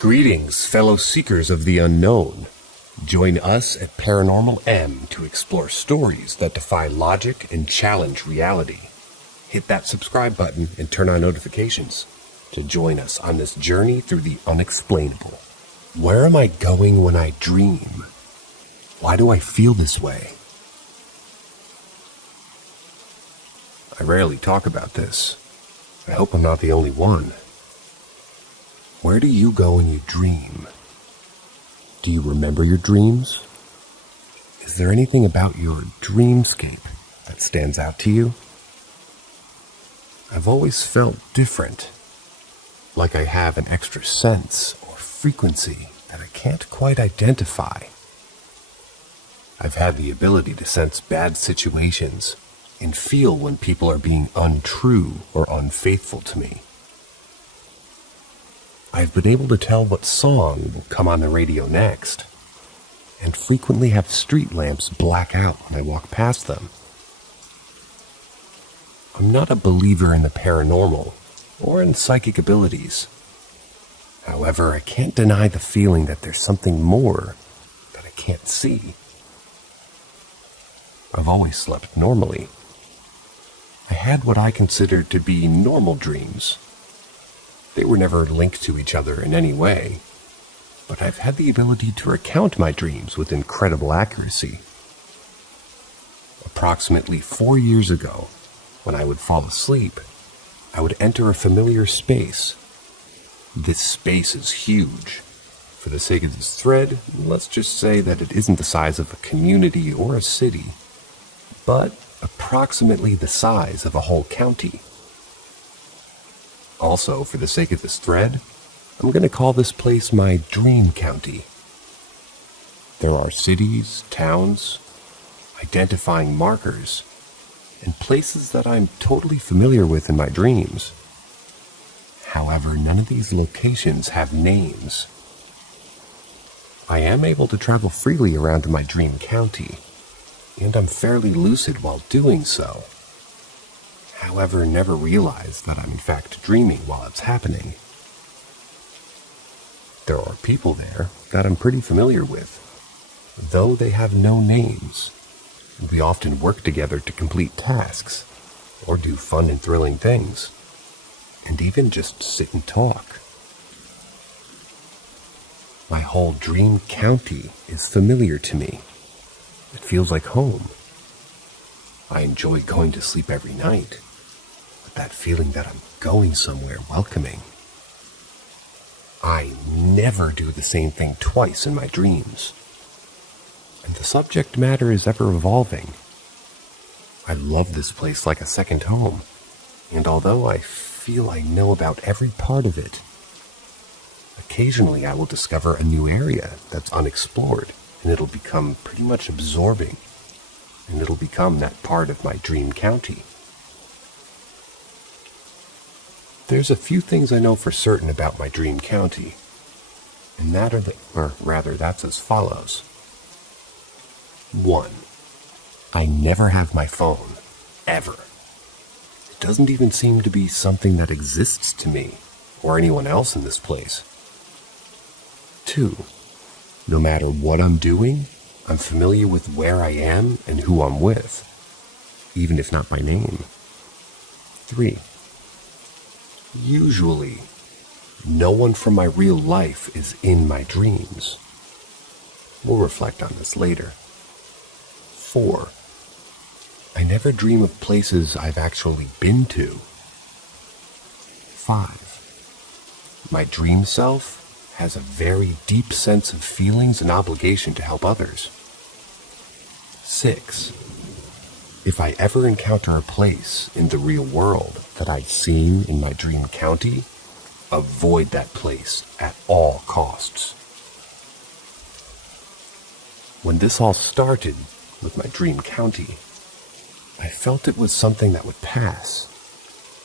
Greetings, fellow seekers of the unknown. Join us at Paranormal M to explore stories that defy logic and challenge reality. Hit that subscribe button and turn on notifications to join us on this journey through the unexplainable. Where am I going when I dream? Why do I feel this way? I rarely talk about this. I hope I'm not the only one. Where do you go when you dream? Do you remember your dreams? Is there anything about your dreamscape that stands out to you? I've always felt different, like I have an extra sense or frequency that I can't quite identify. I've had the ability to sense bad situations and feel when people are being untrue or unfaithful to me. I've been able to tell what song will come on the radio next, and frequently have street lamps black out when I walk past them. I'm not a believer in the paranormal or in psychic abilities. However, I can't deny the feeling that there's something more that I can't see. I've always slept normally. I had what I considered to be normal dreams. They were never linked to each other in any way, but I've had the ability to recount my dreams with incredible accuracy. Approximately 4 years ago, when I would fall asleep, I would enter a familiar space. This space is huge. For the sake of this thread, let's just say that it isn't the size of a community or a city, but approximately the size of a whole county. Also, for the sake of this thread, I'm going to call this place my dream county. There are cities, towns, identifying markers, and places that I'm totally familiar with in my dreams. However, none of these locations have names. I am able to travel freely around my dream county, and I'm fairly lucid while doing so. However, never realize that I'm in fact dreaming while it's happening. There are people there that I'm pretty familiar with, though they have no names. We often work together to complete tasks, or do fun and thrilling things, and even just sit and talk. My whole dream county is familiar to me. It feels like home. I enjoy going to sleep every night, with that feeling that I'm going somewhere welcoming. I never do the same thing twice in my dreams, and the subject matter is ever evolving. I love this place like a second home, and although I feel I know about every part of it, occasionally I will discover a new area that's unexplored, and it'll become pretty much absorbing, and it'll become that part of my dream county. There's a few things I know for certain about my dream county, and that's as follows. 1. I never have my phone, ever. It doesn't even seem to be something that exists to me, or anyone else in this place. 2. No matter what I'm doing, I'm familiar with where I am and who I'm with, even if not by name. 3. Usually, no one from my real life is in my dreams. We'll reflect on this later. 4. I never dream of places I've actually been to. 5. My dream self has a very deep sense of feelings and obligation to help others. 6. If I ever encounter a place in the real world that I'd seen in my dream county, avoid that place at all costs. When this all started with my dream county, I felt it was something that would pass,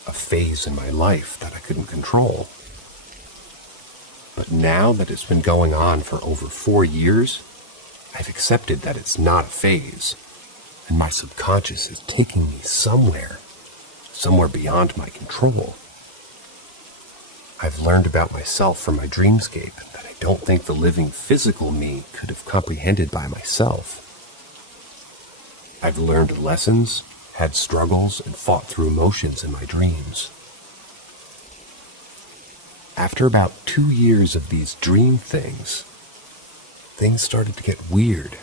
a phase in my life that I couldn't control. But now that it's been going on for over 4 years, I've accepted that it's not a phase, and my subconscious is taking me somewhere beyond my control. I've learned about myself from my dreamscape that I don't think the living physical me could have comprehended by myself. I've learned lessons, had struggles, and fought through emotions in my dreams. After about 2 years of these dream things started to get weird.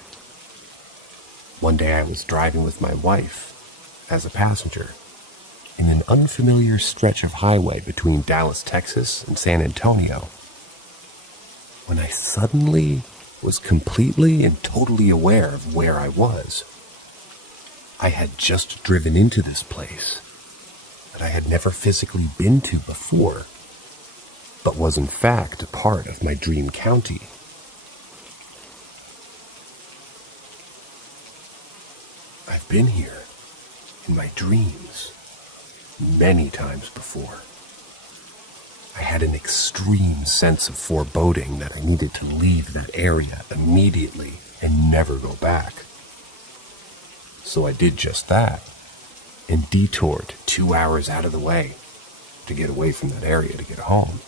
One day I was driving with my wife as a passenger in an unfamiliar stretch of highway between Dallas, Texas and San Antonio, when I suddenly was completely and totally aware of where I was. I had just driven into this place that I had never physically been to before, but was in fact a part of my dream county. I've been here in my dreams many times before. I had an extreme sense of foreboding that I needed to leave that area immediately and never go back. So I did just that and detoured 2 hours out of the way to get away from that area to get home.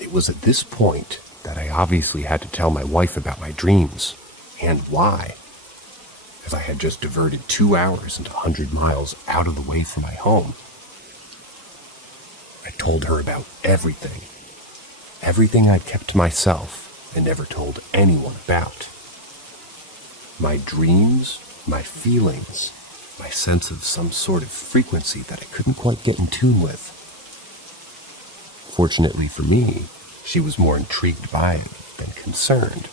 It was at this point that I obviously had to tell my wife about my dreams and why, as I had just diverted 2 hours and 100 miles out of the way from my home. I told her about everything I'd kept to myself and never told anyone about. My dreams, my feelings, my sense of some sort of frequency that I couldn't quite get in tune with. Fortunately for me, she was more intrigued by it than concerned,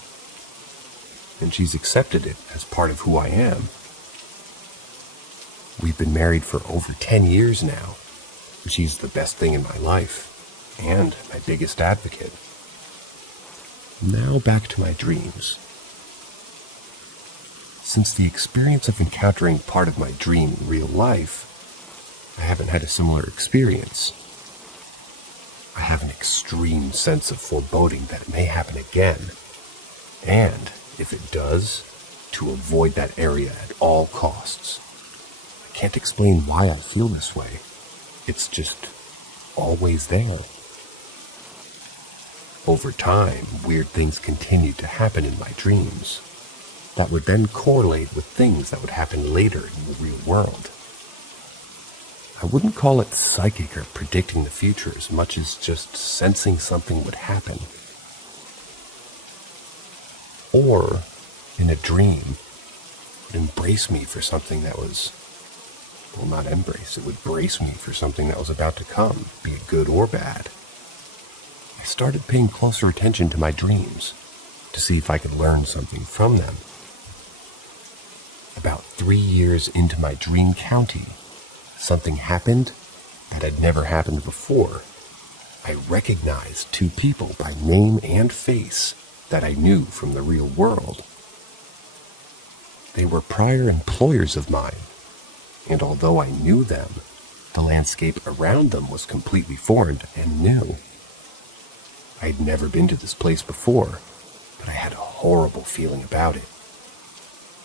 and she's accepted it as part of who I am. We've been married for over 10 years now, and she's the best thing in my life, and my biggest advocate. Now back to my dreams. Since the experience of encountering part of my dream in real life, I haven't had a similar experience. I have an extreme sense of foreboding that it may happen again, and if it does, to avoid that area at all costs. I can't explain why I feel this way. It's just always there. Over time, weird things continued to happen in my dreams that would then correlate with things that would happen later in the real world. I wouldn't call it psychic or predicting the future as much as just sensing something would happen. Or, in a dream, would embrace me for something that was, well, not embrace, it would brace me for something that was about to come, be it good or bad. I started paying closer attention to my dreams to see if I could learn something from them. About 3 years into my dream county, something happened that had never happened before. I recognized 2 people by name and face that I knew from the real world. They were prior employers of mine, and although I knew them, the landscape around them was completely foreign and new. I had never been to this place before, but I had a horrible feeling about it.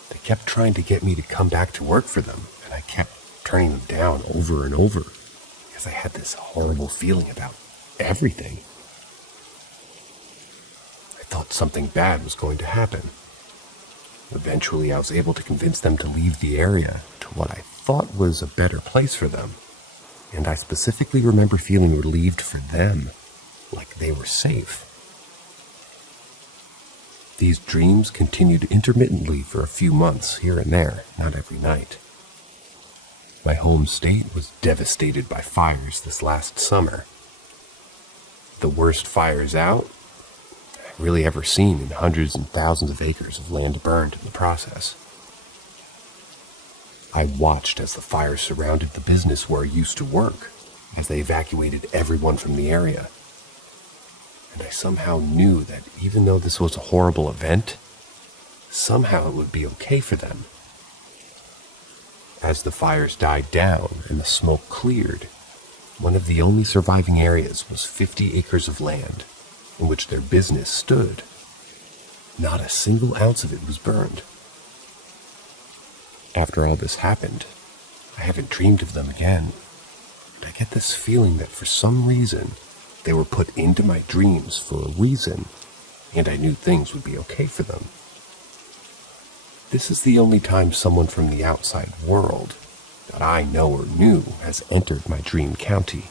They kept trying to get me to come back to work for them, and I kept turning them down over and over because I had this horrible feeling about everything. I thought something bad was going to happen. Eventually, I was able to convince them to leave the area to what I thought was a better place for them, and I specifically remember feeling relieved for them, like they were safe. These dreams continued intermittently for a few months here and there, not every night. My home state was devastated by fires this last summer. The worst fires out I've really ever seen in hundreds and thousands of acres of land burned in the process. I watched as the fire surrounded the business where I used to work, as they evacuated everyone from the area. And I somehow knew that even though this was a horrible event, somehow it would be okay for them. As the fires died down and the smoke cleared, one of the only surviving areas was 50 acres of land in which their business stood. Not a single ounce of it was burned. After all this happened, I haven't dreamed of them again, but I get this feeling that for some reason, They were put into my dreams for a reason, and I knew things would be okay for them. This is the only time someone from the outside world that I know or knew has entered my dream county.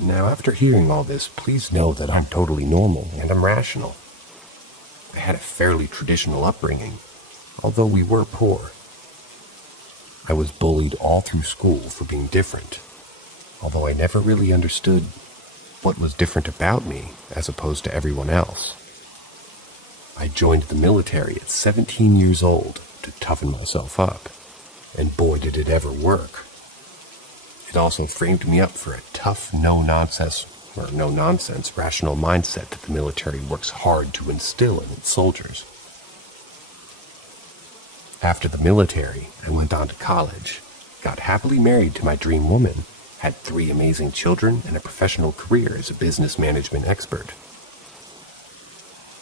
Now, after hearing all this, please know that I'm totally normal and I'm rational. I had a fairly traditional upbringing, although we were poor. I was bullied all through school for being different, although I never really understood what was different about me as opposed to everyone else. I joined the military at 17 years old to toughen myself up, and boy did it ever work. It also framed me up for a tough, no-nonsense rational mindset that the military works hard to instill in its soldiers. After the military, I went on to college, got happily married to my dream woman, had 3 amazing children, and a professional career as a business management expert.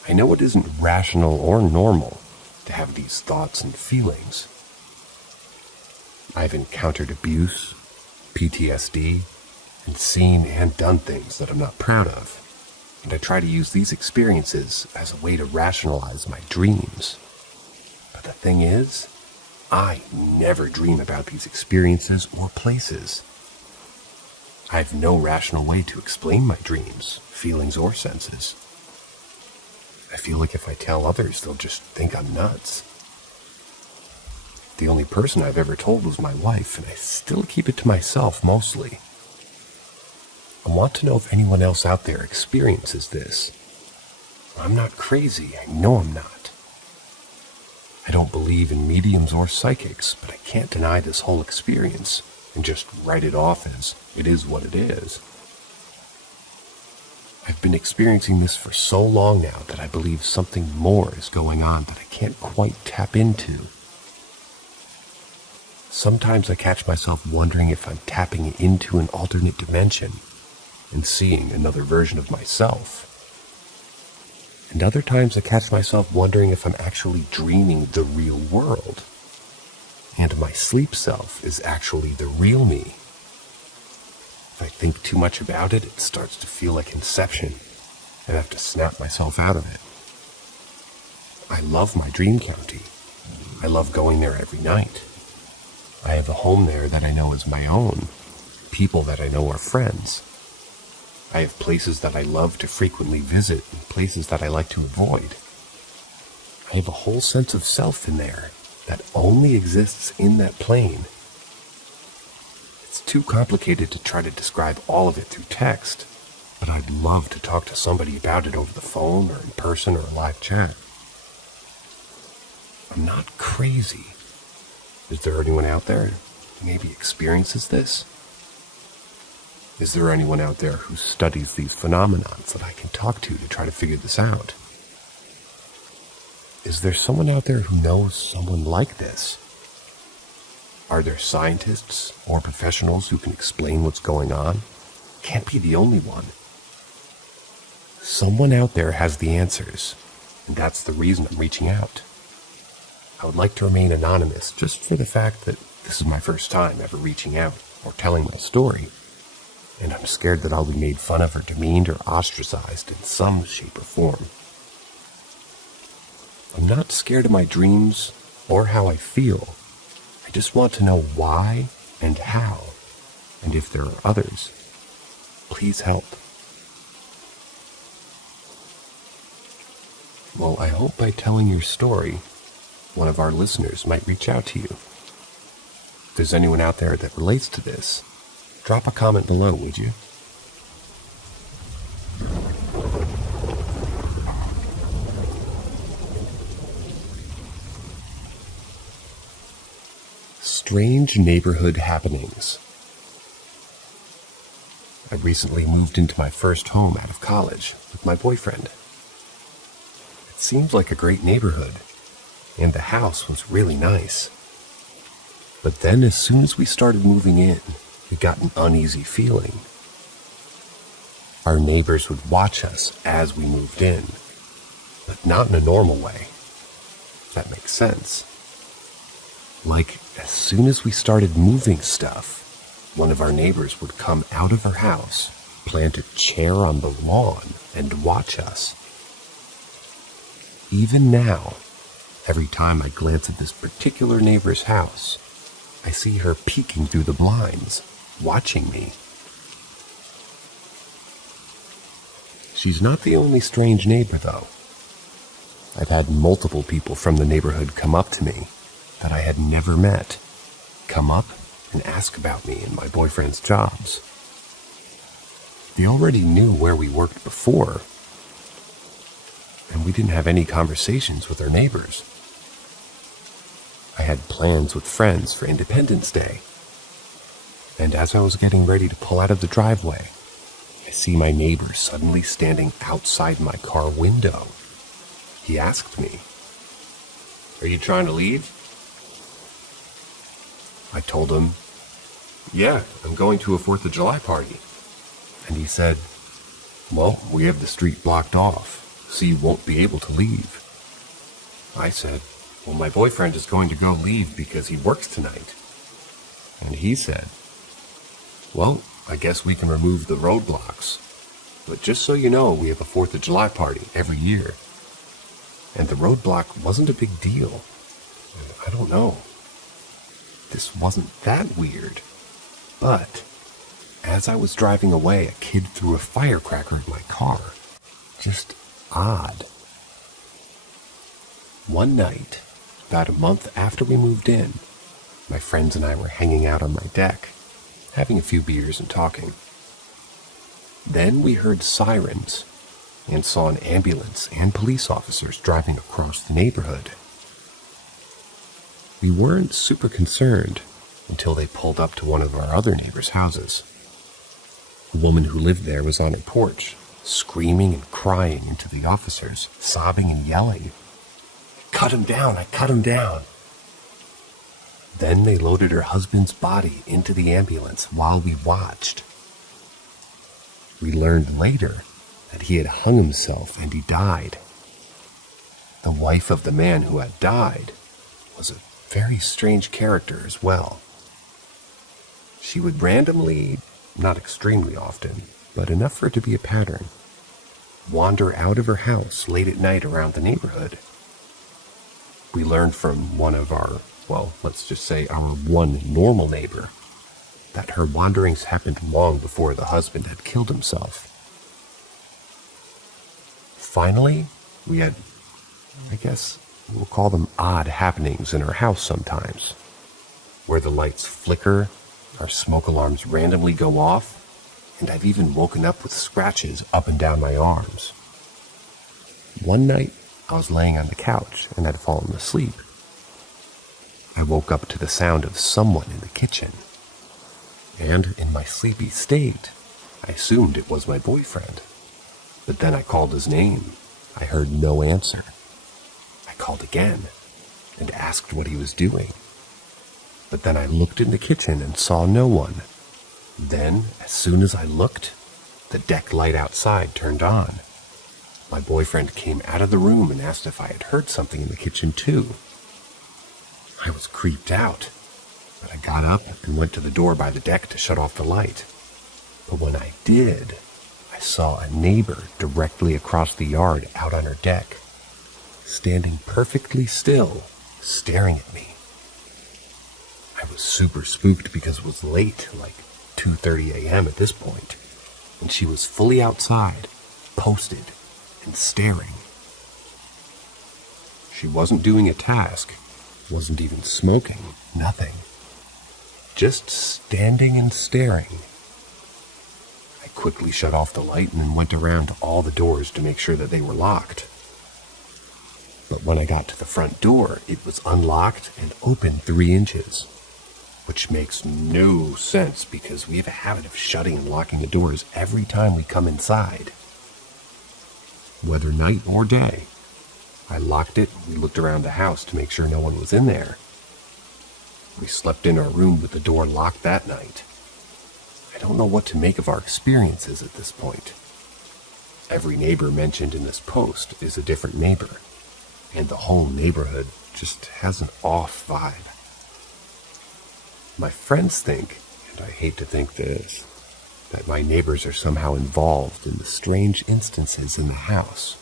I know it isn't rational or normal to have these thoughts and feelings. I've encountered abuse, PTSD, and seen and done things that I'm not proud of, and I try to use these experiences as a way to rationalize my dreams. But the thing is, I never dream about these experiences or places. I have no rational way to explain my dreams, feelings, or senses. I feel like if I tell others, they'll just think I'm nuts. The only person I've ever told was my wife, and I still keep it to myself mostly. I want to know if anyone else out there experiences this. I'm not crazy, I know I'm not. I don't believe in mediums or psychics, but I can't deny this whole experience and just write it off as it is what it is. I've been experiencing this for so long now that I believe something more is going on that I can't quite tap into. Sometimes I catch myself wondering if I'm tapping into an alternate dimension and seeing another version of myself. And other times I catch myself wondering if I'm actually dreaming the real world, and my sleep self is actually the real me. If I think too much about it, it starts to feel like Inception, and I have to snap myself out of it. I love my dream county. I love going there every night. I have a home there that I know is my own, people that I know are friends. I have places that I love to frequently visit and places that I like to avoid. I have a whole sense of self in there that only exists in that plane. It's too complicated to try to describe all of it through text, but I'd love to talk to somebody about it over the phone or in person or a live chat. I'm not crazy. Is there anyone out there who maybe experiences this? Is there anyone out there who studies these phenomena that I can talk to try to figure this out? Is there someone out there who knows someone like this? Are there scientists or professionals who can explain what's going on? Can't be the only one. Someone out there has the answers, and that's the reason I'm reaching out. I would like to remain anonymous just for the fact that this is my first time ever reaching out or telling my story, and I'm scared that I'll be made fun of or demeaned or ostracized in some shape or form. I'm not scared of my dreams or how I feel. I just want to know why and how, and if there are others, please help. Well, I hope by telling your story, one of our listeners might reach out to you. If there's anyone out there that relates to this, drop a comment below, would you? Strange neighborhood happenings. I recently moved into my first home out of college with my boyfriend. It seemed like a great neighborhood, and the house was really nice. But then as soon as we started moving in, we got an uneasy feeling. Our neighbors would watch us as we moved in, but not in a normal way. If that makes sense. Like, as soon as we started moving stuff, one of our neighbors would come out of her house, plant a chair on the lawn, and watch us. Even now, every time I glance at this particular neighbor's house, I see her peeking through the blinds, watching me. She's not the only strange neighbor, though. I've had multiple people from the neighborhood come up to me that I had never met, come up and ask about me and my boyfriend's jobs. They already knew where we worked before, and we didn't have any conversations with our neighbors. I had plans with friends for Independence Day, and as I was getting ready to pull out of the driveway, I see my neighbor suddenly standing outside my car window. He asked me, "Are you trying to leave?" I told him, "Yeah, I'm going to a 4th of July party." And he said, "Well, we have the street blocked off, so you won't be able to leave." I said, "Well, my boyfriend is going to go leave because he works tonight." And he said, "Well, I guess we can remove the roadblocks. But just so you know, we have a 4th of July party every year." And the roadblock wasn't a big deal. I don't know. This wasn't that weird. But as I was driving away, a kid threw a firecracker at my car. Just odd. One night, about a month after we moved in, my friends and I were hanging out on my deck, having a few beers and talking. Then we heard sirens and saw an ambulance and police officers driving across the neighborhood. We weren't super concerned until they pulled up to one of our other neighbors' houses. The woman who lived there was on her porch, screaming and crying into the officers, sobbing and yelling, "Cut him down, I cut him down." Then they loaded her husband's body into the ambulance while we watched. We learned later that he had hung himself and he died. The wife of the man who had died was a very strange character as well. She would randomly, not extremely often, but enough for it to be a pattern, wander out of her house late at night around the neighborhood. We learned from one of our, well, let's just say our one normal neighbor, that her wanderings happened long before the husband had killed himself. Finally, we had, I guess we'll call them odd happenings in our house sometimes, where the lights flicker, our smoke alarms randomly go off, and I've even woken up with scratches up and down my arms. One night, I was laying on the couch and had fallen asleep. I woke up to the sound of someone in the kitchen, and in my sleepy state, I assumed it was my boyfriend. But then I called his name. I heard no answer. I called again and asked what he was doing. But then I looked in the kitchen and saw no one. Then, as soon as I looked, the deck light outside turned on. My boyfriend came out of the room and asked if I had heard something in the kitchen too. I was creeped out, but I got up and went to the door by the deck to shut off the light. But when I did, I saw a neighbor directly across the yard out on her deck, standing perfectly still, staring at me. I was super spooked because it was late, like 2:30 a.m. at this point, and she was fully outside, posted, and staring. She wasn't doing a task, wasn't even smoking, nothing. Just standing and staring. I quickly shut off the light and then went around to all the doors to make sure that they were locked. But when I got to the front door, it was unlocked and open 3 inches. Which makes no sense because we have a habit of shutting and locking the doors every time we come inside. Whether night or day, I locked it and we looked around the house to make sure no one was in there. We slept in our room with the door locked that night. I don't know what to make of our experiences at this point. Every neighbor mentioned in this post is a different neighbor, and the whole neighborhood just has an off vibe. My friends think And I hate to think that my neighbors are somehow involved in the strange instances in the house,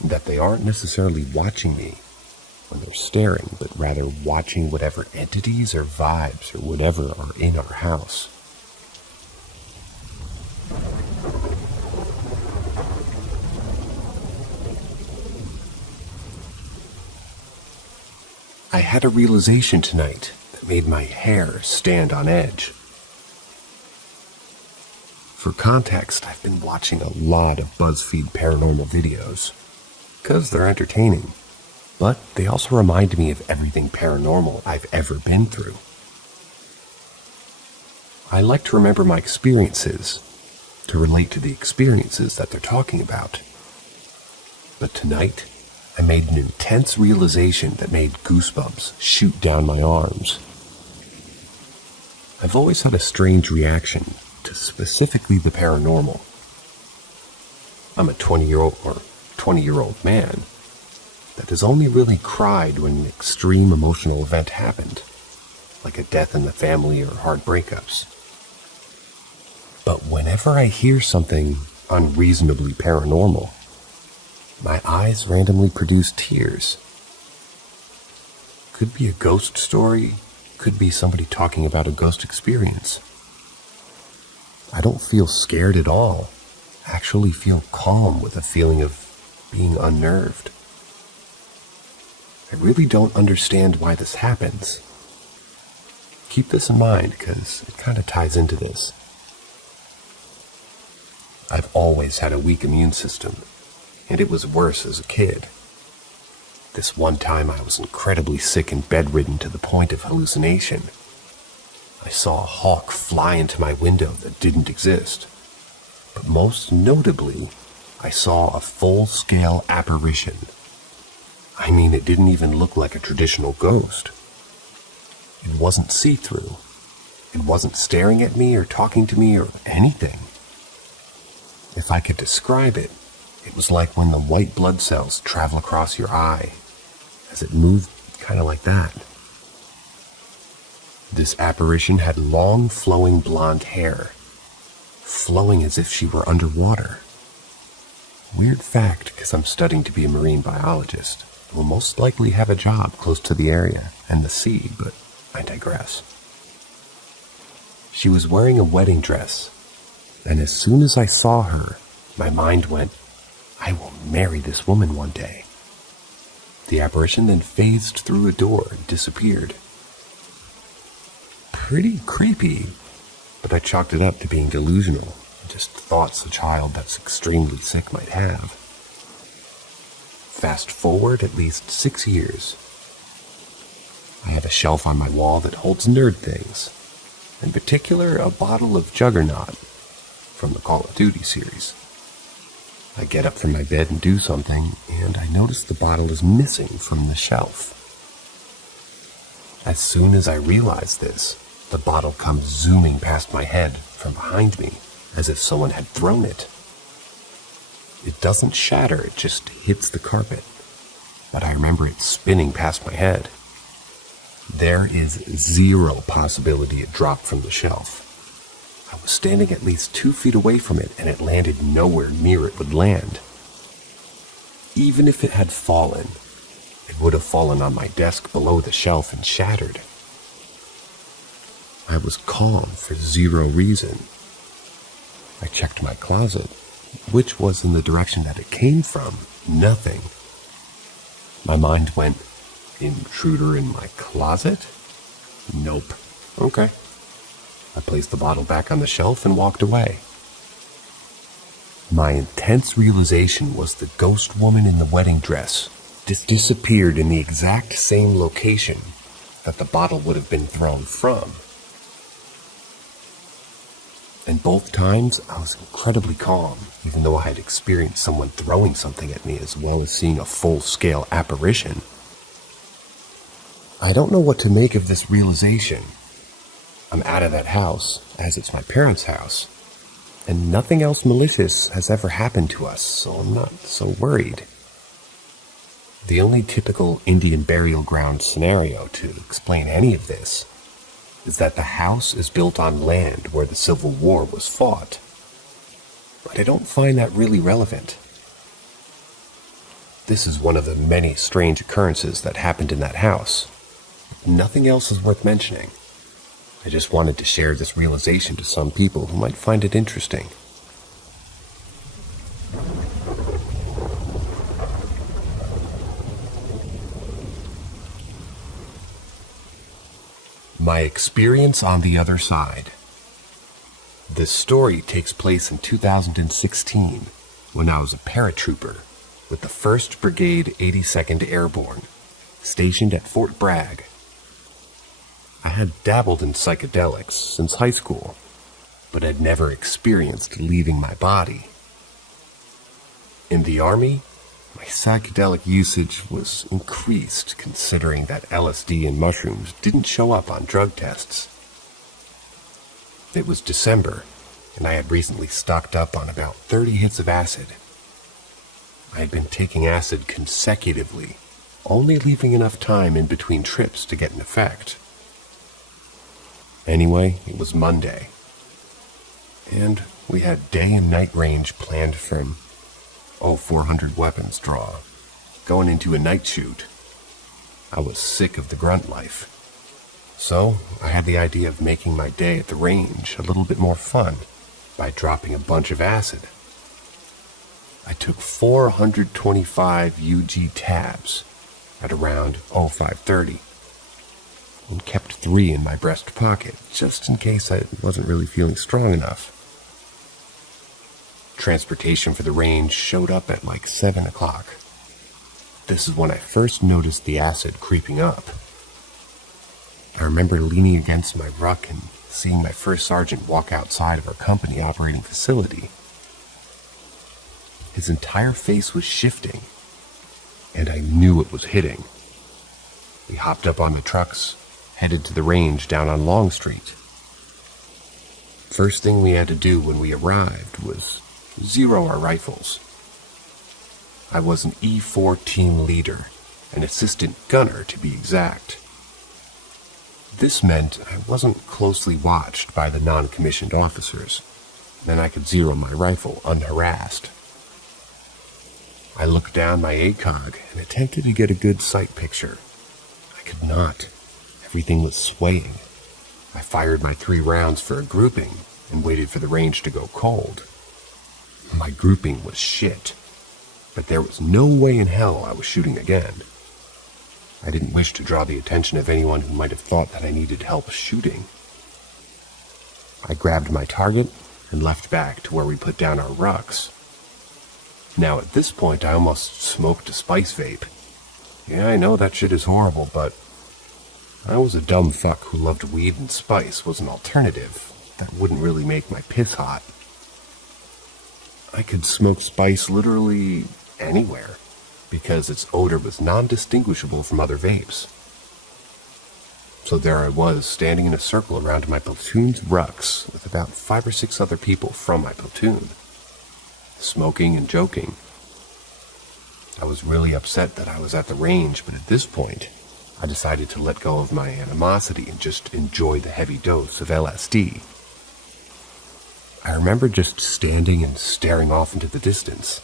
and that they aren't necessarily watching me when they're staring, but rather watching whatever entities or vibes or whatever are in our house. I had a realization tonight that made my hair stand on edge. For context, I've been watching a lot of BuzzFeed paranormal videos, because they're entertaining, but they also remind me of everything paranormal I've ever been through. I like to remember my experiences, to relate to the experiences that they're talking about. But tonight, I made an intense realization that made goosebumps shoot down my arms. I've always had a strange reaction to specifically the paranormal. I'm a 20-year-old man that has only really cried when an extreme emotional event happened, like a death in the family or hard breakups. But whenever I hear something unreasonably paranormal, my eyes randomly produce tears. Could be a ghost story, could be somebody talking about a ghost experience. I don't feel scared at all. I actually feel calm with a feeling of being unnerved. I really don't understand why this happens. Keep this in mind because it kind of ties into this. I've always had a weak immune system, and it was worse as a kid. This one time I was incredibly sick and bedridden to the point of hallucination. I saw a hawk fly into my window that didn't exist. But most notably, I saw a full-scale apparition. I mean, it didn't even look like a traditional ghost. It wasn't see-through. It wasn't staring at me or talking to me or anything. If I could describe it, it was like when the white blood cells travel across your eye, as it moved kind of like that. This apparition had long, flowing blonde hair, flowing as if she were underwater. Weird fact, because I'm studying to be a marine biologist. Will most likely have a job close to the area and the sea, but I digress. She was wearing a wedding dress, and as soon as I saw her, my mind went, I will marry this woman one day. The apparition then phased through a door and disappeared. Pretty creepy, but I chalked it up to being delusional, just thoughts a child that's extremely sick might have. Fast forward at least 6 years. I have a shelf on my wall that holds nerd things, in particular a bottle of Juggernaut from the Call of Duty series. I get up from my bed and do something, and I notice the bottle is missing from the shelf. As soon as I realize this, the bottle comes zooming past my head from behind me, as if someone had thrown it. It doesn't shatter, it just hits the carpet, but I remember it spinning past my head. There is zero possibility it dropped from the shelf. I was standing at least 2 feet away from it, and it landed nowhere near it would land. Even if it had fallen, it would have fallen on my desk below the shelf and shattered. I was calm for zero reason. I checked my closet, which was in the direction that it came from. Nothing. My mind went, intruder in my closet? Nope. Okay. I placed the bottle back on the shelf and walked away. My intense realization was the ghost woman in the wedding dress disappeared in the exact same location that the bottle would have been thrown from. And both times, I was incredibly calm, even though I had experienced someone throwing something at me as well as seeing a full-scale apparition. I don't know what to make of this realization. I'm out of that house, as it's my parents' house, and nothing else malicious has ever happened to us, so I'm not so worried. The only typical Indian burial ground scenario to explain any of this is that the house is built on land where the Civil War was fought. But I don't find that really relevant. This is one of the many strange occurrences that happened in that house. Nothing else is worth mentioning. I just wanted to share this realization to some people who might find it interesting. My experience on the other side. This story takes place in 2016, when I was a paratrooper with the 1st Brigade 82nd Airborne, stationed at Fort Bragg. I had dabbled in psychedelics since high school, but had never experienced leaving my body. In the Army, my psychedelic usage was increased considering that LSD and mushrooms didn't show up on drug tests. It was December, and I had recently stocked up on about 30 hits of acid. I had been taking acid consecutively, only leaving enough time in between trips to get an effect. Anyway, it was Monday, and we had day and night range planned from 400 weapons draw, going into a night shoot. I was sick of the grunt life, so I had the idea of making my day at the range a little bit more fun by dropping a bunch of acid. I took 425 UG tabs at around 0530 and kept 3 in my breast pocket just in case I wasn't really feeling strong enough. Transportation for the range showed up at like 7 o'clock. This is when I first noticed the acid creeping up. I remember leaning against my ruck and seeing my first sergeant walk outside of our company operating facility. His entire face was shifting, and I knew it was hitting. We hopped up on the trucks, headed to the range down on Long Street. First thing we had to do when we arrived was zero our rifles. I was an E4 team leader, an assistant gunner to be exact. This meant I wasn't closely watched by the non-commissioned officers, then I could zero my rifle unharassed. I looked down my ACOG and attempted to get a good sight picture. I could not. Everything was swaying. I fired my 3 rounds for a grouping and waited for the range to go cold. My grouping was shit, but there was no way in hell I was shooting again. I didn't wish to draw the attention of anyone who might have thought that I needed help shooting. I grabbed my target and left back to where we put down our rucks. Now at this point I almost smoked a spice vape. Yeah, I know that shit is horrible, but I was a dumb fuck who loved weed, and spice was an alternative that wouldn't really make my piss hot. I could smoke spice literally anywhere, because its odor was non-distinguishable from other vapes. So there I was, standing in a circle around my platoon's rucks with about 5 or 6 other people from my platoon, smoking and joking. I was really upset that I was at the range, but at this point, I decided to let go of my animosity and just enjoy the heavy dose of LSD. I remember just standing and staring off into the distance,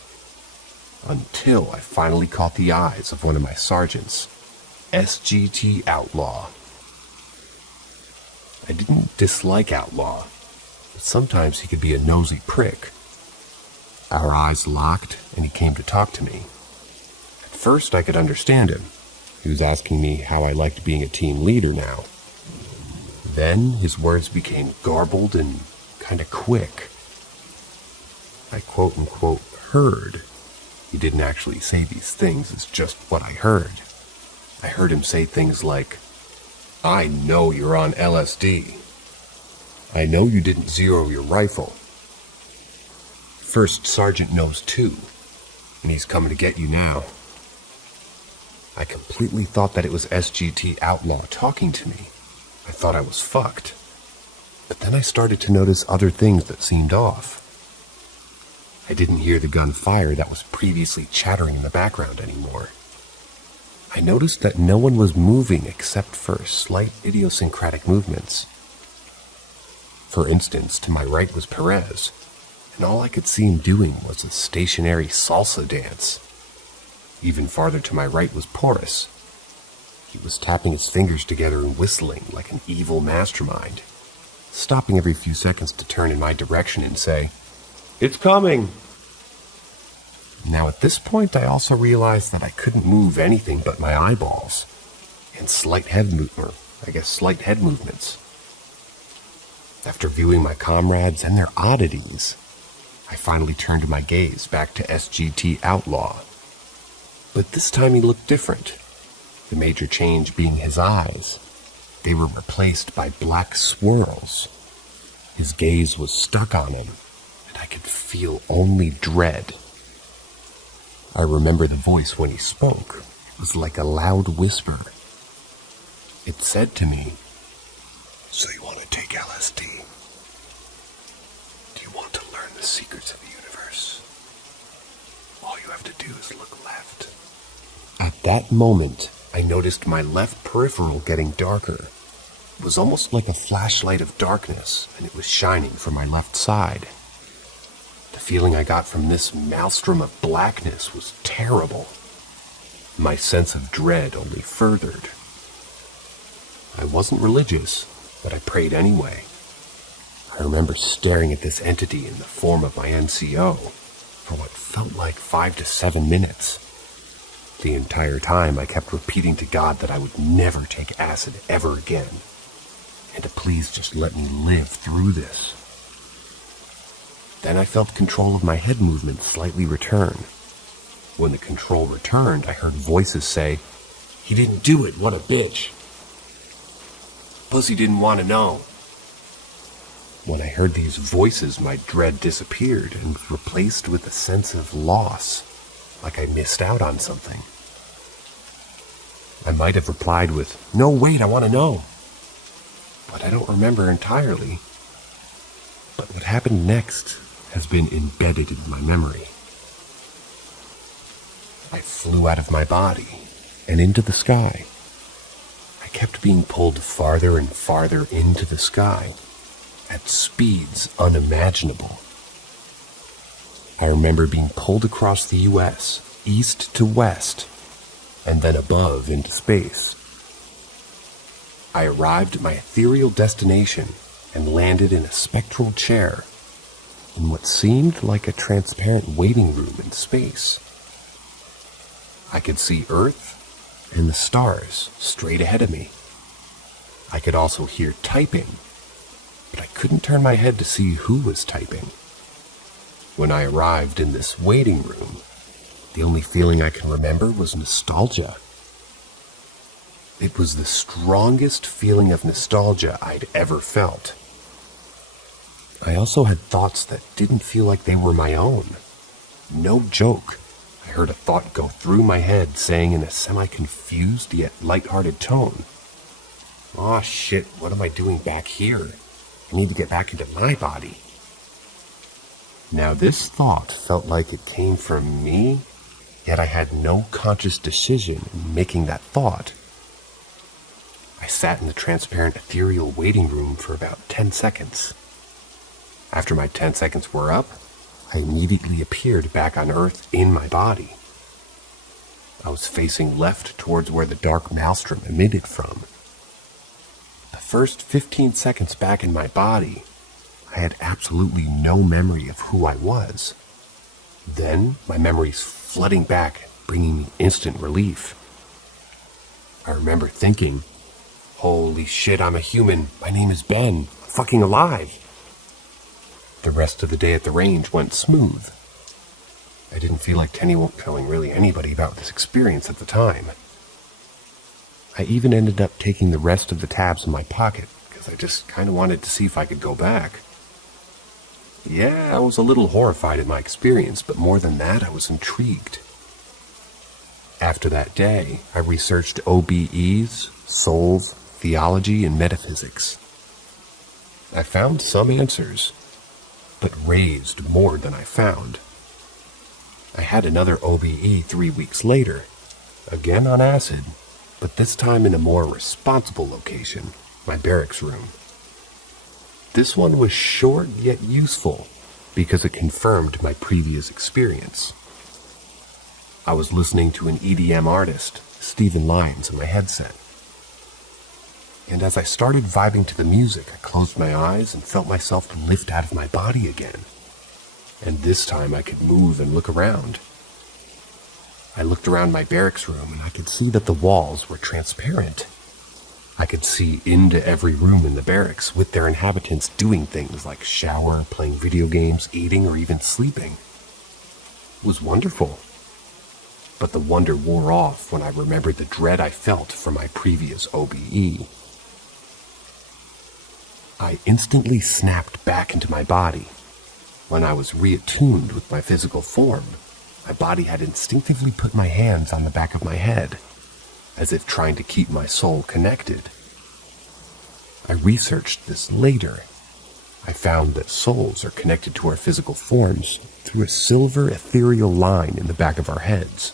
until I finally caught the eyes of one of my sergeants, SGT Outlaw. I didn't dislike Outlaw, but sometimes he could be a nosy prick. Our eyes locked, and he came to talk to me. At first, I could understand him. He was asking me how I liked being a team leader now. Then his words became garbled and kind of quick. I quote-unquote heard. He didn't actually say these things, it's just what I heard. I heard him say things like, "I know you're on LSD. I know you didn't zero your rifle. First Sergeant knows too, and he's coming to get you now." I completely thought that it was SGT Outlaw talking to me. I thought I was fucked. But then I started to notice other things that seemed off. I didn't hear the gunfire that was previously chattering in the background anymore. I noticed that no one was moving except for slight idiosyncratic movements, For instance, to my right was Perez, and all I could see him doing was a stationary salsa dance. Even farther to my right was Porus. He was tapping his fingers together and whistling like an evil mastermind, stopping every few seconds to turn in my direction and say, "It's coming!" Now at this point I also realized that I couldn't move anything but my eyeballs, and slight head movements. After viewing my comrades and their oddities, I finally turned my gaze back to SGT Outlaw. But this time he looked different, the major change being his eyes. They were replaced by black swirls. His gaze was stuck on him, and I could feel only dread. I remember the voice when he spoke. It was like a loud whisper. It said to me, "So you want to take LSD? Do you want to learn the secrets of the universe? All you have to do is look left." At that moment, I noticed my left peripheral getting darker. It was almost like a flashlight of darkness, and it was shining from my left side. The feeling I got from this maelstrom of blackness was terrible. My sense of dread only furthered. I wasn't religious, but I prayed anyway. I remember staring at this entity in the form of my NCO for what felt like 5 to 7 minutes. The entire time I kept repeating to God that I would never take acid ever again, and to please just let me live through this. Then I felt control of my head movement slightly return. When the control returned, I heard voices say, "He didn't do it, what a bitch. Pussy didn't want to know." When I heard these voices, my dread disappeared and was replaced with a sense of loss, like I missed out on something. I might have replied with, "No, wait, I want to know." But I don't remember entirely. But what happened next has been embedded in my memory. I flew out of my body and into the sky. I kept being pulled farther and farther into the sky at speeds unimaginable. I remember being pulled across the US, east to west, and then above into space. I arrived at my ethereal destination and landed in a spectral chair in what seemed like a transparent waiting room in space. I could see Earth and the stars straight ahead of me. I could also hear typing, but I couldn't turn my head to see who was typing. When I arrived in this waiting room, the only feeling I can remember was nostalgia. It was the strongest feeling of nostalgia I'd ever felt. I also had thoughts that didn't feel like they were my own. No joke. I heard a thought go through my head saying in a semi-confused yet lighthearted tone, "Aw shit, what am I doing back here? I need to get back into my body." Now this thought felt like it came from me, yet I had no conscious decision in making that thought. I sat in the transparent ethereal waiting room for about 10 seconds. After my 10 seconds were up, I immediately appeared back on Earth in my body. I was facing left towards where the dark maelstrom emitted from. The first 15 seconds back in my body, I had absolutely no memory of who I was. Then my memories flooding back, bringing me instant relief. I remember thinking, "Holy shit, I'm a human. My name is Ben. I'm fucking alive." The rest of the day at the range went smooth. I didn't feel like telling really anybody about this experience at the time. I even ended up taking the rest of the tabs in my pocket because I just kind of wanted to see if I could go back. Yeah, I was a little horrified at my experience, but more than that, I was intrigued. After that day, I researched OBEs, souls, theology, and metaphysics. I found some answers, but raised more than I found. I had another OBE 3 weeks later, again on acid, but this time in a more responsible location, my barracks room. This one was short yet useful because it confirmed my previous experience. I was listening to an EDM artist, Stephen Lyons, in my headset. And as I started vibing to the music, I closed my eyes and felt myself lift out of my body again. And this time I could move and look around. I looked around my barracks room and I could see that the walls were transparent. I could see into every room in the barracks with their inhabitants doing things like shower, playing video games, eating, or even sleeping. It was wonderful. But the wonder wore off when I remembered the dread I felt from my previous OBE. I instantly snapped back into my body. When I was reattuned with my physical form, my body had instinctively put my hands on the back of my head, as if trying to keep my soul connected. I researched this later. I found that souls are connected to our physical forms through a silver ethereal line in the back of our heads.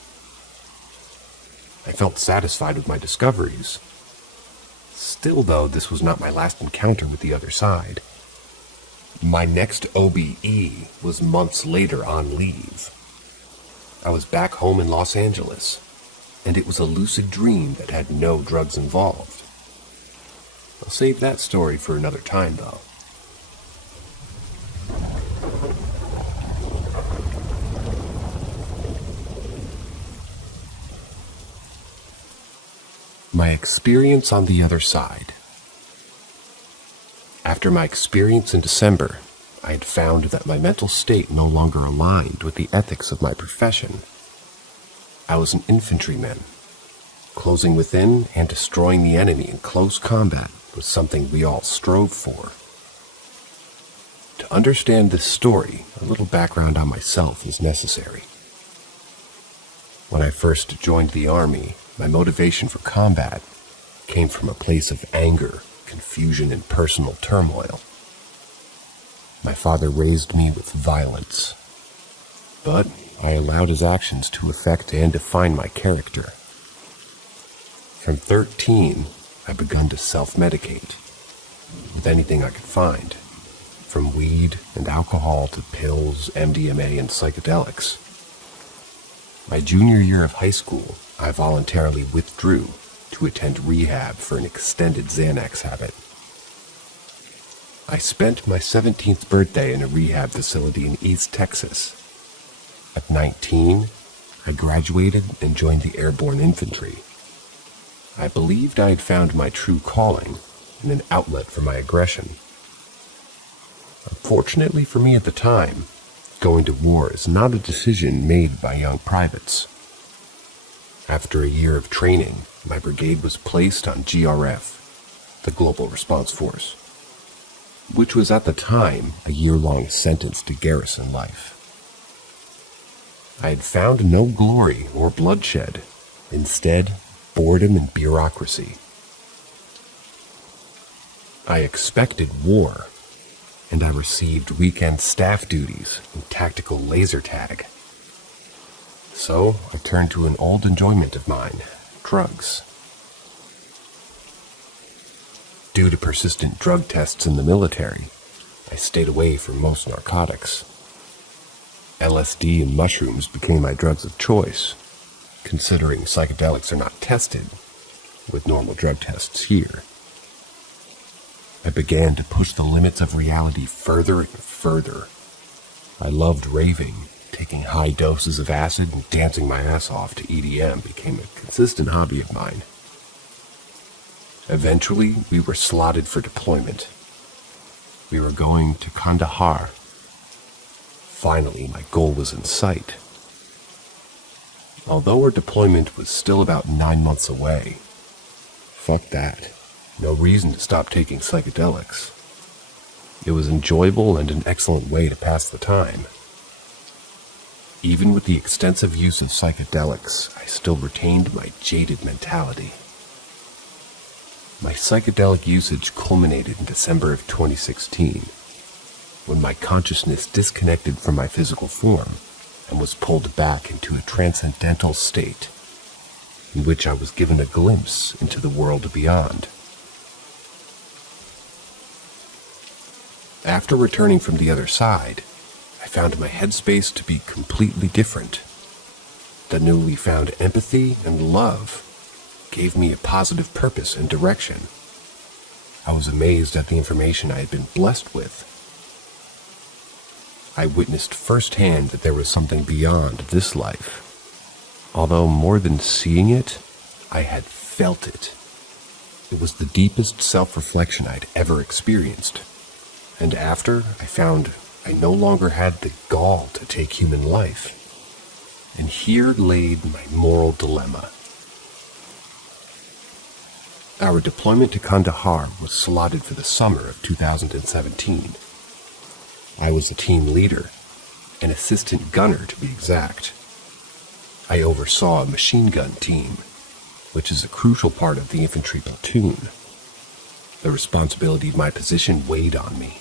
I felt satisfied with my discoveries. Still, though, this was not my last encounter with the other side. My next OBE was months later on leave. I was back home in Los Angeles, and it was a lucid dream that had no drugs involved. I'll save that story for another time, though. My experience on the other side. After my experience in December, I had found that my mental state no longer aligned with the ethics of my profession. I was an infantryman. Closing within and destroying the enemy in close combat was something we all strove for. To understand this story, a little background on myself is necessary. When I first joined the Army, my motivation for combat came from a place of anger, confusion, and personal turmoil. My father raised me with violence, but I allowed his actions to affect and define my character. From 13, I begun to self-medicate with anything I could find, from weed and alcohol to pills, MDMA, and psychedelics. My junior year of high school, I voluntarily withdrew to attend rehab for an extended Xanax habit. I spent my 17th birthday in a rehab facility in East Texas. At 19, I graduated and joined the airborne infantry. I believed I had found my true calling and an outlet for my aggression. Unfortunately for me at the time, going to war is not a decision made by young privates. After a year of training, my brigade was placed on GRF, the Global Response Force, which was at the time a year-long sentence to garrison life. I had found no glory or bloodshed, instead boredom and bureaucracy. I expected war, and I received weekend staff duties and tactical laser tag. So I turned to an old enjoyment of mine, drugs. Due to persistent drug tests in the military, I stayed away from most narcotics. LSD and mushrooms became my drugs of choice, considering psychedelics are not tested with normal drug tests here. I began to push the limits of reality further and further. I loved raving. Taking high doses of acid and dancing my ass off to EDM became a consistent hobby of mine. Eventually, we were slotted for deployment. We were going to Kandahar. Finally, my goal was in sight. Although our deployment was still about 9 months away, fuck that. No reason to stop taking psychedelics. It was enjoyable and an excellent way to pass the time. Even with the extensive use of psychedelics, I still retained my jaded mentality. My psychedelic usage culminated in December of 2016, when my consciousness disconnected from my physical form and was pulled back into a transcendental state, in which I was given a glimpse into the world beyond. After returning from the other side, I found my headspace to be completely different. The newly found empathy and love gave me a positive purpose and direction. I was amazed at the information I had been blessed with. I witnessed firsthand that there was something beyond this life. Although more than seeing it, I had felt it. It was the deepest self-reflection I'd ever experienced. And after, I found I no longer had the gall to take human life. And here laid my moral dilemma. Our deployment to Kandahar was slotted for the summer of 2017. I was a team leader, an assistant gunner to be exact. I oversaw a machine gun team, which is a crucial part of the infantry platoon. The responsibility of my position weighed on me.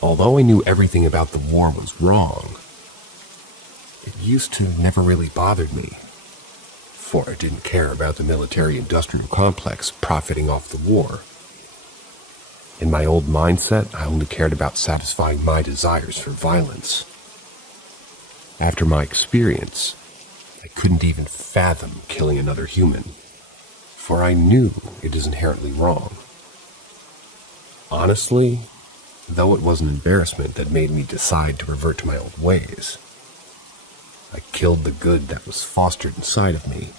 Although I knew everything about the war was wrong, it used to never really bothered me, for I didn't care about the military-industrial complex profiting off the war. In my old mindset, I only cared about satisfying my desires for violence. After my experience, I couldn't even fathom killing another human, for I knew it is inherently wrong. Honestly, though it was an embarrassment that made me decide to revert to my old ways, I killed the good that was fostered inside of me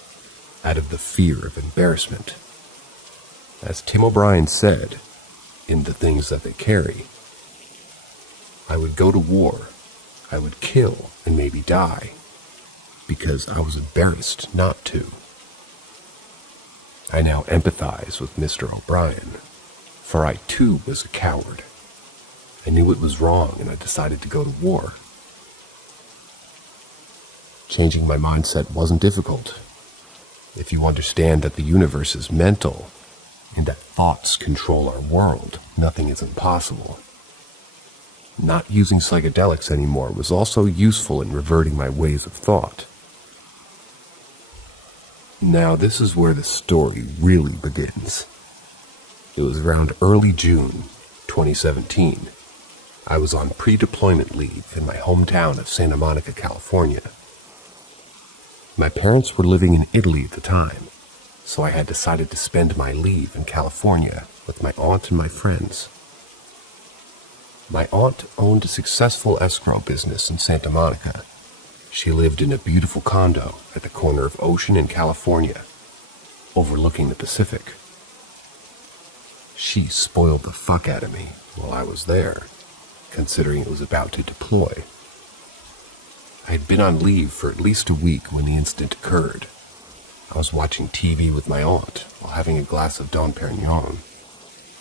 out of the fear of embarrassment. As Tim O'Brien said, in The Things That They Carry, I would go to war, I would kill and maybe die, because I was embarrassed not to. I now empathize with Mr. O'Brien, for I too was a coward. I knew it was wrong and I decided to go to war. Changing my mindset wasn't difficult. If you understand that the universe is mental and that thoughts control our world, nothing is impossible. Not using psychedelics anymore was also useful in reverting my ways of thought. Now this is where the story really begins. It was around early June 2017. I was on pre-deployment leave in my hometown of Santa Monica, California. My parents were living in Italy at the time, so I had decided to spend my leave in California with my aunt and my friends. My aunt owned a successful escrow business in Santa Monica. She lived in a beautiful condo at the corner of Ocean and California, overlooking the Pacific. She spoiled the fuck out of me while I was there, considering it was about to deploy. I had been on leave for at least a week when the incident occurred. I was watching TV with my aunt while having a glass of Dom Perignon.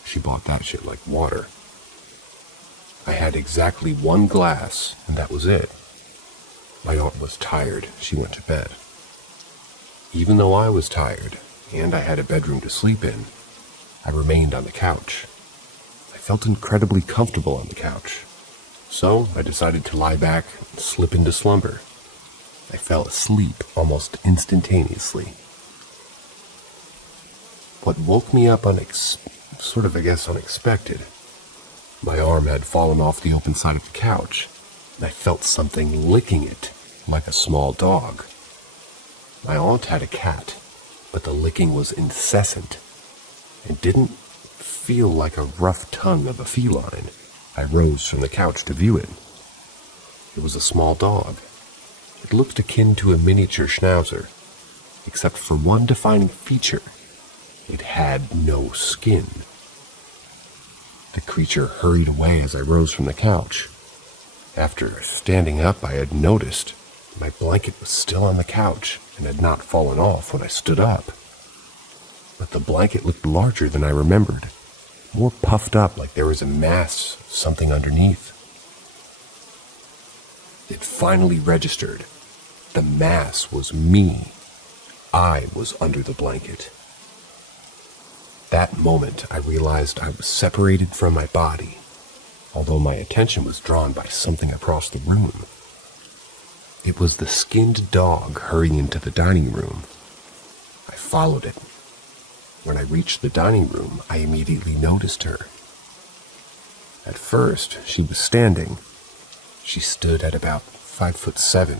She bought that shit like water. I had exactly one glass, and that was it. My aunt was tired. She went to bed. Even though I was tired, and I had a bedroom to sleep in, I remained on the couch. I felt incredibly comfortable on the couch. So I decided to lie back and slip into slumber. I fell asleep almost instantaneously. What woke me up unexpected. My arm had fallen off the open side of the couch, and I felt something licking it like a small dog. My aunt had a cat, but the licking was incessant and didn't feel like a rough tongue of a feline. I rose from the couch to view it. It was a small dog. It looked akin to a miniature schnauzer, except for one defining feature. It had no skin. The creature hurried away as I rose from the couch. After standing up, I had noticed my blanket was still on the couch and had not fallen off when I stood up. But the blanket looked larger than I remembered, more puffed up like there was a mass of something underneath. It finally registered. The mass was me. I was under the blanket. That moment, I realized I was separated from my body, although my attention was drawn by something across the room. It was the skinned dog hurrying into the dining room. I followed it. When I reached the dining room, I immediately noticed her. At first, she was standing. She stood at about 5'7",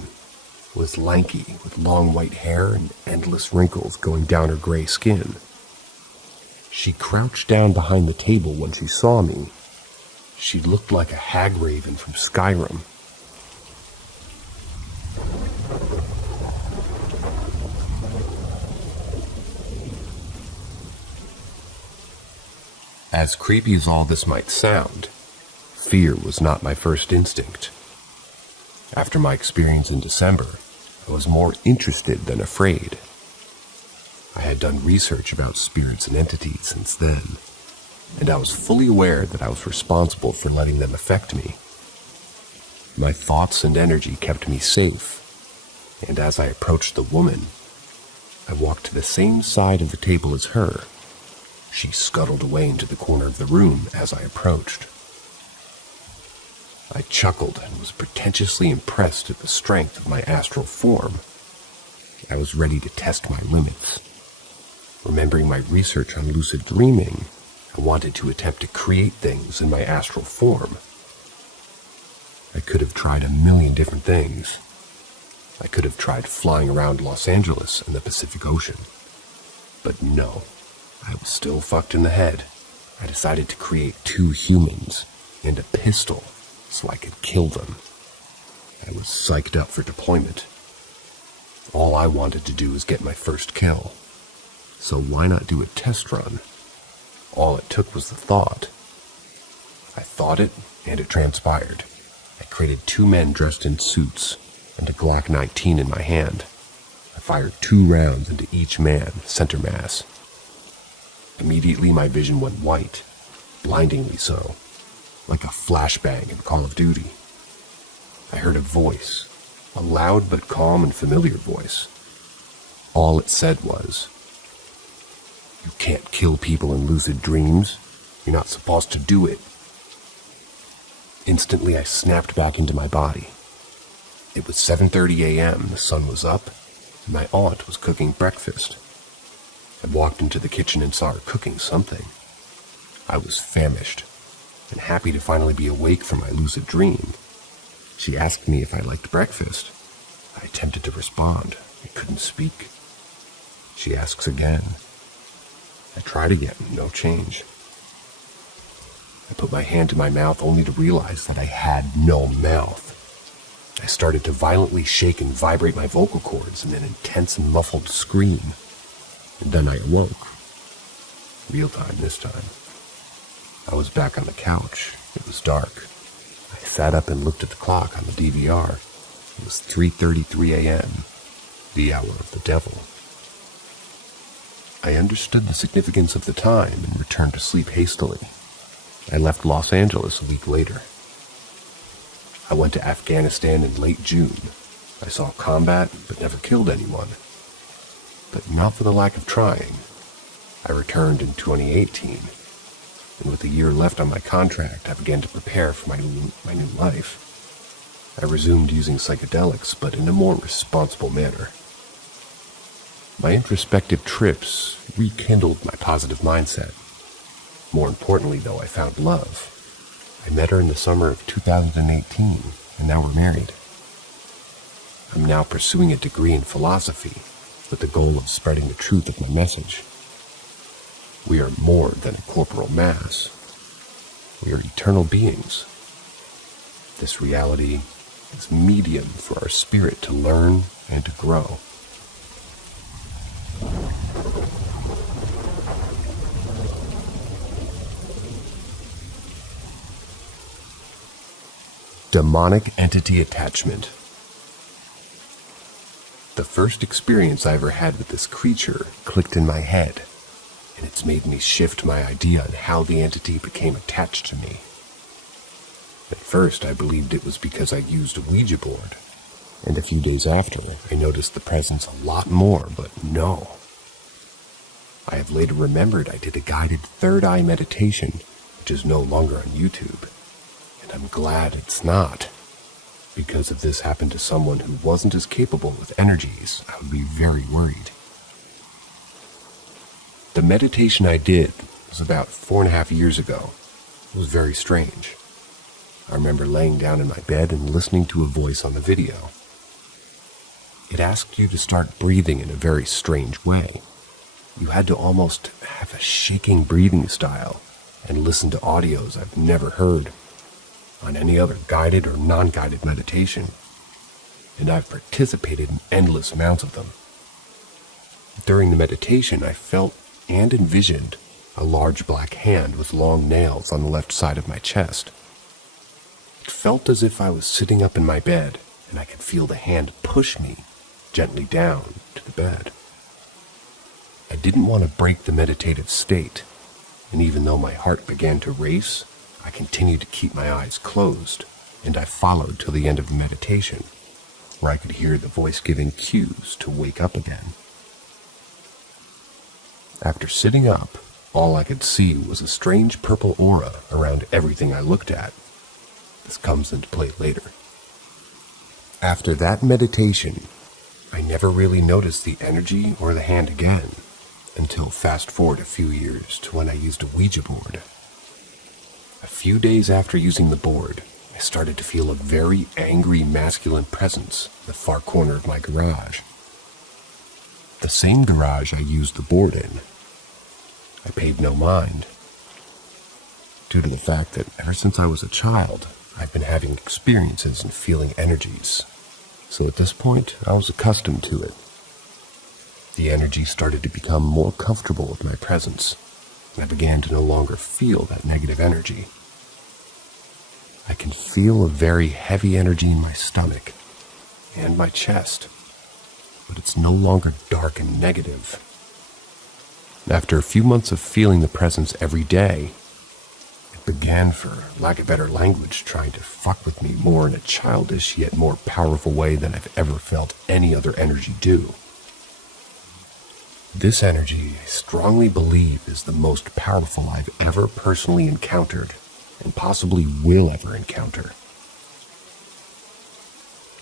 was lanky with long white hair and endless wrinkles going down her gray skin. She crouched down behind the table when she saw me. She looked like a hag raven from Skyrim. As creepy as all this might sound, fear was not my first instinct. After my experience in December, I was more interested than afraid. I had done research about spirits and entities since then, and I was fully aware that I was responsible for letting them affect me. My thoughts and energy kept me safe, and as I approached the woman, I walked to the same side of the table as her. She scuttled away into the corner of the room as I approached. I chuckled and was pretentiously impressed at the strength of my astral form. I was ready to test my limits. Remembering my research on lucid dreaming, I wanted to attempt to create things in my astral form. I could have tried a million different things. I could have tried flying around Los Angeles and the Pacific Ocean. But no, I was still fucked in the head. I decided to create 2 humans and a pistol so I could kill them. I was psyched up for deployment. All I wanted to do was get my first kill. So why not do a test run? All it took was the thought. I thought it, and it transpired. I created 2 men dressed in suits and a Glock 19 in my hand. I fired 2 rounds into each man, center mass. Immediately my vision went white, blindingly so, like a flashbang in Call of Duty. I heard a voice, a loud but calm and familiar voice. All it said was, "You can't kill people in lucid dreams. You're not supposed to do it." Instantly I snapped back into my body. It was 7:30 a.m., the sun was up, and my aunt was cooking breakfast. I walked into the kitchen and saw her cooking something. I was famished and happy to finally be awake from my lucid dream. She asked me if I liked breakfast. I attempted to respond. I couldn't speak. She asks again. I tried again, no change. I put my hand to my mouth only to realize that I had no mouth. I started to violently shake and vibrate my vocal cords in an intense and muffled scream. And then I awoke. Real time this time. I was back on the couch. It was dark. I sat up and looked at the clock on the DVR. It was 3:33 a.m., the hour of the devil. I understood the significance of the time and returned to sleep hastily. I left Los Angeles a week later. I went to Afghanistan in late June. I saw combat, but never killed anyone. But not for the lack of trying. I returned in 2018, and with a year left on my contract, I began to prepare for my new life. I resumed using psychedelics, but in a more responsible manner. My introspective trips rekindled my positive mindset. More importantly, though, I found love. I met her in the summer of 2018, and now we're married. I'm now pursuing a degree in philosophy, with the goal of spreading the truth of my message. We are more than a corporal mass. We are eternal beings. This reality is medium for our spirit to learn and to grow. Demonic entity attachment. The first experience I ever had with this creature clicked in my head, and it's made me shift my idea on how the entity became attached to me. At first, I believed it was because I used a Ouija board, and a few days after, I noticed the presence a lot more, but no. I have later remembered I did a guided third eye meditation, which is no longer on YouTube, and I'm glad it's not. Because if this happened to someone who wasn't as capable with energies, I would be very worried. The meditation I did was about 4.5 years ago. It was very strange. I remember laying down in my bed and listening to a voice on the video. It asked you to start breathing in a very strange way. You had to almost have a shaking breathing style and listen to audios I've never heard on any other guided or non-guided meditation, and I've participated in endless amounts of them. During the meditation, I felt and envisioned a large black hand with long nails on the left side of my chest. It felt as if I was sitting up in my bed, and I could feel the hand push me gently down to the bed. I didn't want to break the meditative state, and even though my heart began to race, I continued to keep my eyes closed, and I followed till the end of the meditation, where I could hear the voice giving cues to wake up again. After sitting up, all I could see was a strange purple aura around everything I looked at. This comes into play later. After that meditation, I never really noticed the energy or the hand again, until fast forward a few years to when I used a Ouija board. A few days after using the board, I started to feel a very angry masculine presence in the far corner of my garage. The same garage I used the board in. I paid no mind, due to the fact that ever since I was a child, I've been having experiences and feeling energies. So at this point, I was accustomed to it. The energy started to become more comfortable with my presence, and I began to no longer feel that negative energy. I can feel a very heavy energy in my stomach and my chest, but it's no longer dark and negative. After a few months of feeling the presence every day, it began, for lack of better language, trying to fuck with me more in a childish yet more powerful way than I've ever felt any other energy do. This energy, I strongly believe, is the most powerful I've ever personally encountered, and possibly will ever encounter.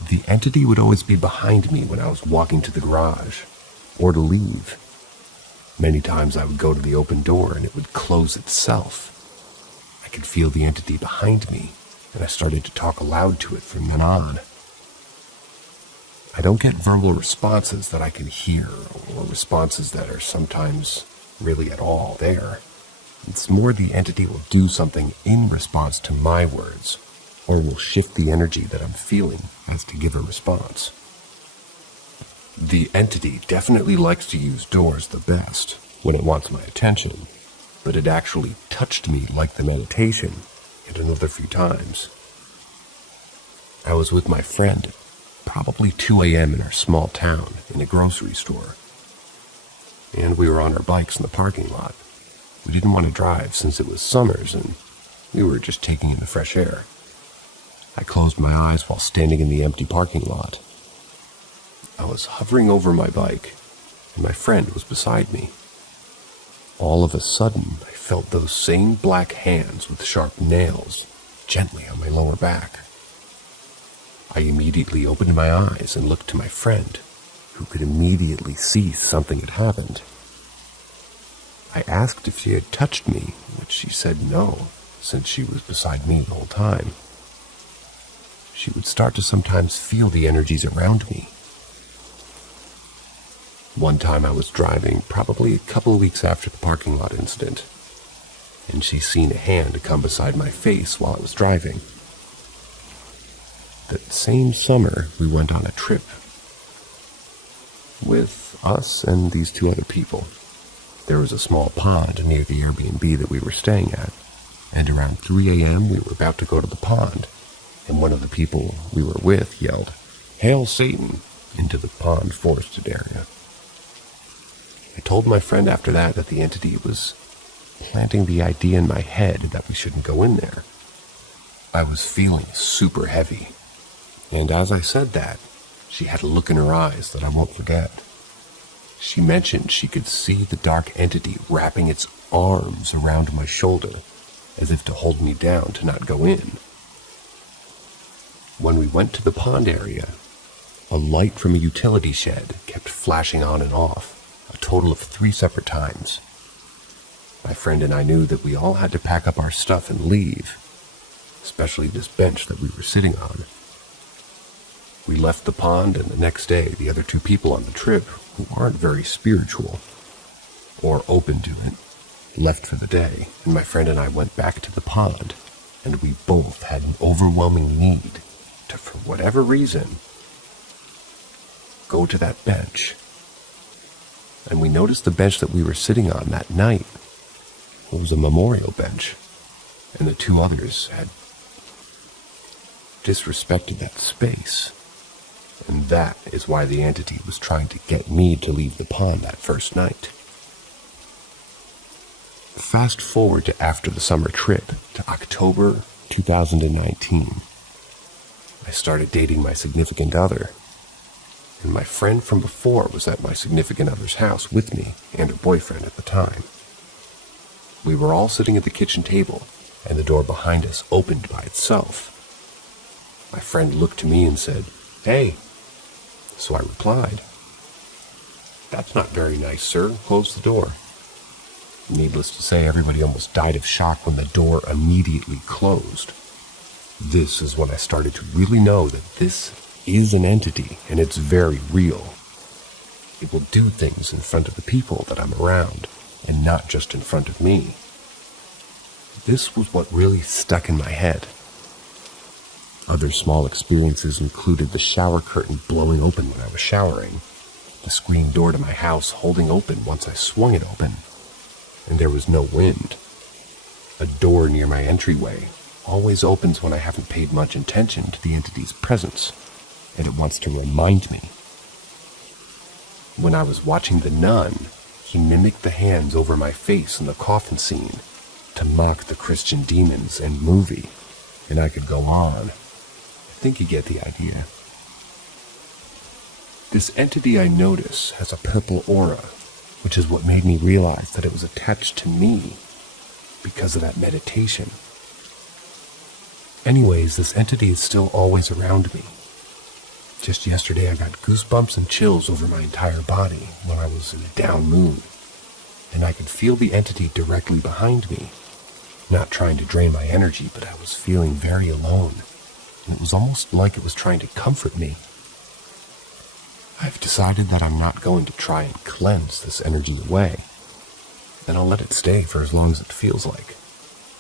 The entity would always be behind me when I was walking to the garage, or to leave. Many times I would go to the open door and it would close itself. I could feel the entity behind me, and I started to talk aloud to it from then on. I don't get verbal responses that I can hear, or responses that are sometimes really at all there. It's more the entity will do something in response to my words, or will shift the energy that I'm feeling as to give a response. The entity definitely likes to use doors the best when it wants my attention, but it actually touched me like the meditation yet another few times. I was with my friend at probably 2 a.m. in our small town in a grocery store, and we were on our bikes in the parking lot. We didn't want to drive since it was summers and we were just taking in the fresh air. I closed my eyes while standing in the empty parking lot. I was hovering over my bike, and my friend was beside me. All of a sudden, I felt those same black hands with sharp nails gently on my lower back. I immediately opened my eyes and looked to my friend, who could immediately see something had happened. I asked if she had touched me, which she said no, since she was beside me the whole time. She would start to sometimes feel the energies around me. One time I was driving, probably a couple of weeks after the parking lot incident, and she seen a hand come beside my face while I was driving. That same summer, we went on a trip with us and these 2 other people. There was a small pond near the Airbnb that we were staying at, and around 3 a.m. we were about to go to the pond, and one of the people we were with yelled, "Hail Satan," into the pond forested area. I told my friend after that the entity was planting the idea in my head that we shouldn't go in there. I was feeling super heavy, and as I said that, she had a look in her eyes that I won't forget. She mentioned she could see the dark entity wrapping its arms around my shoulder, as if to hold me down to not go in. When we went to the pond area, a light from a utility shed kept flashing on and off, a total of 3 separate times. My friend and I knew that we all had to pack up our stuff and leave, especially this bench that we were sitting on. We left the pond, and the next day, the other two people on the trip, who aren't very spiritual or open to it, left for the day, and my friend and I went back to the pond, and we both had an overwhelming need to, for whatever reason, go to that bench. And we noticed the bench that we were sitting on that night. It was a memorial bench, and the two others had disrespected that space. And that is why the entity was trying to get me to leave the pond that first night. Fast forward to after the summer trip, to October 2019. I started dating my significant other, and my friend from before was at my significant other's house with me and her boyfriend at the time. We were all sitting at the kitchen table, and the door behind us opened by itself. My friend looked to me and said, "Hey." So I replied, "That's not very nice, sir. Close the door." Needless to say, everybody almost died of shock when the door immediately closed. This is when I started to really know that this is an entity, and it's very real. It will do things in front of the people that I'm around, and not just in front of me. This was what really stuck in my head. Other small experiences included the shower curtain blowing open when I was showering, the screen door to my house holding open once I swung it open, and there was no wind. A door near my entryway always opens when I haven't paid much attention to the entity's presence, and it wants to remind me. When I was watching The Nun, he mimicked the hands over my face in the coffin scene to mock the Christian demons and movie, and I could go on. I think you get the idea. This entity I notice has a purple aura, which is what made me realize that it was attached to me because of that meditation. Anyways, this entity is still always around me. Just yesterday I got goosebumps and chills over my entire body when I was in a down mood, and I could feel the entity directly behind me, not trying to drain my energy, but I was feeling very alone, and it was almost like it was trying to comfort me. I've decided that I'm not going to try and cleanse this energy away, and I'll let it stay for as long as it feels like.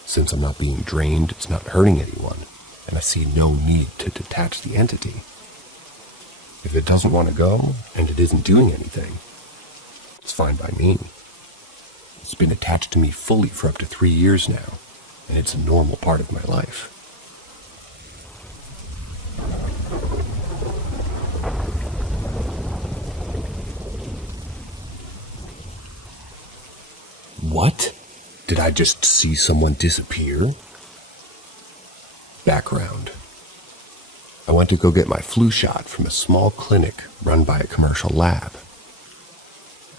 Since I'm not being drained, it's not hurting anyone, and I see no need to detach the entity. If it doesn't want to go, and it isn't doing anything, it's fine by me. It's been attached to me fully for up to 3 years now, and it's a normal part of my life. What? Did I just see someone disappear? Background. I went to go get my flu shot from a small clinic run by a commercial lab.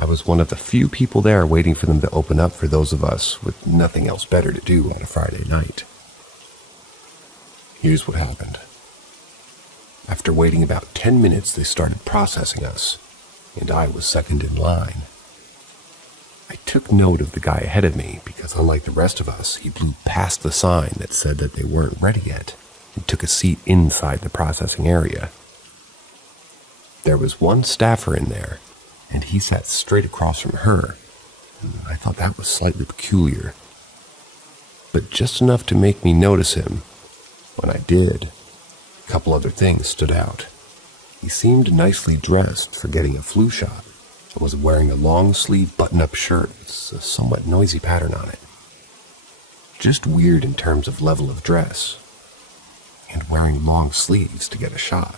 I was one of the few people there waiting for them to open up for those of us with nothing else better to do on a Friday night. Here's what happened. After waiting about 10 minutes, they started processing us, and I was second in line. I took note of the guy ahead of me because, unlike the rest of us, he blew past the sign that said that they weren't ready yet and took a seat inside the processing area. There was one staffer in there, and he sat straight across from her. I thought that was slightly peculiar, but just enough to make me notice him. When I did, a couple other things stood out. He seemed nicely dressed for getting a flu shot, and was wearing a long-sleeve button-up shirt with a somewhat noisy pattern on it. Just weird in terms of level of dress, and wearing long sleeves to get a shot.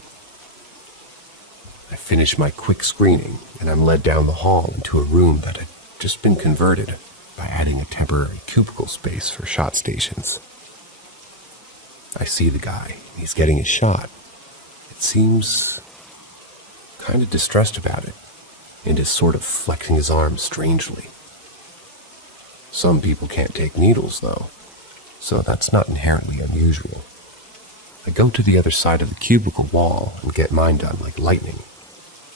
I finish my quick screening, and I'm led down the hall into a room that had just been converted by adding a temporary cubicle space for shot stations. I see the guy. He's getting his shot. It seems kind of distressed about it, and is sort of flexing his arms strangely. Some people can't take needles, though, so that's not inherently unusual. I go to the other side of the cubicle wall and get mine done like lightning.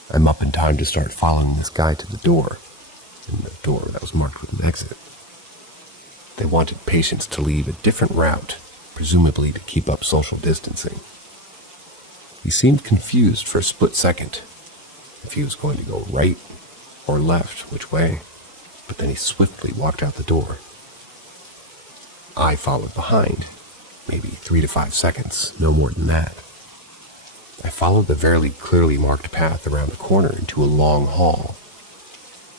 I'm up in time to start following this guy to the door, and the door that was marked with an exit. They wanted patients to leave a different route, presumably to keep up social distancing. He seemed confused for a split second, if he was going to go right or left, which way, but then he swiftly walked out the door. I followed behind, maybe 3 to 5 seconds, no more than that. I followed the very clearly marked path around the corner into a long hall.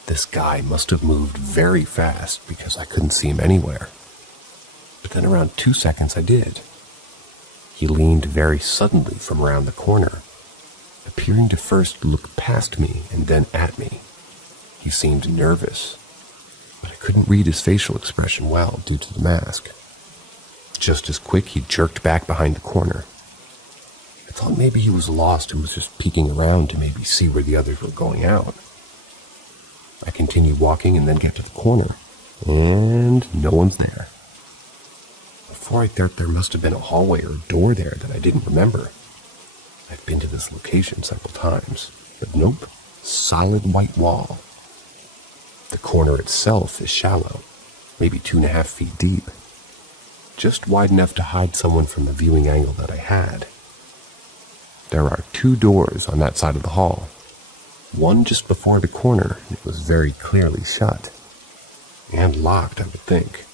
This guy must have moved very fast because I couldn't see him anywhere. But then around 2 seconds I did. He leaned very suddenly from around the corner, appearing to first look past me and then at me. He seemed nervous, but I couldn't read his facial expression well due to the mask. Just as quick, he jerked back behind the corner. I thought maybe he was lost and was just peeking around to maybe see where the others were going out. I continued walking and then get to the corner, and no one's there. Before I thought there must have been a hallway or a door there that I didn't remember. I've been to this location several times, but nope, solid white wall. The corner itself is shallow, maybe 2.5 feet deep, just wide enough to hide someone from the viewing angle that I had. There are 2 doors on that side of the hall. One just before the corner, and it was very clearly shut. And locked, I would think.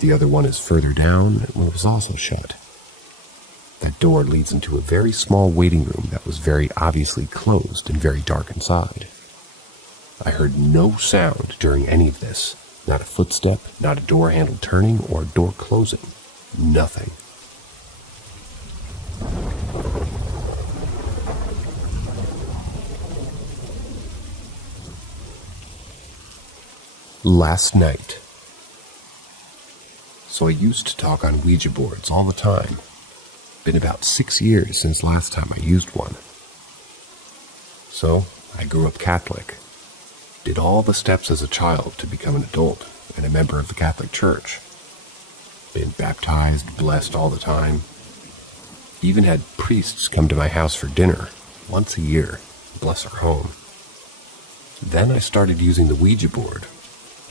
The other one is further down, and it was also shut. That door leads into a very small waiting room that was very obviously closed and very dark inside. I heard no sound during any of this. Not a footstep, not a door handle turning, or a door closing. Nothing. Last night. So I used to talk on Ouija boards all the time. Been about 6 years since last time I used one. So I grew up Catholic. Did all the steps as a child to become an adult and a member of the Catholic Church. Been baptized, blessed all the time. Even had priests come to my house for dinner once a year, bless our home. Then I started using the Ouija board.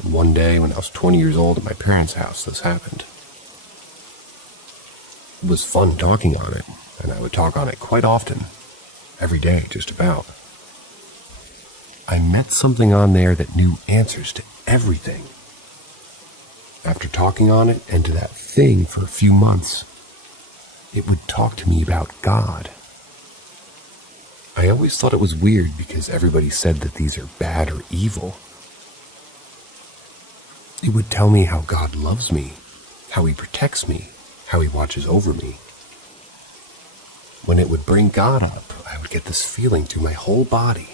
And one day when I was 20 years old at my parents' house, this happened. It was fun talking on it, and I would talk on it quite often. Every day, just about. I met something on there that knew answers to everything. After talking on it and to that thing for a few months, it would talk to me about God. I always thought it was weird because everybody said that these are bad or evil. It would tell me how God loves me, how he protects me, how he watches over me. When it would bring God up, I would get this feeling through my whole body.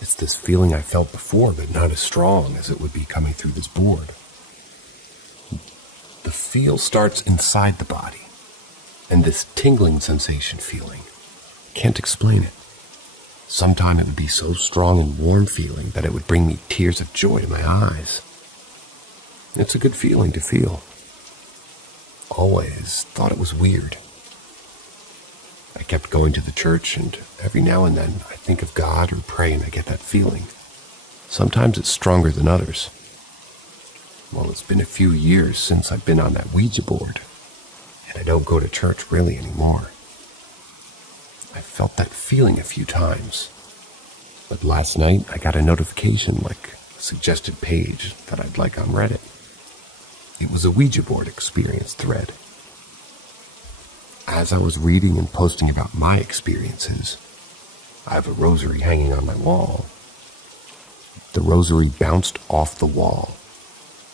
It's this feeling I felt before, but not as strong as it would be coming through this board. The feel starts inside the body, and this tingling sensation feeling. Can't explain it. Sometime it would be so strong and warm feeling that it would bring me tears of joy to my eyes. It's a good feeling to feel. Always thought it was weird. I kept going to the church, and every now and then I think of God or pray and I get that feeling. Sometimes it's stronger than others. Well, it's been a few years since I've been on that Ouija board, and I don't go to church really anymore. I felt that feeling a few times, but last night I got a notification like a suggested page that I'd like on Reddit. It was a Ouija board experience thread. As I was reading and posting about my experiences, I have a rosary hanging on my wall. The rosary bounced off the wall,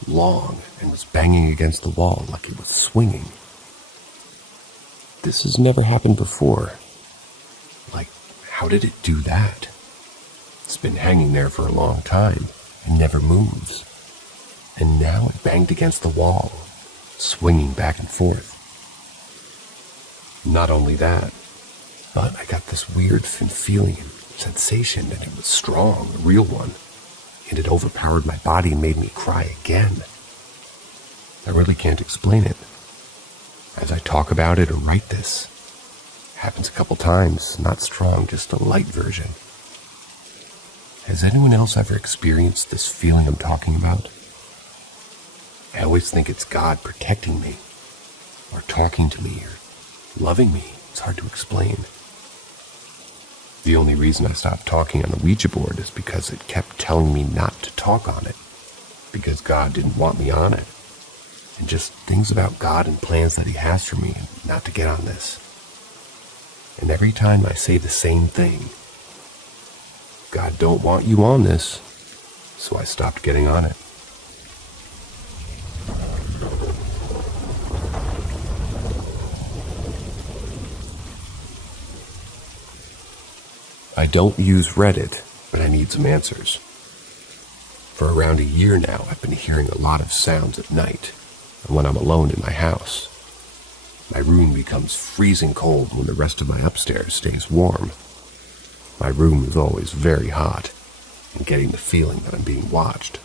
long, and was banging against the wall like it was swinging. This has never happened before. Like, how did it do that? It's been hanging there for a long time and never moves. And now it banged against the wall, swinging back and forth. Not only that, but I got this weird feeling and sensation that it was strong, a real one, and it overpowered my body and made me cry again. I really can't explain it. As I talk about it or write this, it happens a couple times, not strong, just a light version. Has anyone else ever experienced this feeling I'm talking about? I always think it's God protecting me, or talking to me, or loving me. It's hard to explain. The only reason I stopped talking on the Ouija board is because it kept telling me not to talk on it, because God didn't want me on it, and just things about God and plans that he has for me, not to get on this. And every time I say the same thing, God don't want you on this, so I stopped getting on it. I don't use Reddit, but I need some answers. For around a year now, I've been hearing a lot of sounds at night, and when I'm alone in my house. My room becomes freezing cold when the rest of my upstairs stays warm. My room is always very hot, and getting the feeling that I'm being watched.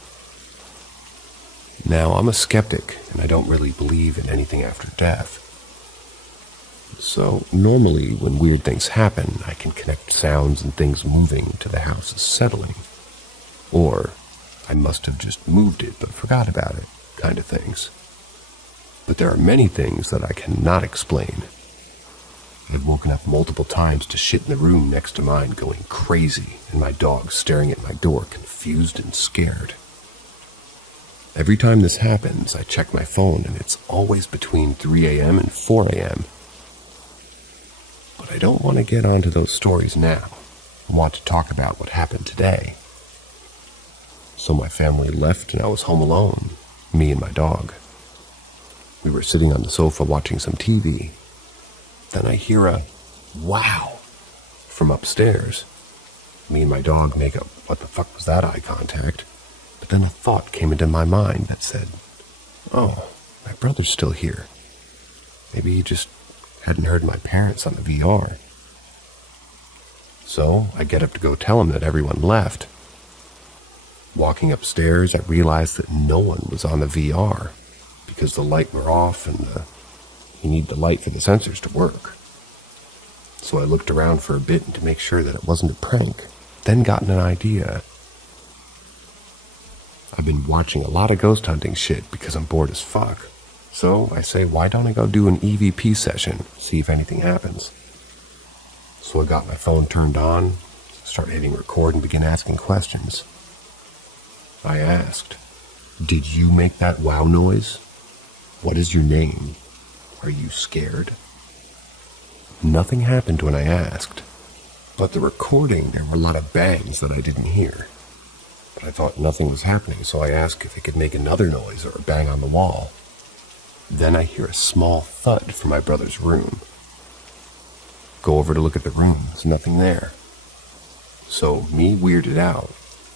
Now, I'm a skeptic, and I don't really believe in anything after death. So, normally, when weird things happen, I can connect sounds and things moving to the house's settling. Or, I must have just moved it but forgot about it, kind of things. But there are many things that I cannot explain. I've woken up multiple times to shit in the room next to mine going crazy, and my dog staring at my door confused and scared. Every time this happens, I check my phone, and it's always between 3 a.m. and 4 a.m. But I don't want to get onto those stories now. I want to talk about what happened today. So my family left and I was home alone, me and my dog. We were sitting on the sofa watching some TV. Then I hear a wow from upstairs. Me and my dog make a what the fuck was that eye contact. But then a thought came into my mind that said, oh, my brother's still here. Maybe he just hadn't heard my parents on the VR. So I get up to go tell him that everyone left. Walking upstairs, I realized that no one was on the VR because the light were off and you need the light for the sensors to work. So I looked around for a bit to make sure that it wasn't a prank, then gotten an idea. I've been watching a lot of ghost hunting shit because I'm bored as fuck. So I say, why don't I go do an EVP session, see if anything happens? So I got my phone turned on, start hitting record and begin asking questions. I asked, did you make that wow noise? What is your name? Are you scared? Nothing happened when I asked, but the recording, there were a lot of bangs that I didn't hear. But I thought nothing was happening, so I asked if it could make another noise or a bang on the wall. Then I hear a small thud from my brother's room. Go over to look at the room, there's nothing there. So, me weirded out.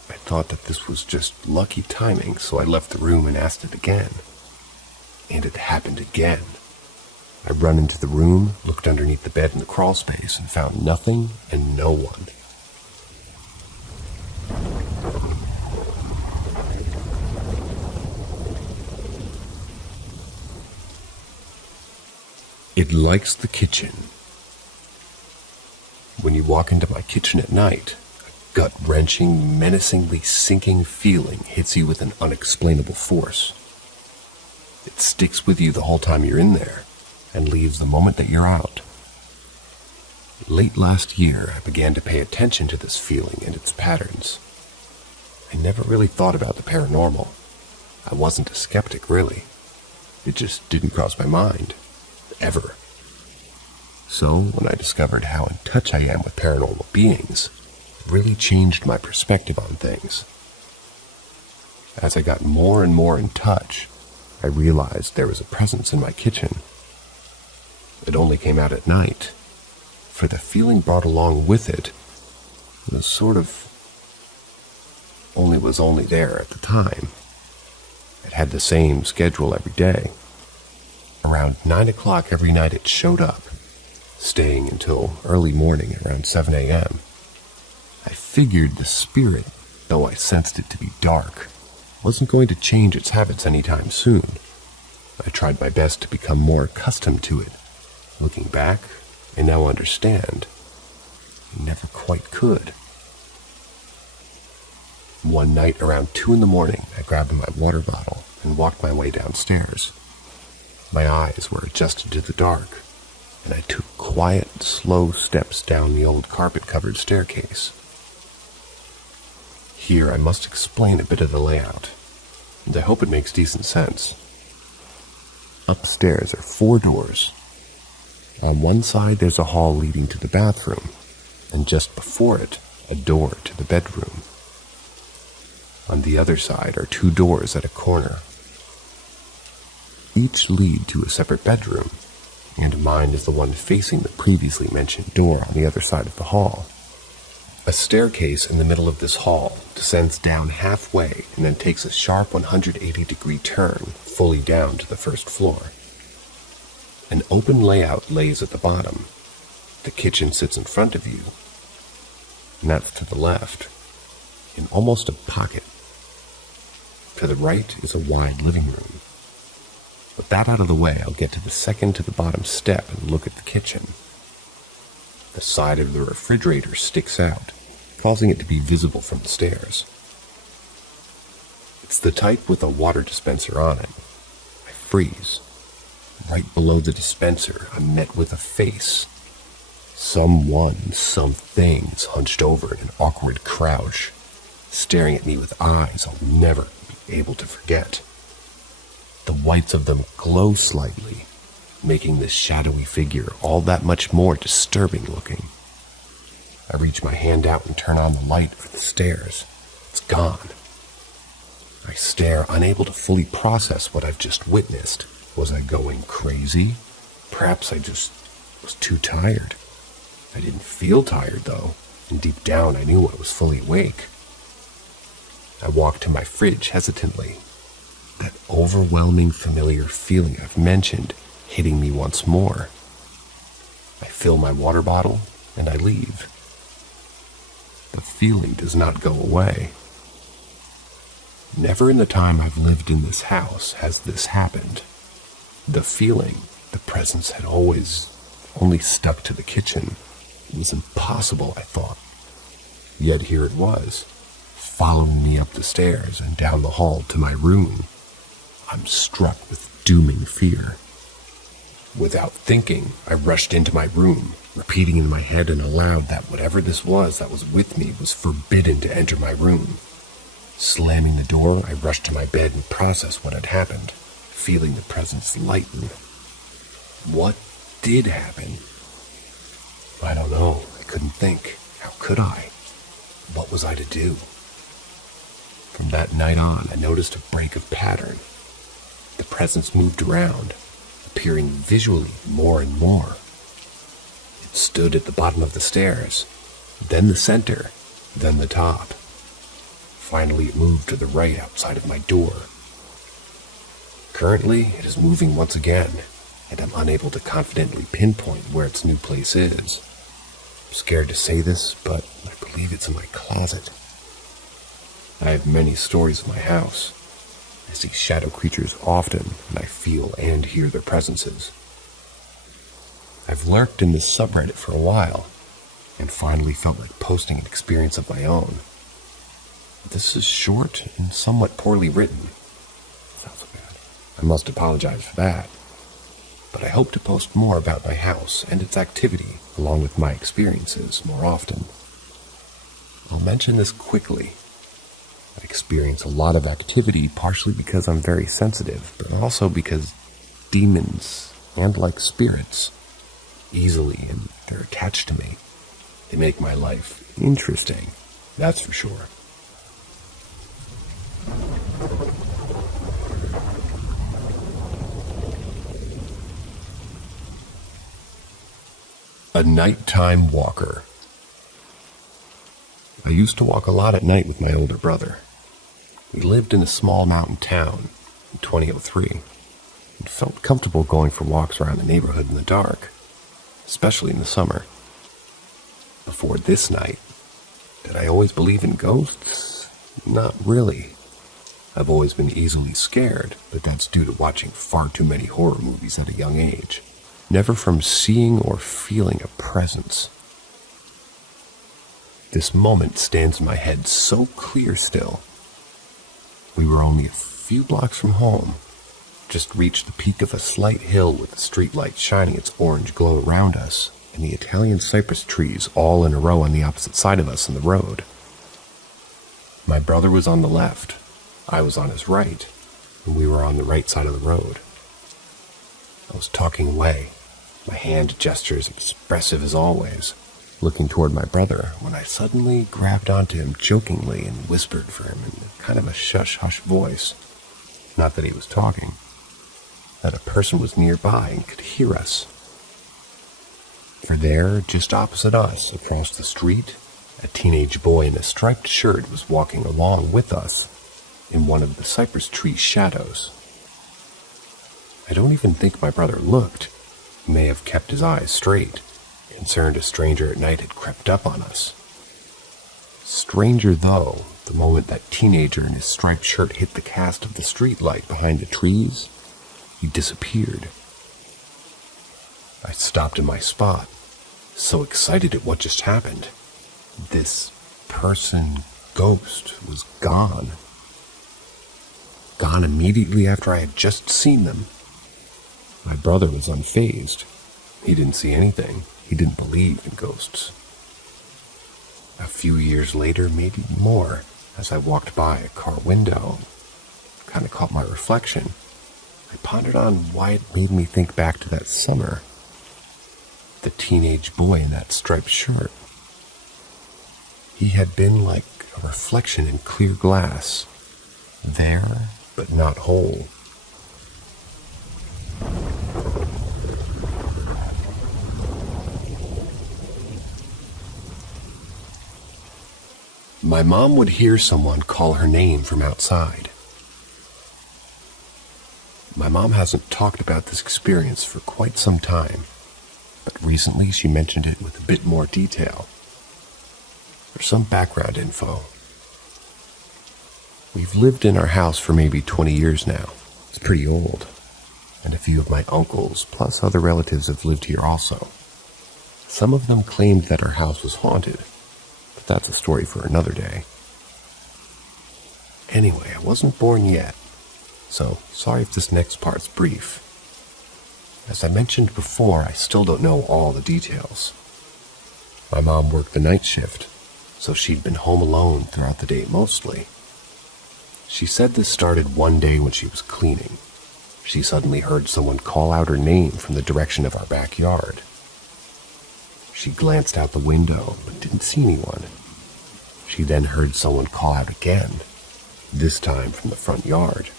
I thought that this was just lucky timing, so I left the room and asked it again. And it happened again. I run into the room, looked underneath the bed in the crawl space, and found nothing and no one. It likes the kitchen. When you walk into my kitchen at night, a gut-wrenching, menacingly sinking feeling hits you with an unexplainable force. It sticks with you the whole time you're in there, and leaves the moment that you're out. Late last year, I began to pay attention to this feeling and its patterns. I never really thought about the paranormal. I wasn't a skeptic, really. It just didn't cross my mind. Ever. So, when I discovered how in touch I am with paranormal beings, it really changed my perspective on things. As I got more and more in touch, I realized there was a presence in my kitchen. It only came out at night, for the feeling brought along with it was sort of only there at the time. It had the same schedule every day. Around 9 o'clock every night it showed up, staying until early morning around 7 a.m. I figured the spirit, though I sensed it to be dark, wasn't going to change its habits anytime soon. I tried my best to become more accustomed to it. Looking back, I now understand. I never quite could. One night around 2 in the morning, I grabbed my water bottle and walked my way downstairs. My eyes were adjusted to the dark, and I took quiet, slow steps down the old carpet-covered staircase. Here I must explain a bit of the layout, and I hope it makes decent sense. Upstairs are 4 doors. On one side there's a hall leading to the bathroom, and just before it, a door to the bedroom. On the other side are 2 doors at a corner. Each lead to a separate bedroom, and mine is the one facing the previously mentioned door on the other side of the hall. A staircase in the middle of this hall descends down halfway and then takes a sharp 180-degree turn fully down to the first floor. An open layout lays at the bottom. The kitchen sits in front of you, and that's to the left, in almost a pocket. To the right is a wide living room. With that out of the way, I'll get to the second to the bottom step and look at the kitchen. The side of the refrigerator sticks out, causing it to be visible from the stairs. It's the type with a water dispenser on it. I freeze. Right below the dispenser, I'm met with a face. Something is hunched over in an awkward crouch, staring at me with eyes I'll never be able to forget. The whites of them glow slightly, making this shadowy figure all that much more disturbing looking. I reach my hand out and turn on the light for the stairs. It's gone. I stare, unable to fully process what I've just witnessed. Was I going crazy? Perhaps I just was too tired. I didn't feel tired, though, and deep down I knew I was fully awake. I walked to my fridge hesitantly, that overwhelming familiar feeling I've mentioned hitting me once more. I fill my water bottle and I leave. The feeling does not go away. Never in the time I've lived in this house has this happened. The feeling, the presence had always only stuck to the kitchen. It was impossible, I thought. Yet here it was, following me up the stairs and down the hall to my room. I'm struck with dooming fear. Without thinking, I rushed into my room, repeating in my head and aloud that whatever this was that was with me was forbidden to enter my room. Slamming the door, I rushed to my bed and processed what had happened, feeling the presence lighten. What did happen? I don't know. I couldn't think. How could I? What was I to do? From that night on, I noticed a break of pattern. The presence moved around, appearing visually more and more. It stood at the bottom of the stairs, then the center, then the top. Finally, it moved to the right outside of my door. Currently, it is moving once again, and I'm unable to confidently pinpoint where its new place is. I'm scared to say this, but I believe it's in my closet. I have many stories of my house. I see shadow creatures often, and I feel and hear their presences. I've lurked in this subreddit for a while, and finally felt like posting an experience of my own. This is short and somewhat poorly written. Sounds so bad. I must apologize for that. But I hope to post more about my house and its activity, along with my experiences, more often. I'll mention this quickly. I experience a lot of activity partially because I'm very sensitive, but also because demons, and like spirits, easily and they're attached to me. They make my life interesting, that's for sure. A nighttime walker. I used to walk a lot at night with my older brother. We lived in a small mountain town in 2003 and felt comfortable going for walks around the neighborhood in the dark, especially in the summer. Before this night, did I always believe in ghosts? Not really. I've always been easily scared, but that's due to watching far too many horror movies at a young age. Never from seeing or feeling a presence. This moment stands in my head so clear still. We were only a few blocks from home. Just reached the peak of a slight hill with the streetlight shining its orange glow around us, and the Italian cypress trees all in a row on the opposite side of us in the road. My brother was on the left, I was on his right, and we were on the right side of the road. I was talking away, my hand gestures expressive as always, looking toward my brother, when I suddenly grabbed onto him jokingly and whispered for him in kind of a shush-hush voice. Not that he was talking, that a person was nearby and could hear us. For there, just opposite us, across the street, a teenage boy in a striped shirt was walking along with us in one of the cypress tree shadows. I don't even think my brother looked. He may have kept his eyes straight, concerned a stranger at night had crept up on us. Stranger though, the moment that teenager in his striped shirt hit the cast of the street light behind the trees, he disappeared. I stopped in my spot, so excited at what just happened. This ghost was gone. Gone immediately after I had just seen them. My brother was unfazed. He didn't see anything. He didn't believe in ghosts. A few years later, maybe more, as I walked by a car window, kind of caught my reflection. I pondered on why it made me think back to that summer. The teenage boy in that striped shirt. He had been like a reflection in clear glass, there but not whole. My mom would hear someone call her name from outside. My mom hasn't talked about this experience for quite some time, but recently she mentioned it with a bit more detail. For some background info. We've lived in our house for maybe 20 years now. It's pretty old. And a few of my uncles, plus other relatives, have lived here also. Some of them claimed that our house was haunted, but that's a story for another day. Anyway, I wasn't born yet, so sorry if this next part's brief. As I mentioned before, I still don't know all the details. My mom worked the night shift, so she'd been home alone throughout the day mostly. She said this started one day when she was cleaning. She suddenly heard someone call out her name from the direction of our backyard. She glanced out the window, but didn't see anyone. She then heard someone call out again, this time from the front yard.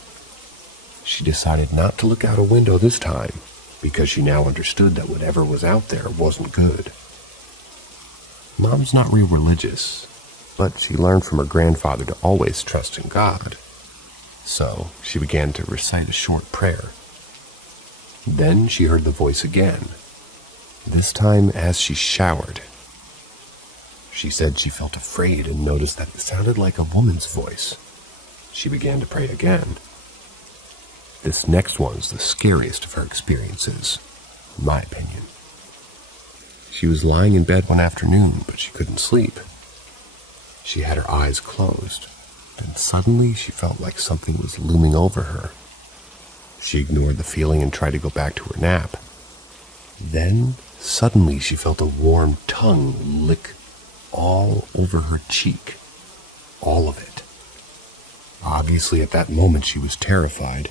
She decided not to look out a window this time, because she now understood that whatever was out there wasn't good. Mom's not real religious, but she learned from her grandfather to always trust in God. So she began to recite a short prayer. Then she heard the voice again, this time as she showered. She said she felt afraid and noticed that it sounded like a woman's voice. She began to pray again. This next one's the scariest of her experiences, in my opinion. She was lying in bed one afternoon, but she couldn't sleep. She had her eyes closed. Then suddenly she felt like something was looming over her. She ignored the feeling and tried to go back to her nap. Then suddenly she felt a warm tongue lick all over her cheek. All of it. Obviously at that moment she was terrified.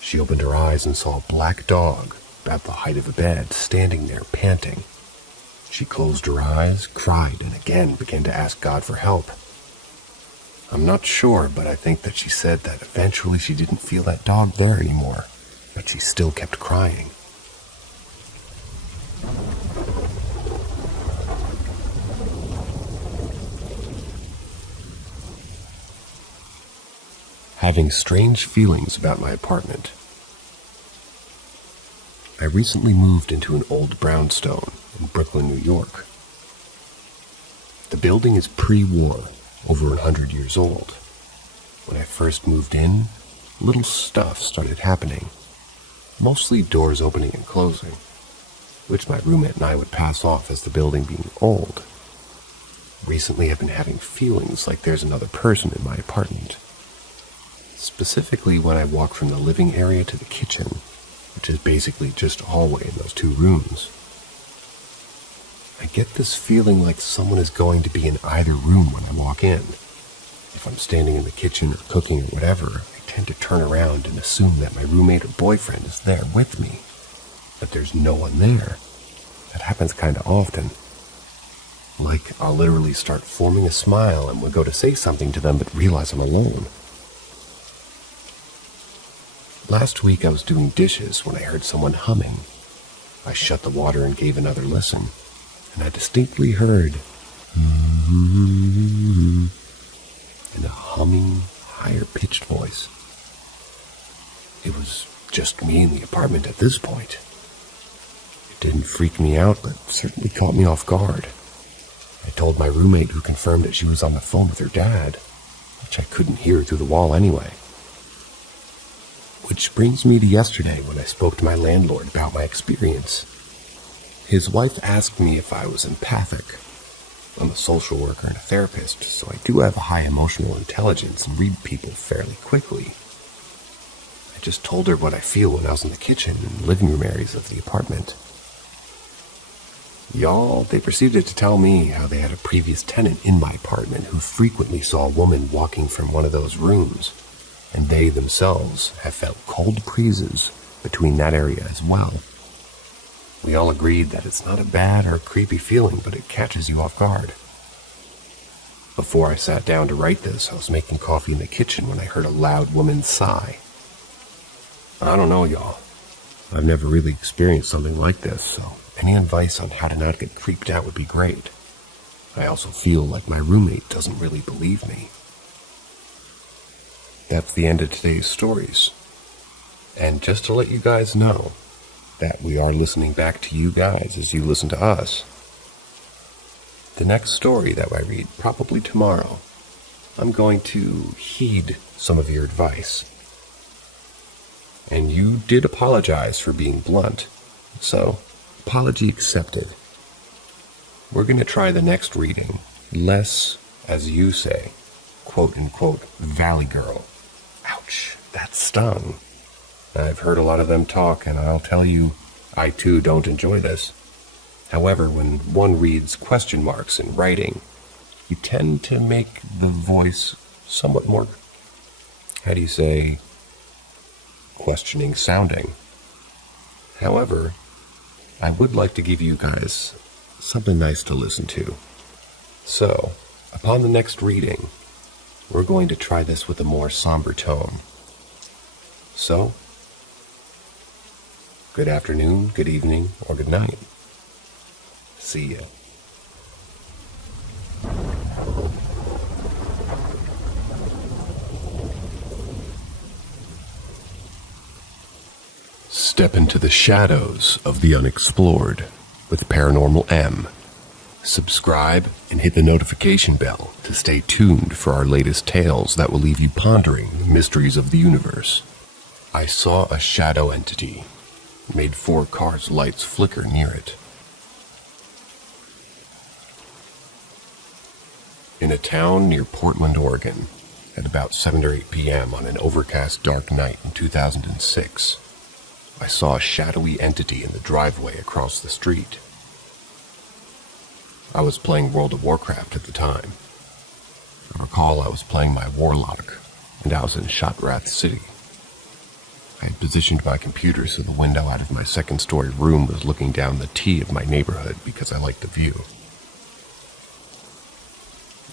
She opened her eyes and saw a black dog about the height of a bed standing there panting. She closed her eyes, cried, and again began to ask God for help. I'm not sure, but I think that she said that eventually she didn't feel that dog there anymore, but she still kept crying. Having strange feelings about my apartment. I recently moved into an old brownstone in Brooklyn, New York. The building is pre-war, over 100 years old. When I first moved in, little stuff started happening, mostly doors opening and closing, which my roommate and I would pass off as the building being old. Recently I've been having feelings like there's another person in my apartment. specifically when I walk from the living area to the kitchen, which is basically just a hallway in those two rooms. I get this feeling like someone is going to be in either room when I walk in. If I'm standing in the kitchen or cooking or whatever, I tend to turn around and assume that my roommate or boyfriend is there with me. But there's no one there. That happens kind of often. Like, I'll literally start forming a smile and will go to say something to them but realize I'm alone. Last week I was doing dishes when I heard someone humming. I shut the water and gave another listen, and I distinctly heard in a humming, higher-pitched voice. It was just me in the apartment at this point. It didn't freak me out, but certainly caught me off guard. I told my roommate, who confirmed that she was on the phone with her dad, which I couldn't hear through the wall anyway. Which brings me to yesterday when I spoke to my landlord about my experience. His wife asked me if I was empathic. I'm a social worker and a therapist, so I do have a high emotional intelligence and read people fairly quickly. I just told her what I feel when I was in the kitchen and living room areas of the apartment. Y'all, they proceeded to tell me how they had a previous tenant in my apartment who frequently saw a woman walking from one of those rooms, and they themselves have felt cold breezes between that area as well. We all agreed that it's not a bad or a creepy feeling, but it catches you off guard. Before I sat down to write this, I was making coffee in the kitchen when I heard a loud woman's sigh. I don't know, y'all. I've never really experienced something like this, so any advice on how to not get creeped out would be great. I also feel like my roommate doesn't really believe me. That's the end of today's stories. And just to let you guys know that we are listening back to you guys as you listen to us. The next story that I read, probably tomorrow, I'm going to heed some of your advice. And you did apologize for being blunt, so apology accepted. We're going to try the next reading, less, as you say, quote-unquote, Valley Girl. Ouch, that stung. I've heard a lot of them talk, and I'll tell you, I too don't enjoy this. However, when one reads question marks in writing, you tend to make the voice somewhat more, questioning sounding. However, I would like to give you guys something nice to listen to. So, upon the next reading, we're going to try this with a more somber tone. So, good afternoon, good evening, or good night. See ya. Step into the shadows of the unexplored with Paranormal M. Subscribe and hit the notification bell to stay tuned for our latest tales that will leave you pondering the mysteries of the universe. I saw a shadow entity. Made 4 cars' lights flicker near it. In a town near Portland, Oregon, at about 7 or 8 p.m. on an overcast dark night in 2006, I saw a shadowy entity in the driveway across the street. I was playing World of Warcraft at the time. I recall I was playing my Warlock, and I was in Shotrath City. I had positioned my computer so the window out of my second-story room was looking down the T of my neighborhood because I liked the view.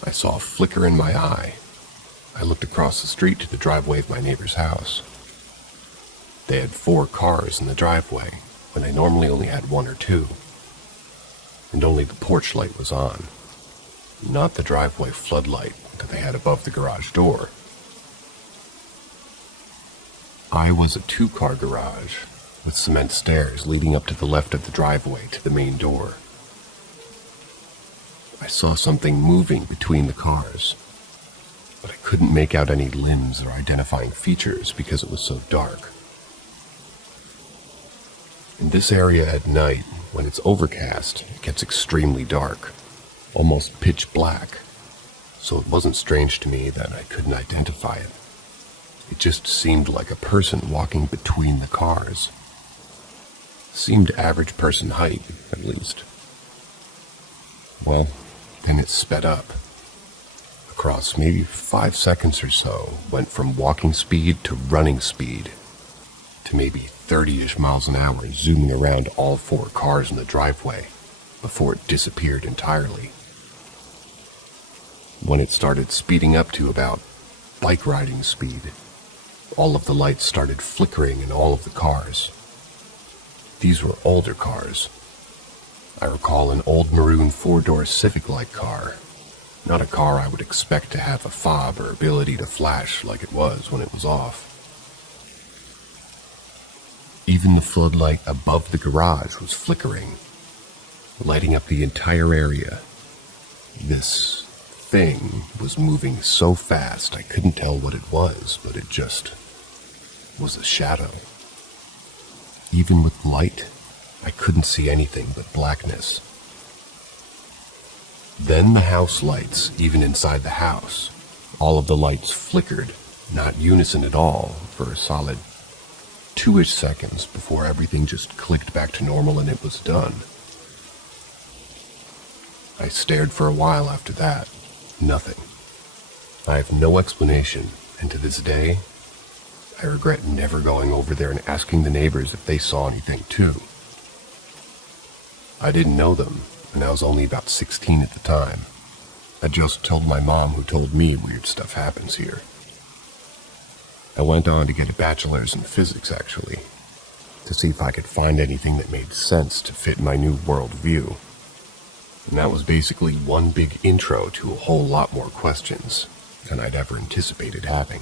I saw a flicker in my eye. I looked across the street to the driveway of my neighbor's house. They had 4 cars in the driveway when they normally only had 1 or 2. And only the porch light was on, not the driveway floodlight that they had above the garage door. I was a 2-car garage with cement stairs leading up to the left of the driveway to the main door. I saw something moving between the cars, but I couldn't make out any limbs or identifying features because it was so dark. In this area at night, when it's overcast, it gets extremely dark, almost pitch black, so it wasn't strange to me that I couldn't identify it. It just seemed like a person walking between the cars. Seemed average person height, at least. Well, then it sped up. Across maybe 5 seconds or so, went from walking speed to running speed, to maybe 30-ish miles an hour, zooming around all 4 cars in the driveway, before it disappeared entirely. When it started speeding up to about bike riding speed, all of the lights started flickering in all of the cars. These were older cars. I recall an old maroon 4-door Civic-like car, not a car I would expect to have a fob or ability to flash like it was when it was off. Even the floodlight above the garage was flickering, lighting up the entire area. This thing was moving so fast I couldn't tell what it was, but it just was a shadow. Even with light, I couldn't see anything but blackness. Then the house lights, even inside the house, all of the lights flickered, not unison at all, for a solid 2-ish seconds before everything just clicked back to normal and it was done. I stared for a while after that. Nothing. I have no explanation, and to this day, I regret never going over there and asking the neighbors if they saw anything too. I didn't know them, and I was only about 16 at the time. I just told my mom, who told me weird stuff happens here. I went on to get a bachelor's in physics, actually, to see if I could find anything that made sense to fit my new worldview. And that was basically one big intro to a whole lot more questions than I'd ever anticipated having.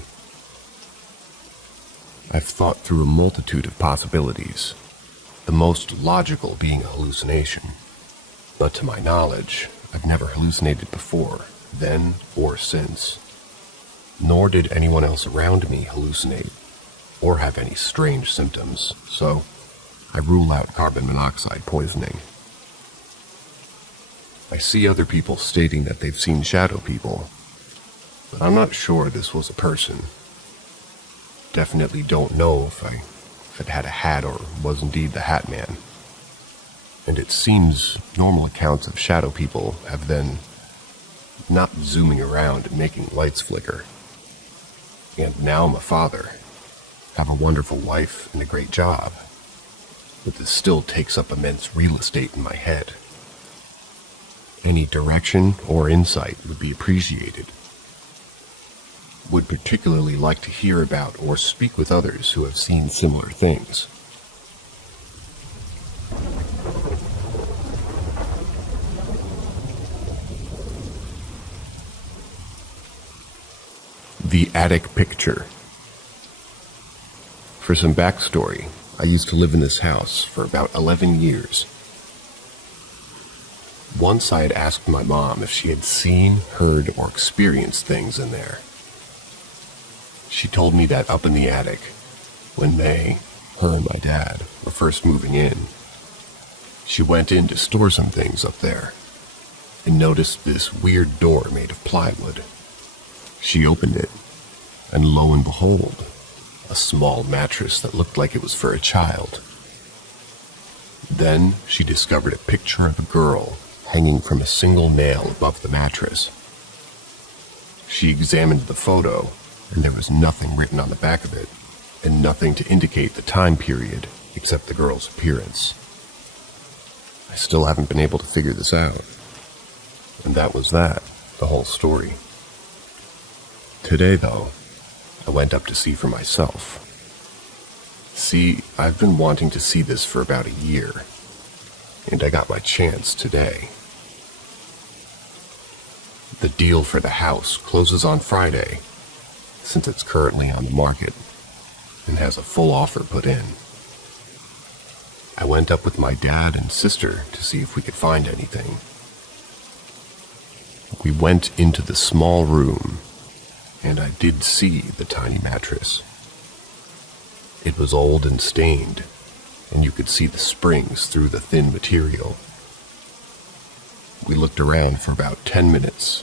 I've thought through a multitude of possibilities, the most logical being a hallucination. But to my knowledge, I've never hallucinated before, then or since. Nor did anyone else around me hallucinate or have any strange symptoms, so I rule out carbon monoxide poisoning. I see other people stating that they've seen shadow people, but I'm not sure this was a person. Definitely don't know if it had a hat or was indeed the Hat Man. And it seems normal accounts of shadow people have then not zooming around and making lights flicker. And now I'm a father, have a wonderful wife and a great job, but this still takes up immense real estate in my head. Any direction or insight would be appreciated. Would particularly like to hear about or speak with others who have seen similar things. The Attic Picture. For some backstory, I used to live in this house for about 11 years. Once I had asked my mom if she had seen, heard, or experienced things in there. She told me that up in the attic, when her and my dad, were first moving in, she went in to store some things up there, and noticed this weird door made of plywood. She opened it, and lo and behold, a small mattress that looked like it was for a child. Then she discovered a picture of a girl hanging from a single nail above the mattress. She examined the photo, and there was nothing written on the back of it, and nothing to indicate the time period except the girl's appearance. I still haven't been able to figure this out. And that was that, the whole story. Today, though, I went up to see for myself. See, I've been wanting to see this for about a year, and I got my chance today. The deal for the house closes on Friday, since it's currently on the market, and has a full offer put in. I went up with my dad and sister to see if we could find anything. We went into the small room, and I did see the tiny mattress. It was old and stained, and you could see the springs through the thin material. We looked around for about 10 minutes,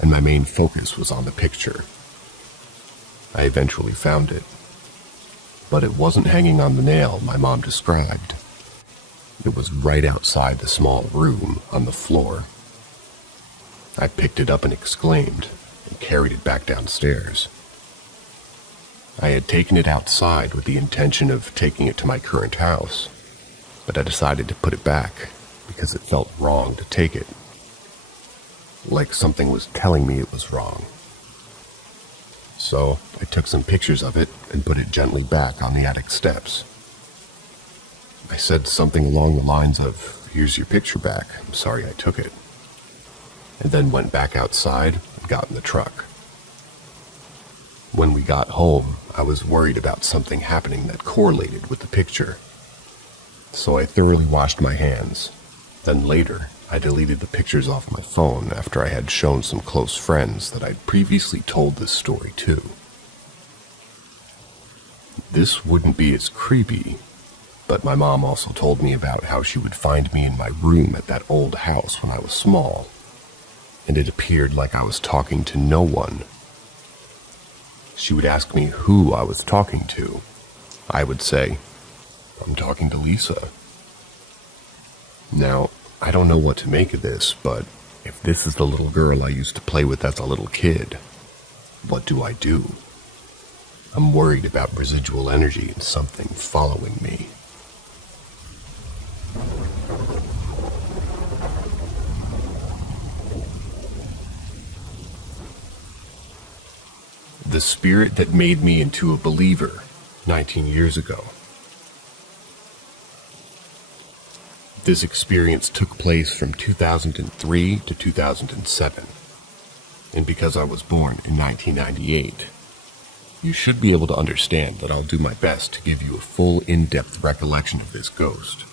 and my main focus was on the picture. I eventually found it. But it wasn't hanging on the nail my mom described. It was right outside the small room on the floor. I picked it up and exclaimed, and carried it back downstairs. I had taken it outside with the intention of taking it to my current house, but I decided to put it back because it felt wrong to take it. Like something was telling me it was wrong. So I took some pictures of it and put it gently back on the attic steps. I said something along the lines of, "Here's your picture back, I'm sorry I took it," and then went back outside and got in the truck. When we got home, I was worried about something happening that correlated with the picture. So I thoroughly washed my hands. Then later, I deleted the pictures off my phone after I had shown some close friends that I'd previously told this story to. This wouldn't be as creepy, but my mom also told me about how she would find me in my room at that old house when I was small, and it appeared like I was talking to no one. She would ask me who I was talking to. I would say, "I'm talking to Lisa." Now, I don't know what to make of this, but if this is the little girl I used to play with as a little kid, what do I do? I'm worried about residual energy and something following me. The spirit that made me into a believer 19 years ago. This experience took place from 2003 to 2007, and because I was born in 1998, you should be able to understand that I'll do my best to give you a full in-depth recollection of this ghost.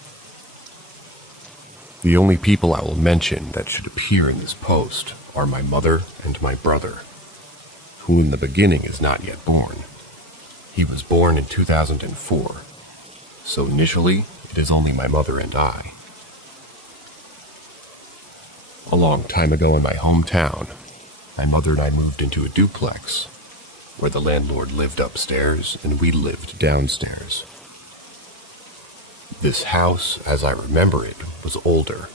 The only people I will mention that should appear in this post are my mother and my brother, who in the beginning is not yet born. He was born in 2004, so initially it is only my mother and I. A long time ago in my hometown, my mother and I moved into a duplex, where the landlord lived upstairs and we lived downstairs. This house, as I remember it, was older,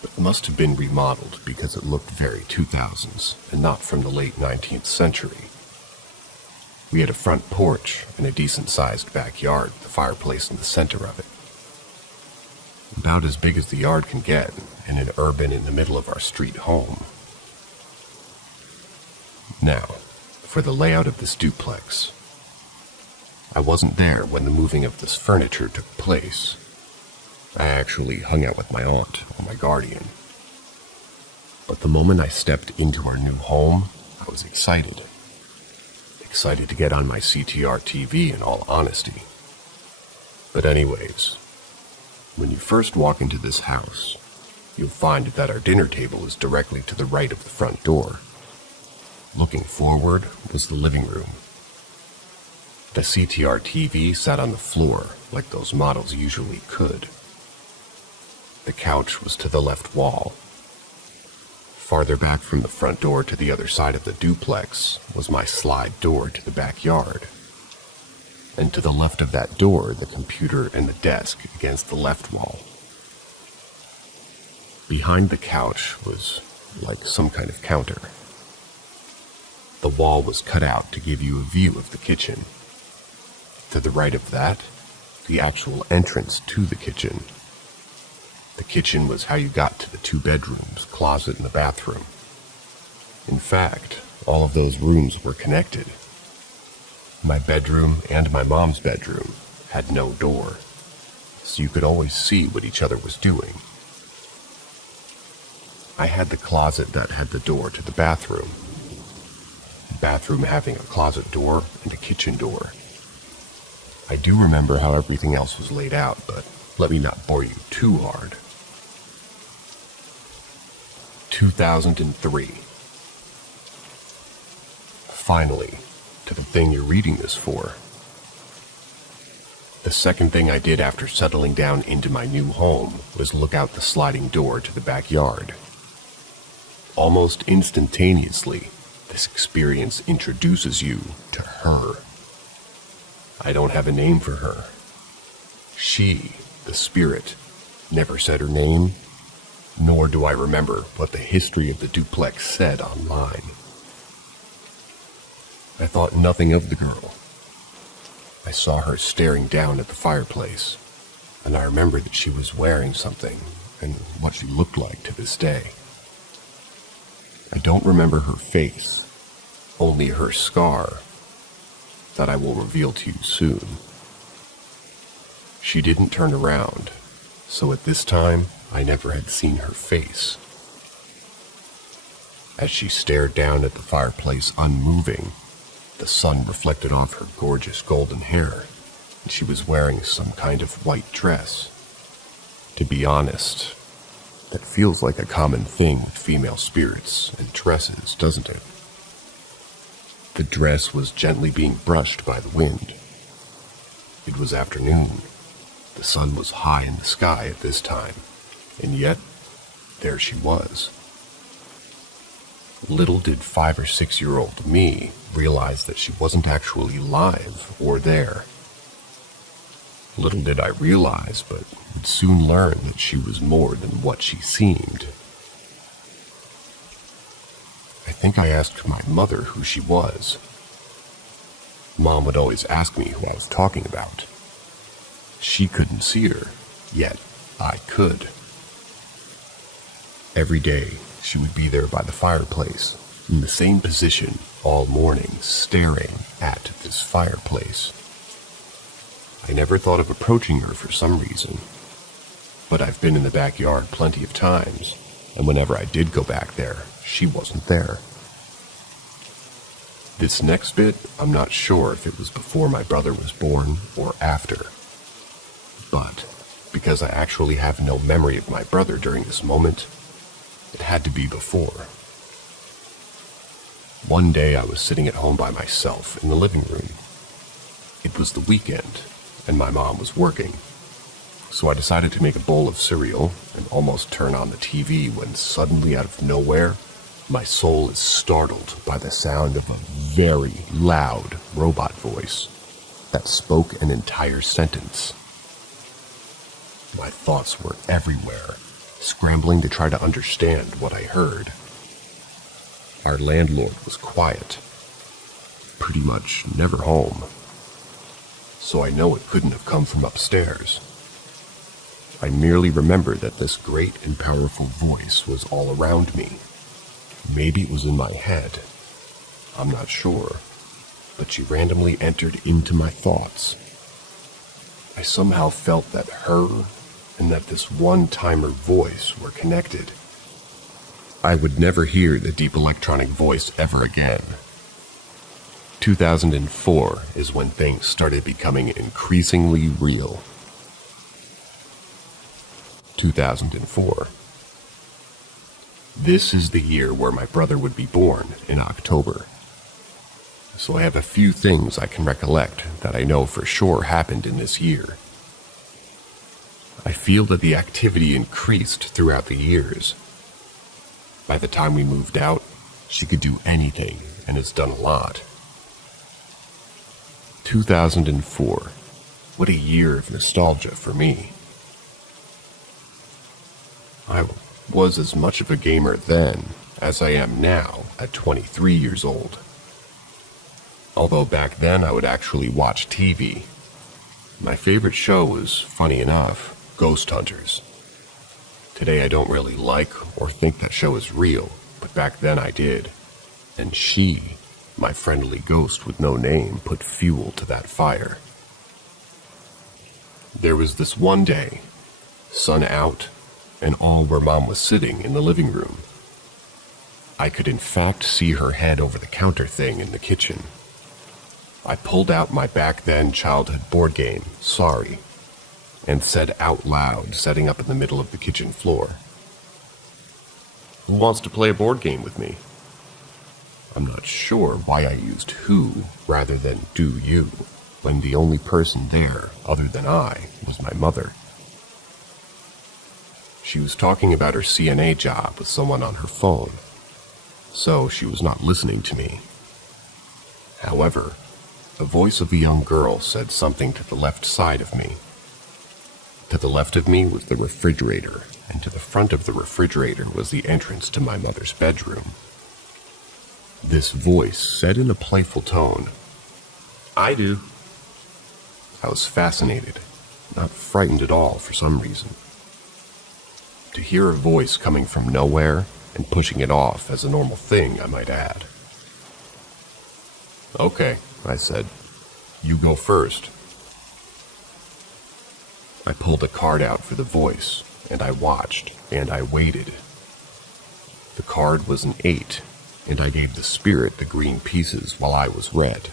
but must have been remodeled because it looked very 2000s and not from the late 19th century. We had a front porch and a decent-sized backyard, the fireplace in the center of it. About as big as the yard can get in an urban in the middle of our street home. Now, for the layout of this duplex, I wasn't there when the moving of this furniture took place. I actually hung out with my aunt, or my guardian. But the moment I stepped into our new home, I was excited. Excited to get on my CTR TV, in all honesty. But anyways, when you first walk into this house, you'll find that our dinner table is directly to the right of the front door. Looking forward was the living room. The CTR TV sat on the floor like those models usually could. The couch was to the left wall. Farther back from the front door to the other side of the duplex was my slide door to the backyard. And to the left of that door, the computer and the desk against the left wall. Behind the couch was like some kind of counter. The wall was cut out to give you a view of the kitchen. To the right of that, the actual entrance to the kitchen. The kitchen was how you got to the 2 bedrooms, closet, and the bathroom. In fact, all of those rooms were connected. My bedroom and my mom's bedroom had no door, so you could always see what each other was doing. I had the closet that had the door to the bathroom. The bathroom having a closet door and a kitchen door. I do remember how everything else was laid out, but let me not bore you too hard. 2003. Finally, to the thing you're reading this for. The second thing I did after settling down into my new home was look out the sliding door to the backyard. Almost instantaneously, This experience introduces you to her. I don't have a name for her. She, the spirit, never said her name, nor do I remember what the history of the duplex said online. I thought nothing of the girl. I saw her staring down at the fireplace, and I remember that she was wearing something and what she looked like to this day. I don't remember her face, only her scar that I will reveal to you soon. She didn't turn around, so at this time I never had seen her face. As she stared down at the fireplace unmoving, the sun reflected off her gorgeous golden hair, and she was wearing some kind of white dress. To be honest, that feels like a common thing with female spirits and dresses, doesn't it? The dress was gently being brushed by the wind. It was afternoon. The sun was high in the sky at this time, and yet, there she was. Little did 5 or 6-year-old me realize that she wasn't actually live or there. Little did I realize, but would soon learn that she was more than what she seemed. I think I asked my mother who she was. Mom would always ask me who I was talking about. She couldn't see her, yet I could. Every day, she would be there by the fireplace, in the same position all morning, staring at this fireplace. I never thought of approaching her for some reason, but I've been in the backyard plenty of times, and whenever I did go back there, she wasn't there. This next bit, I'm not sure if it was before my brother was born or after, but because I actually have no memory of my brother during this moment, it had to be before. One day I was sitting at home by myself in the living room. It was the weekend, and my mom was working, so I decided to make a bowl of cereal and almost turn on the TV when suddenly out of nowhere, my soul is startled by the sound of a very loud robot voice that spoke an entire sentence. My thoughts were everywhere, scrambling to try to understand what I heard. Our landlord was quiet, pretty much never home, so I know it couldn't have come from upstairs. I merely remember that this great and powerful voice was all around me. Maybe it was in my head. I'm not sure, but she randomly entered into my thoughts. I somehow felt that her and that this one-timer voice were connected. I would never hear the deep electronic voice ever again. 2004 is when things started becoming increasingly real. 2004. This is the year where my brother would be born in October. So I have a few things I can recollect that I know for sure happened in this year. I feel that the activity increased throughout the years. By the time we moved out, she could do anything and has done a lot. 2004. What a year of nostalgia for me. I was as much of a gamer then as I am now at 23 years old. Although back then I would actually watch TV. My favorite show was, funny enough, Ghost Hunters. Today I don't really like or think that show is real, but back then I did. And she, my friendly ghost with no name, put fuel to that fire. There was this one day, sun out, and all where Mom was sitting in the living room. I could in fact see her head over the counter thing in the kitchen. I pulled out my back then childhood board game, Sorry, and said out loud, setting up in the middle of the kitchen floor, "Who wants to play a board game with me?" I'm not sure why I used who rather than do you, when the only person there, other than I, was my mother. She was talking about her CNA job with someone on her phone, so she was not listening to me. However, the voice of a young girl said something to the left side of me. To the left of me was the refrigerator, and to the front of the refrigerator was the entrance to my mother's bedroom. This voice said in a playful tone, "I do." I was fascinated, not frightened at all for some reason. To hear a voice coming from nowhere and pushing it off as a normal thing, I might add. "Okay," I said. "You go first." I pulled a card out for the voice, and I watched, and I waited. The card was an 8, and I gave the spirit the green pieces while I was red.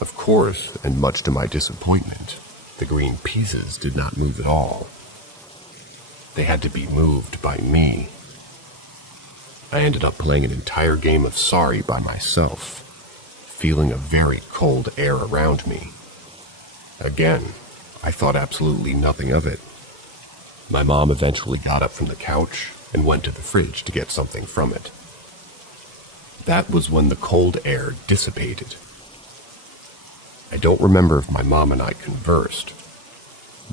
Of course, and much to my disappointment, the green pieces did not move at all. They had to be moved by me. I ended up playing an entire game of Sorry by myself, feeling a very cold air around me. Again, I thought absolutely nothing of it. My mom eventually got up from the couch and went to the fridge to get something from it. That was when the cold air dissipated. I don't remember if my mom and I conversed,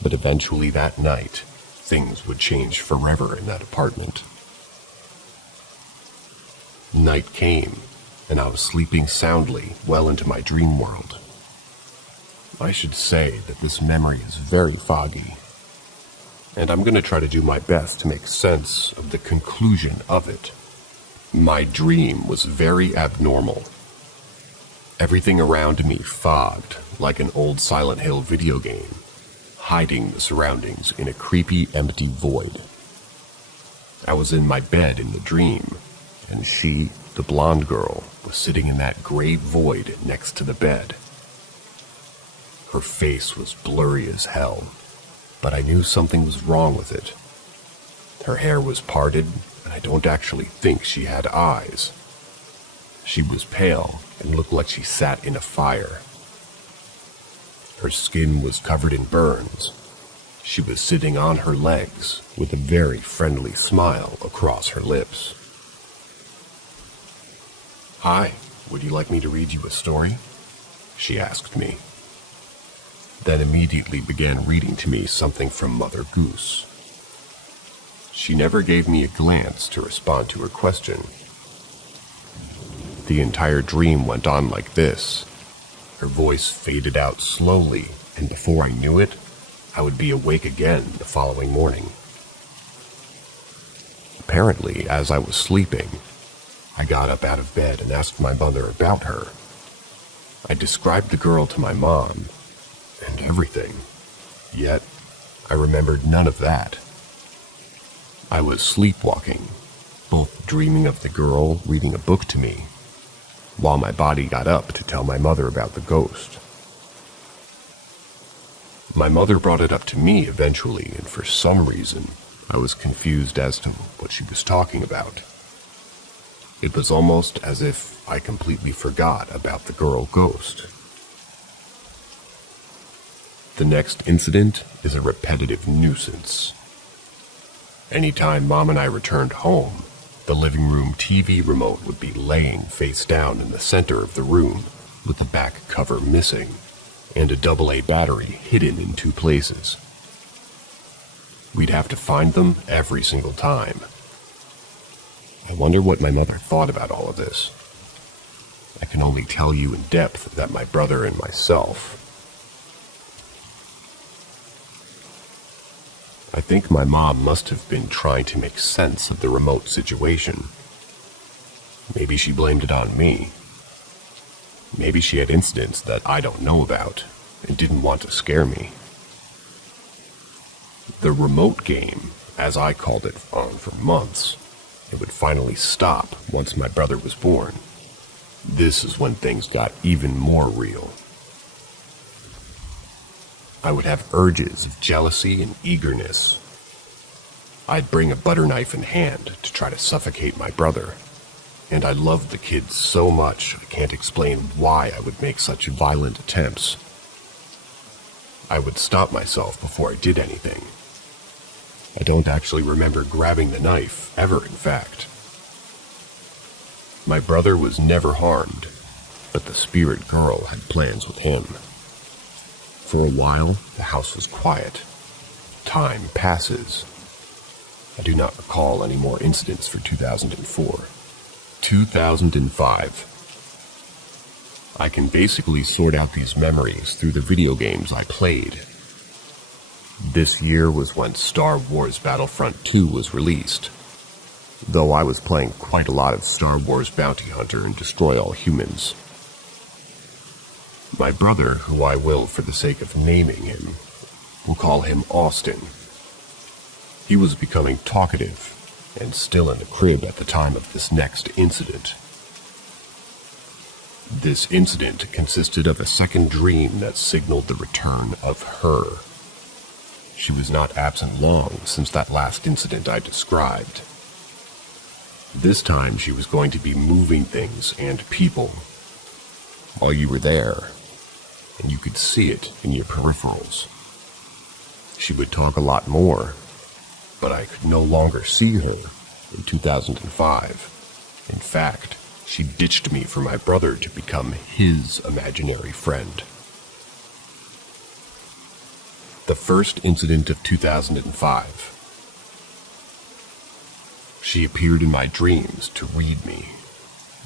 but eventually that night, things would change forever in that apartment. Night came, and I was sleeping soundly well into my dream world. I should say that this memory is very foggy, and I'm going to try to do my best to make sense of the conclusion of it. My dream was very abnormal. Everything around me fogged like an old Silent Hill video game, hiding the surroundings in a creepy, empty void. I was in my bed in the dream, and she, the blonde girl, was sitting in that gray void next to the bed. Her face was blurry as hell, but I knew something was wrong with it. Her hair was parted, and I don't actually think she had eyes. She was pale and looked like she sat in a fire. Her skin was covered in burns. She was sitting on her legs with a very friendly smile across her lips. "Hi, would you like me to read you a story?" she asked me. Then immediately began reading to me something from Mother Goose. She never gave me a glance to respond to her question. The entire dream went on like this. Her voice faded out slowly, and before I knew it, I would be awake again the following morning. Apparently, as I was sleeping, I got up out of bed and asked my mother about her. I described the girl to my mom, and everything. Yet, I remembered none of that. I was sleepwalking, both dreaming of the girl reading a book to me, while my body got up to tell my mother about the ghost. My mother brought it up to me eventually, and for some reason, I was confused as to what she was talking about. It was almost as if I completely forgot about the girl ghost. The next incident is a repetitive nuisance. Anytime Mom and I returned home, the living room TV remote would be laying face down in the center of the room, with the back cover missing, and a AA battery hidden in 2 places. We'd have to find them every single time. I wonder what my mother thought about all of this. I can only tell you in depth that my brother and myself. I think my mom must have been trying to make sense of the remote situation. Maybe she blamed it on me. Maybe she had incidents that I don't know about and didn't want to scare me. The remote game, as I called it on for months, it would finally stop once my brother was born. This is when things got even more real. I would have urges of jealousy and eagerness. I'd bring a butter knife in hand to try to suffocate my brother, and I loved the kid so much I can't explain why I would make such violent attempts. I would stop myself before I did anything. I don't actually remember grabbing the knife, ever in fact. My brother was never harmed, but the spirit girl had plans with him. For a while, the house was quiet. Time passes. I do not recall any more incidents for 2004. 2005. I can basically sort out these memories through the video games I played. This year was when Star Wars Battlefront 2 was released, though I was playing quite a lot of Star Wars Bounty Hunter and Destroy All Humans. My brother, who I will, for the sake of naming him, will call him Austin. He was becoming talkative and still in the crib at the time of this next incident. This incident consisted of a second dream that signaled the return of her. She was not absent long since that last incident I described. This time she was going to be moving things and people while you were there, and you could see it in your peripherals. She would talk a lot more, but I could no longer see her in 2005. In fact, she ditched me for my brother to become his imaginary friend. The first incident of 2005. She appeared in my dreams to read me,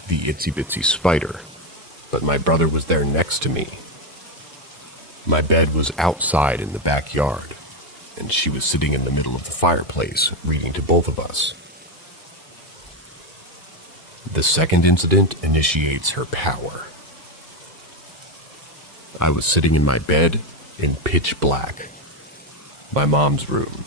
the itsy-bitsy spider, but my brother was there next to me. My bed was outside in the backyard, and she was sitting in the middle of the fireplace, reading to both of us. The second incident initiates her power. I was sitting in my bed in pitch black. My mom's room,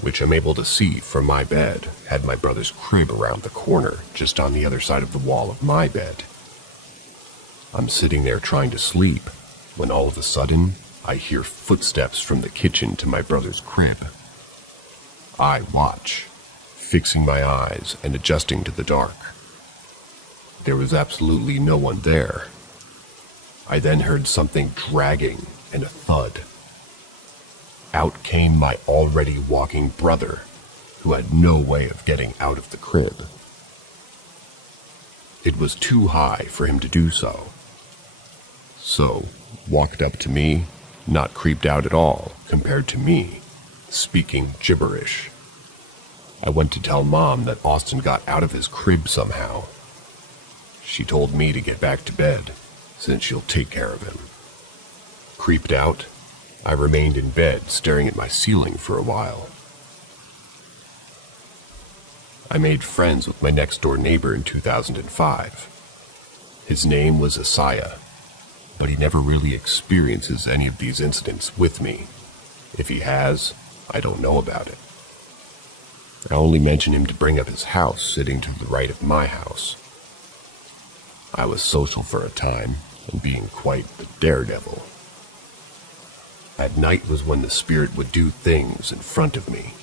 which I'm able to see from my bed, had my brother's crib around the corner, just on the other side of the wall of my bed. I'm sitting there trying to sleep, when all of a sudden, I hear footsteps from the kitchen to my brother's crib. I watch, fixing my eyes and adjusting to the dark. There was absolutely no one there. I then heard something dragging and a thud. Out came my already walking brother, who had no way of getting out of the crib. It was too high for him to do so. So, walked up to me, not creeped out at all, compared to me, speaking gibberish. I went to tell Mom that Austin got out of his crib somehow. She told me to get back to bed, since she'll take care of him. Creeped out, I remained in bed staring at my ceiling for a while. I made friends with my next-door neighbor in 2005. His name was Isaiah, but he never really experiences any of these incidents with me. If he has, I don't know about it. I only mention him to bring up his house sitting to the right of my house. I was social for a time, and being quite the daredevil. At night was when the spirit would do things in front of me.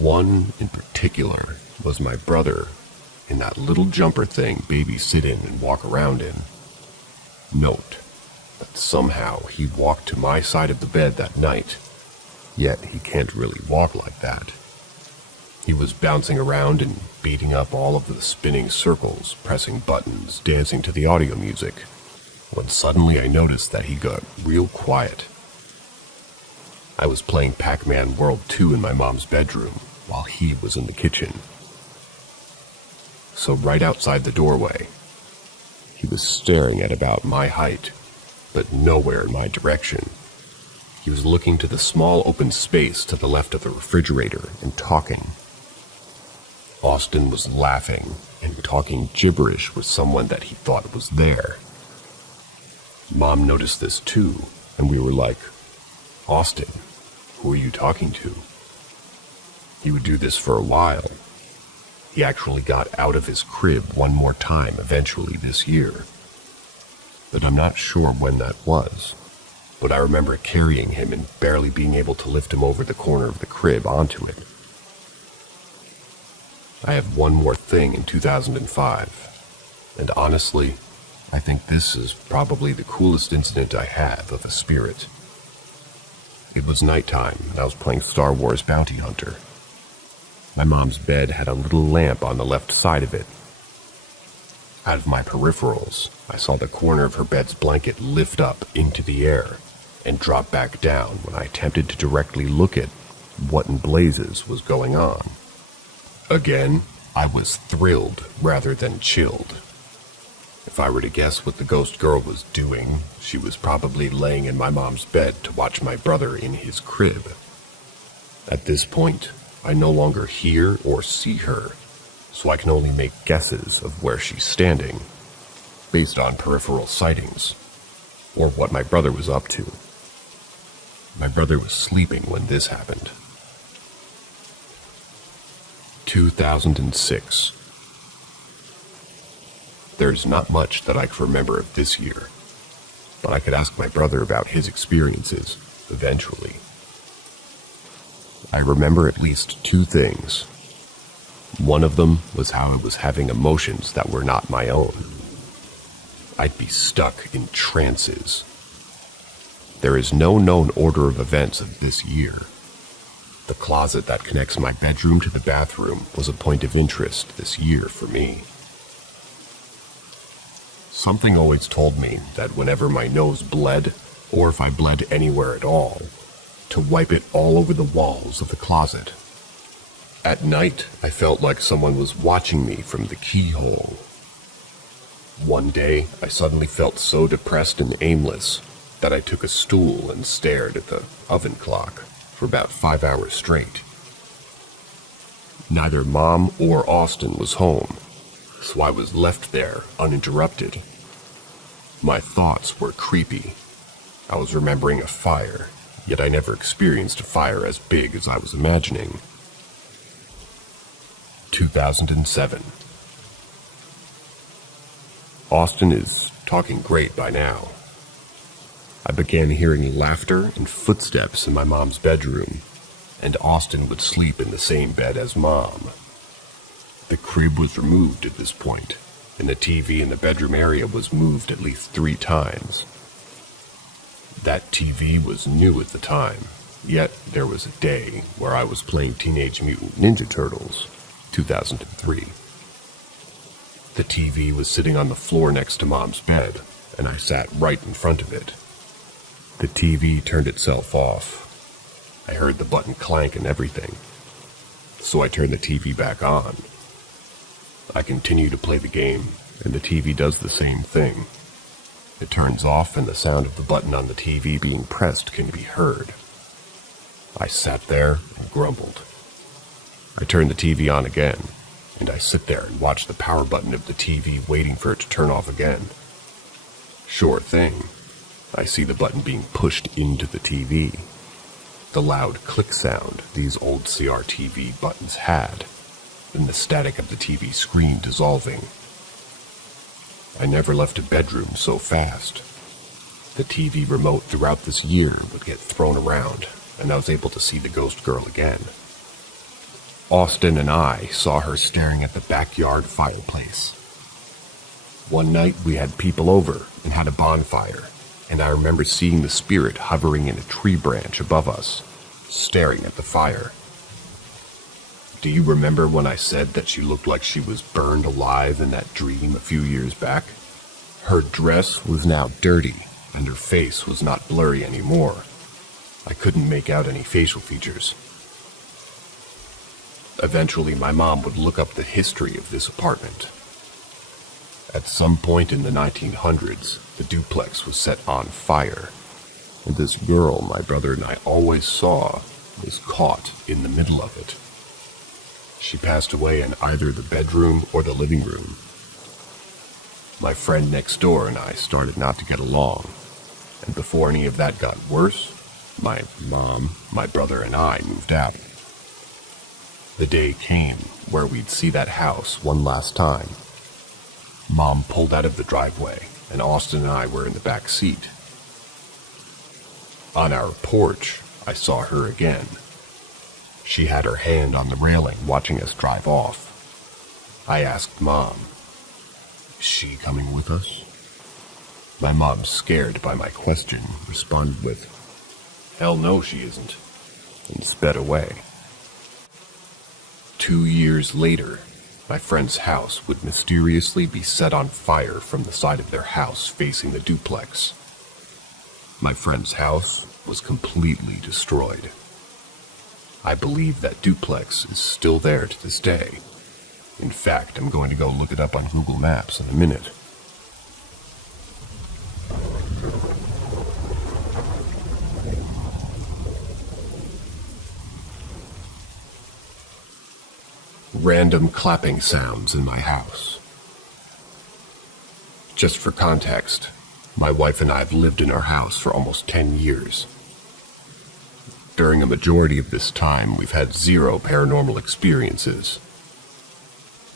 One in particular was my brother in that little jumper thing babies sit in and walk around in. Note that somehow he walked to my side of the bed that night, yet he can't really walk like that. He was bouncing around and beating up all of the spinning circles, pressing buttons, dancing to the audio music, when suddenly I noticed that he got real quiet. I was playing Pac-Man World 2 in my mom's bedroom, while he was in the kitchen. So right outside the doorway, he was staring at about my height, but nowhere in my direction. He was looking to the small open space to the left of the refrigerator and talking. Austin was laughing and talking gibberish with someone that he thought was there. Mom noticed this too, and we were like, "Austin, who are you talking to?" He would do this for a while. He actually got out of his crib one more time eventually this year, but I'm not sure when that was. But I remember carrying him and barely being able to lift him over the corner of the crib onto it. I have one more thing in 2005, and honestly, I think this is probably the coolest incident I have of a spirit. It was nighttime, and I was playing Star Wars Bounty Hunter. My mom's bed had a little lamp on the left side of it, Out of my peripherals, I saw the corner of her bed's blanket lift up into the air and drop back down when I attempted to directly look at what in blazes was going on. Again, I was thrilled rather than chilled. If I were to guess what the ghost girl was doing, she was probably laying in my mom's bed to watch my brother in his crib. At this point, I no longer hear or see her, so I can only make guesses of where she's standing, based on peripheral sightings, or what my brother was up to. My brother was sleeping when this happened. 2006. There's not much that I can remember of this year, but I could ask my brother about his experiences eventually. I remember at least two things. One of them was how I was having emotions that were not my own. I'd be stuck in trances. There is no known order of events of this year. The closet that connects my bedroom to the bathroom was a point of interest this year for me. Something always told me that whenever my nose bled, or if I bled anywhere at all, to wipe it all over the walls of the closet. At night, I felt like someone was watching me from the keyhole. One day, I suddenly felt so depressed and aimless that I took a stool and stared at the oven clock for about 5 hours straight. Neither Mom or Austin was home, so I was left there uninterrupted. My thoughts were creepy. I was remembering a fire, yet I never experienced a fire as big as I was imagining. 2007. Austin is talking great by now. I began hearing laughter and footsteps in my mom's bedroom, and Austin would sleep in the same bed as Mom. The crib was removed at this point, and the TV in the bedroom area was moved at least 3 times. That TV was new at the time, yet there was a day where I was playing Teenage Mutant Ninja Turtles, 2003. The TV was sitting on the floor next to Mom's bed, and I sat right in front of it. The TV turned itself off. I heard the button clank and everything, so I turned the TV back on. I continue to play the game, and the TV does the same thing. It turns off, and the sound of the button on the TV being pressed can be heard. I sat there and grumbled. I turned the TV on again, and I sit there and watch the power button of the TV waiting for it to turn off again. Sure thing. I see the button being pushed into the TV. The loud click sound these old CRTV buttons had, and the static of the TV screen dissolving. I never left a bedroom so fast. The TV remote throughout this year would get thrown around, and I was able to see the ghost girl again. Austin and I saw her staring at the backyard fireplace. One night we had people over and had a bonfire, and I remember seeing the spirit hovering in a tree branch above us, staring at the fire. Do you remember when I said that she looked like she was burned alive in that dream a few years back? Her dress was now dirty, and her face was not blurry anymore. I couldn't make out any facial features. Eventually, my mom would look up the history of this apartment. At some point in the 1900s, the duplex was set on fire, and this girl my brother and I always saw was caught in the middle of it. She passed away in either the bedroom or the living room. My friend next door and I started not to get along, and before any of that got worse, my mom, my brother, and I moved out. The day came where we'd see that house one last time. Mom pulled out of the driveway, and Austin and I were in the back seat. On our porch, I saw her again. She had her hand on the railing, watching us drive off. I asked Mom, "Is she coming with us?" My mom, scared by my question, responded with, "Hell no, she isn't," and sped away. 2 years later, my friend's house would mysteriously be set on fire from the side of their house facing the duplex. My friend's house was completely destroyed. I believe that duplex is still there to this day. In fact, I'm going to go look it up on Google Maps in a minute. Random clapping sounds in my house. Just for context, my wife and I have lived in our house for almost 10 years. During a majority of this time, we've had 0 paranormal experiences.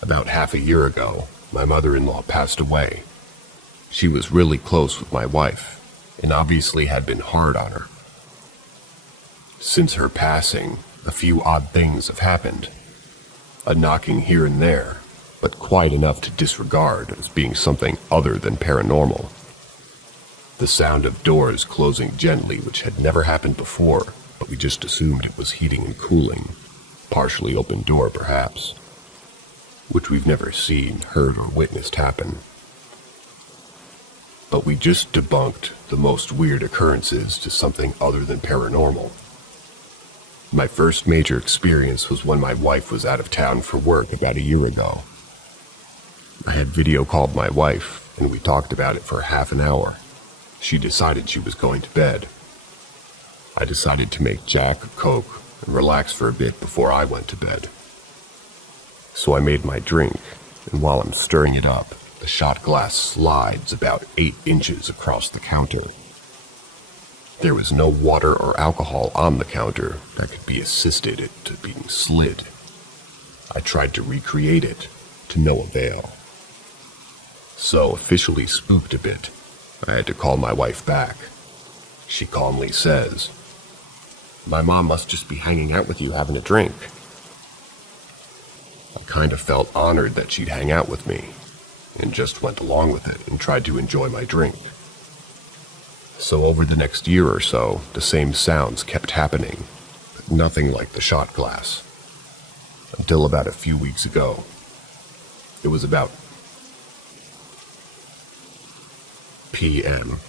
About half a year ago, my mother-in-law passed away. She was really close with my wife, and obviously had been hard on her. Since her passing, a few odd things have happened. A knocking here and there, but quite enough to disregard as being something other than paranormal. The sound of doors closing gently, which had never happened before, but we just assumed it was heating and cooling. Partially open door, perhaps. Which we've never seen, heard, or witnessed happen. But we just debunked the most weird occurrences to something other than paranormal. My first major experience was when my wife was out of town for work about a year ago. I had video called my wife, and we talked about it for half an hour. She decided she was going to bed. I decided to make Jack a Coke and relax for a bit before I went to bed. So I made my drink, and while I'm stirring it up, the shot glass slides about 8 inches across the counter. There was no water or alcohol on the counter that could be assisted to being slid. I tried to recreate it, to no avail. So, officially spooked a bit, I had to call my wife back. She calmly says, "My mom must just be hanging out with you having a drink." I kind of felt honored that she'd hang out with me, and just went along with it and tried to enjoy my drink. So over the next year or so, the same sounds kept happening, but nothing like the shot glass. Until about a few weeks ago. It was about p.m.,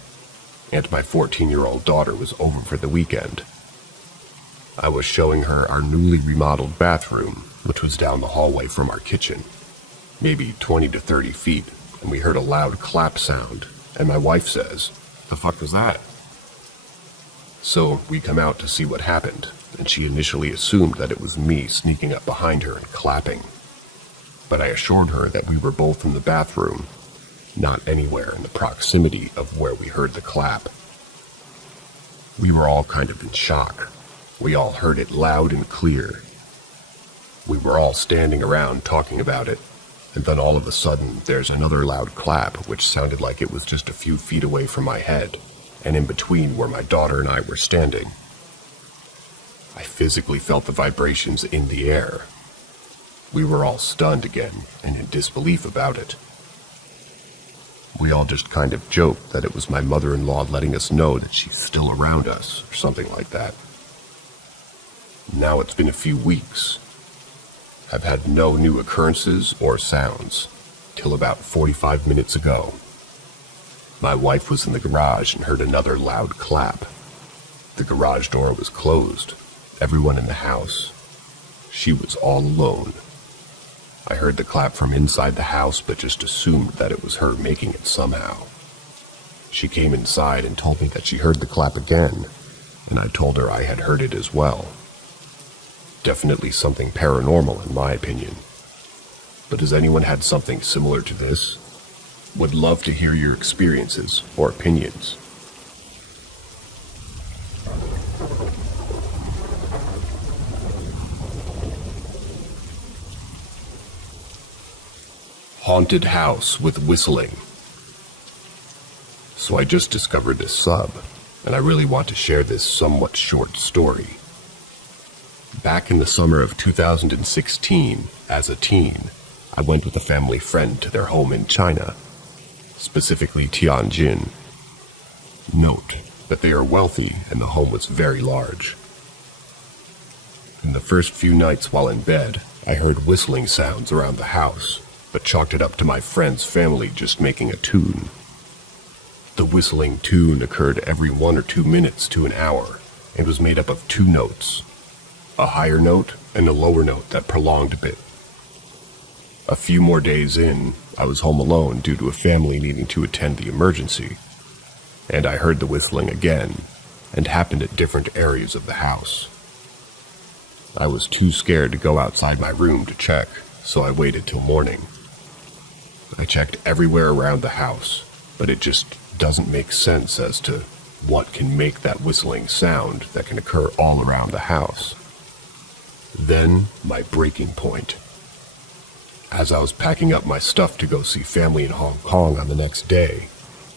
and my 14-year-old daughter was over for the weekend. I was showing her our newly remodeled bathroom, which was down the hallway from our kitchen, maybe 20 to 30 feet, and we heard a loud clap sound, and my wife says, "The fuck was that?" So we come out to see what happened, and she initially assumed that it was me sneaking up behind her and clapping. But I assured her that we were both in the bathroom, not anywhere in the proximity of where we heard the clap. We were all kind of in shock. We all heard it loud and clear. We were all standing around talking about it, and then all of a sudden there's another loud clap, which sounded like it was just a few feet away from my head, and in between where my daughter and I were standing. I physically felt the vibrations in the air. We were all stunned again, and in disbelief about it. We all just kind of joked that it was my mother-in-law letting us know that she's still around us, or something like that. Now it's been a few weeks. I've had no new occurrences or sounds, till about 45 minutes ago. My wife was in the garage and heard another loud clap. The garage door was closed. Everyone in the house. She was all alone. I heard the clap from inside the house, but just assumed that it was her making it somehow. She came inside and told me that she heard the clap again, and I told her I had heard it as well. Definitely something paranormal in my opinion. But has anyone had something similar to this? Would love to hear your experiences or opinions. Haunted house with whistling. So I just discovered this sub, and I really want to share this somewhat short story. Back in the summer of 2016, as a teen, I went with a family friend to their home in China, specifically Tianjin. Note that they are wealthy and the home was very large. In the first few nights while in bed, I heard whistling sounds around the house, but chalked it up to my friend's family just making a tune. The whistling tune occurred every 1 or 2 minutes to an hour and was made up of 2 notes, a higher note and a lower note that prolonged a bit. A few more days in, I was home alone due to a family needing to attend the emergency, and I heard the whistling again, and happened at different areas of the house. I was too scared to go outside my room to check, so I waited till morning. I checked everywhere around the house, but it just doesn't make sense as to what can make that whistling sound that can occur all around the house. Then, my breaking point. As I was packing up my stuff to go see family in Hong Kong on the next day,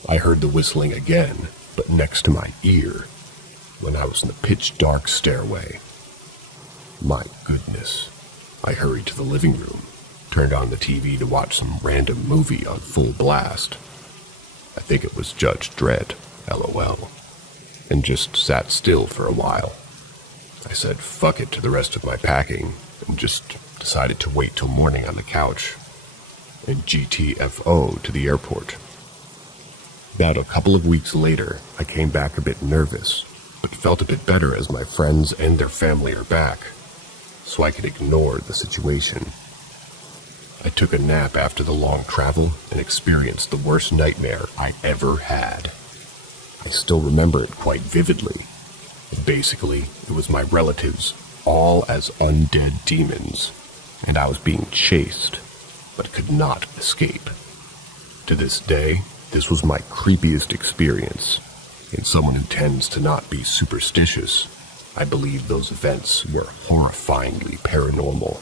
I heard the whistling again, but next to my ear, when I was in the pitch-dark stairway. My goodness. I hurried to the living room, turned on the TV to watch some random movie on full blast. I think it was Judge Dredd, LOL, and just sat still for a while. I said fuck it to the rest of my packing, and just decided to wait till morning on the couch, and GTFO to the airport. About a couple of weeks later, I came back a bit nervous, but felt a bit better as my friends and their family are back, so I could ignore the situation. I took a nap after the long travel and experienced the worst nightmare I ever had. I still remember it quite vividly. Basically, it was my relatives, all as undead demons, and I was being chased, but could not escape. To this day, this was my creepiest experience, and someone who tends to not be superstitious, I believe those events were horrifyingly paranormal.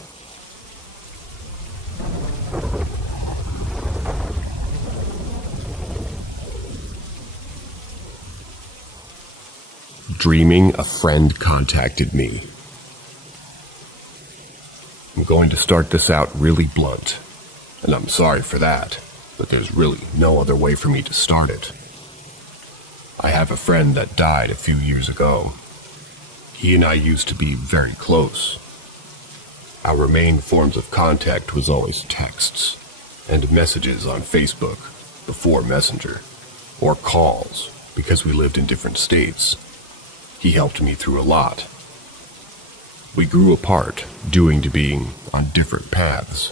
Dreaming a friend contacted me. I'm going to start this out really blunt, and I'm sorry for that, but there's really no other way for me to start it. I have a friend that died a few years ago. He and I used to be very close. Our main forms of contact was always texts and messages on Facebook before Messenger, or calls because we lived in different states. He helped me through a lot. We grew apart, due to being on different paths.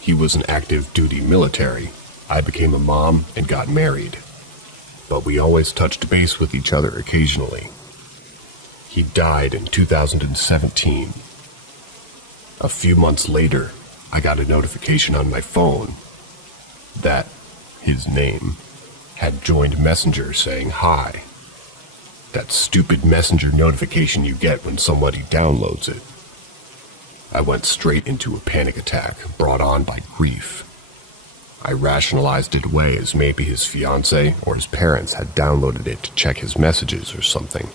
He was an active duty military. I became a mom and got married. But we always touched base with each other occasionally. He died in 2017. A few months later, I got a notification on my phone that his name had joined Messenger saying hi. That stupid Messenger notification you get when somebody downloads it. I went straight into a panic attack brought on by grief. I rationalized it away as maybe his fiancée or his parents had downloaded it to check his messages or something.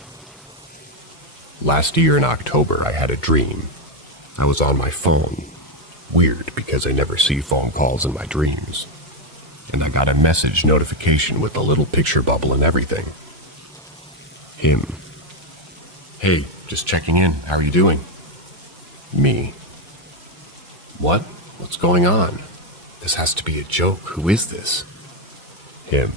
Last year in October, I had a dream. I was on my phone. Weird, because I never see phone calls in my dreams. And I got a message notification with a little picture bubble and everything. Him. Hey, just checking in. How are you doing? Me. What? What's going on? This has to be a joke. Who is this? Him.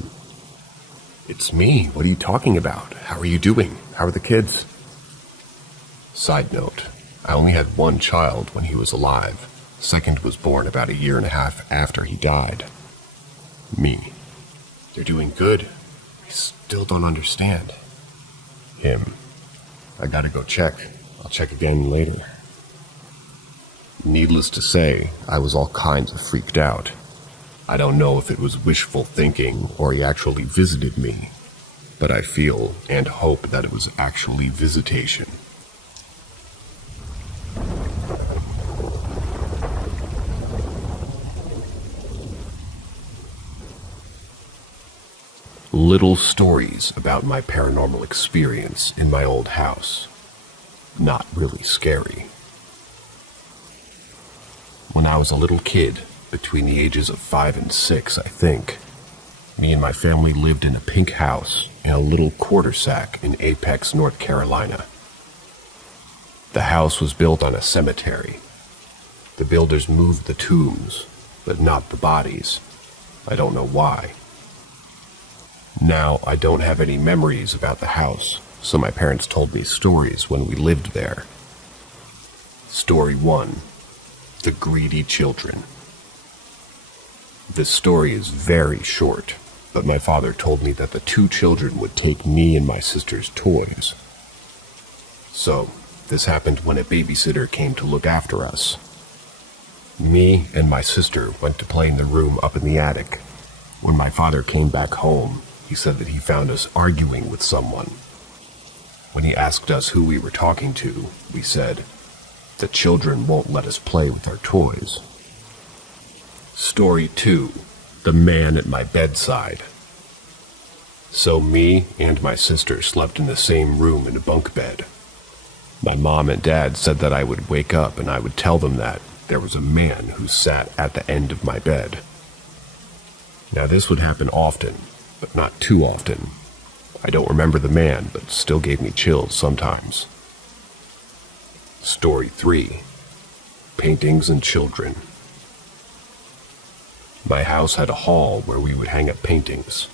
It's me. What are you talking about? How are you doing? How are the kids? Side note, I only had one child when he was alive. Second was born about 1.5 years after he died. Me. They're doing good. I still don't understand. Him. I gotta go check. I'll check again later. Needless to say, I was all kinds of freaked out. I don't know if it was wishful thinking or he actually visited me, but I feel and hope that it was actually visitation. Little stories about my paranormal experience in my old house. Not really scary. When I was a little kid, between the ages of 5 and 6, I think, me and my family lived in a pink house in a little quarter sack in Apex, North Carolina. The house was built on a cemetery. The builders moved the tombs, but not the bodies. I don't know why. Now, I don't have any memories about the house, so my parents told me stories when we lived there. Story 1. The Greedy Children. This story is very short, but my father told me that the 2 children would take me and my sister's toys. So, this happened when a babysitter came to look after us. Me and my sister went to play in the room up in the attic. When my father came back home, he said that he found us arguing with someone. When he asked us who we were talking to, we said, "The children won't let us play with our toys." Story 2. The Man at My Bedside. So me and my sister slept in the same room in a bunk bed. My mom and dad said that I would wake up and I would tell them that there was a man who sat at the end of my bed. Now this would happen often, but not too often. I don't remember the man, but still gave me chills sometimes. Story 3. Paintings and Children. My house had a hall where we would hang up paintings.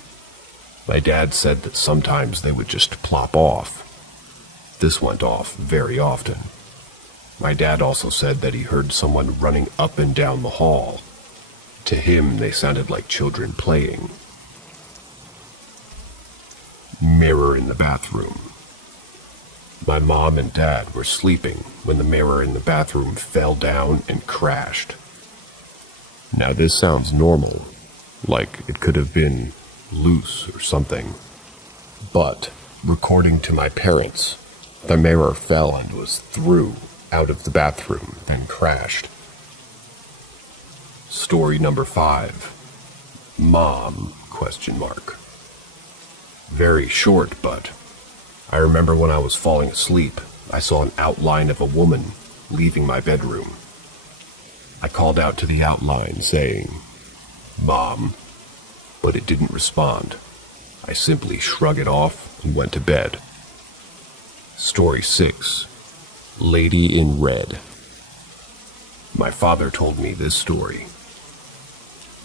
My dad said that sometimes they would just plop off. This went off very often. My dad also said that he heard someone running up and down the hall. To him, they sounded like children playing. Mirror in the bathroom. My mom and dad were sleeping when the mirror in the bathroom fell down and crashed. Now this sounds normal, like it could have been loose or something. But, according to my parents, the mirror fell and was through out of the bathroom, then crashed. Story number 5. Mom? Very short, but I remember when I was falling asleep, I saw an outline of a woman leaving my bedroom. I called out to the outline saying, "Mom," but it didn't respond. I simply shrugged it off and went to bed. Story 6. Lady in Red. My father told me this story.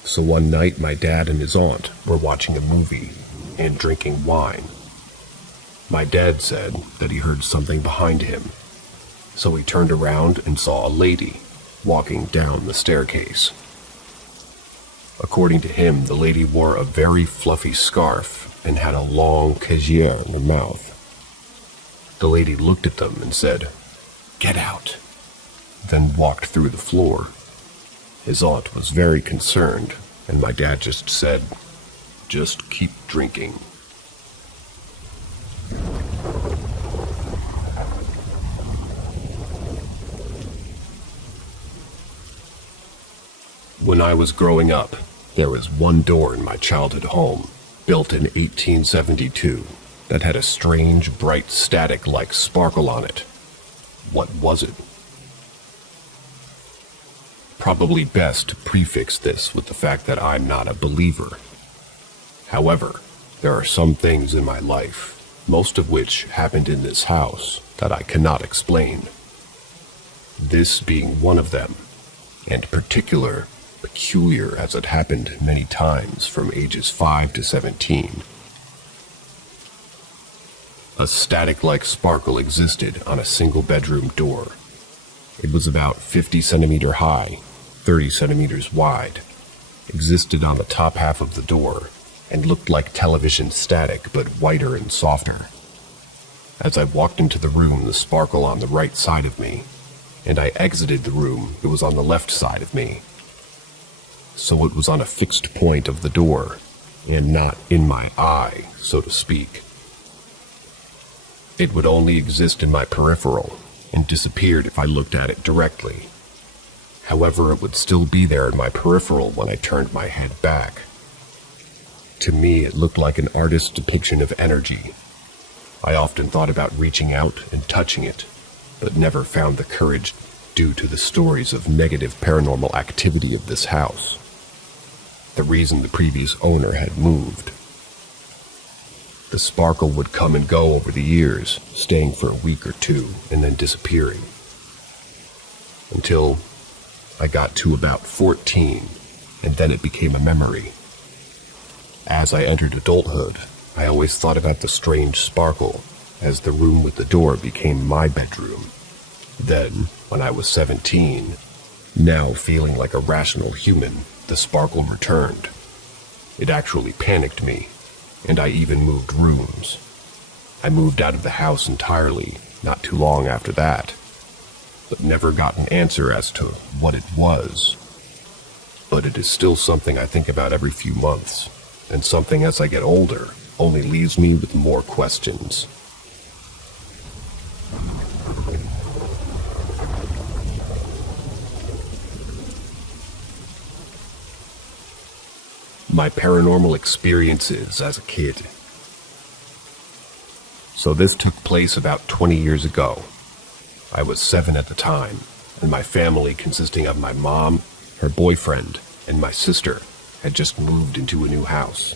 So one night my dad and his aunt were watching a movie and drinking wine. My dad said that he heard something behind him, so he turned around and saw a lady walking down the staircase. According to him, the lady wore a very fluffy scarf and had a long casier in her mouth. The lady looked at them and said, "Get out," then walked through the floor. His aunt was very concerned, and my dad just said, "Just keep drinking." When I was growing up, there was one door in my childhood home, built in 1872, that had a strange, bright static-like sparkle on it. What was it? Probably best to prefix this with the fact that I'm not a believer. However, there are some things in my life, most of which happened in this house, that I cannot explain. This being one of them, and peculiar as it happened many times from ages 5 to 17. A static-like sparkle existed on a single bedroom door. It was about 50 centimeters high, 30 centimeters wide, existed on the top half of the door, and looked like television static but whiter and softer. As I walked into the room, the sparkle on the right side of me, and I exited the room, it was on the left side of me. So it was on a fixed point of the door, and not in my eye, so to speak. It would only exist in my peripheral, and disappeared if I looked at it directly. However, it would still be there in my peripheral when I turned my head back. To me, it looked like an artist's depiction of energy. I often thought about reaching out and touching it, but never found the courage due to the stories of negative paranormal activity of this house. The reason the previous owner had moved. The sparkle would come and go over the years, staying for a week or two and then disappearing. Until I got to about 14, and then it became a memory. As I entered adulthood, I always thought about the strange sparkle as the room with the door became my bedroom. Then, when I was 17, now feeling like a rational human, the sparkle returned. It actually panicked me, and I even moved rooms. I moved out of the house entirely not too long after that, but never got an answer as to what it was. But it is still something I think about every few months, and something as I get older only leaves me with more questions. My paranormal experiences as a kid. So this took place about 20 years ago. I was 7 at the time, and my family, consisting of my mom, her boyfriend, and my sister, had just moved into a new house.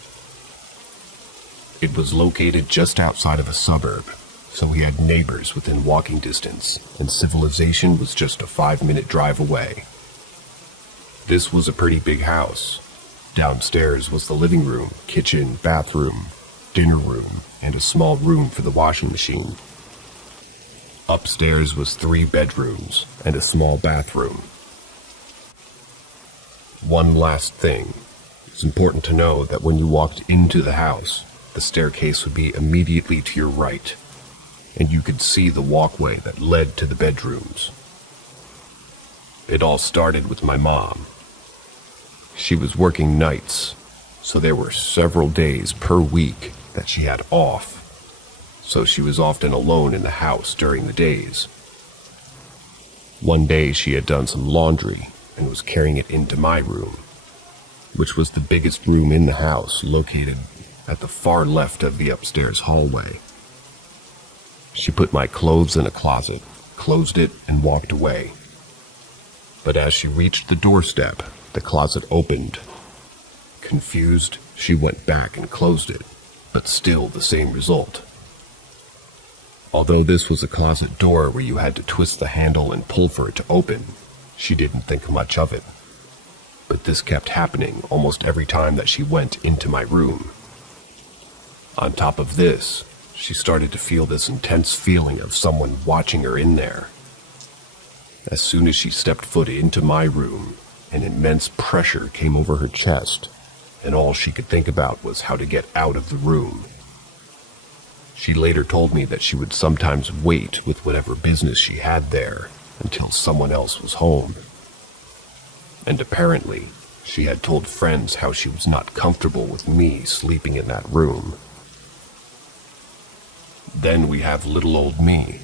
It was located just outside of a suburb, so we had neighbors within walking distance, and civilization was just a 5-minute drive away. This was a pretty big house. Downstairs was the living room, kitchen, bathroom, dinner room, and a small room for the washing machine. Upstairs was 3 bedrooms and a small bathroom. One last thing. It's important to know that when you walked into the house, the staircase would be immediately to your right, and you could see the walkway that led to the bedrooms. It all started with my mom. She was working nights, so there were several days per week that she had off, so she was often alone in the house during the days. One day she had done some laundry and was carrying it into my room, which was the biggest room in the house, located at the far left of the upstairs hallway. She put my clothes in a closet, closed it, and walked away. But as she reached the doorstep, the closet opened. Confused, she went back and closed it, but still the same result. Although this was a closet door where you had to twist the handle and pull for it to open, she didn't think much of it. But this kept happening almost every time that she went into my room. On top of this, she started to feel this intense feeling of someone watching her in there. As soon as she stepped foot into my room, an immense pressure came over her chest, and all she could think about was how to get out of the room. She later told me that she would sometimes wait with whatever business she had there until someone else was home. And apparently, she had told friends how she was not comfortable with me sleeping in that room. Then we have little old me.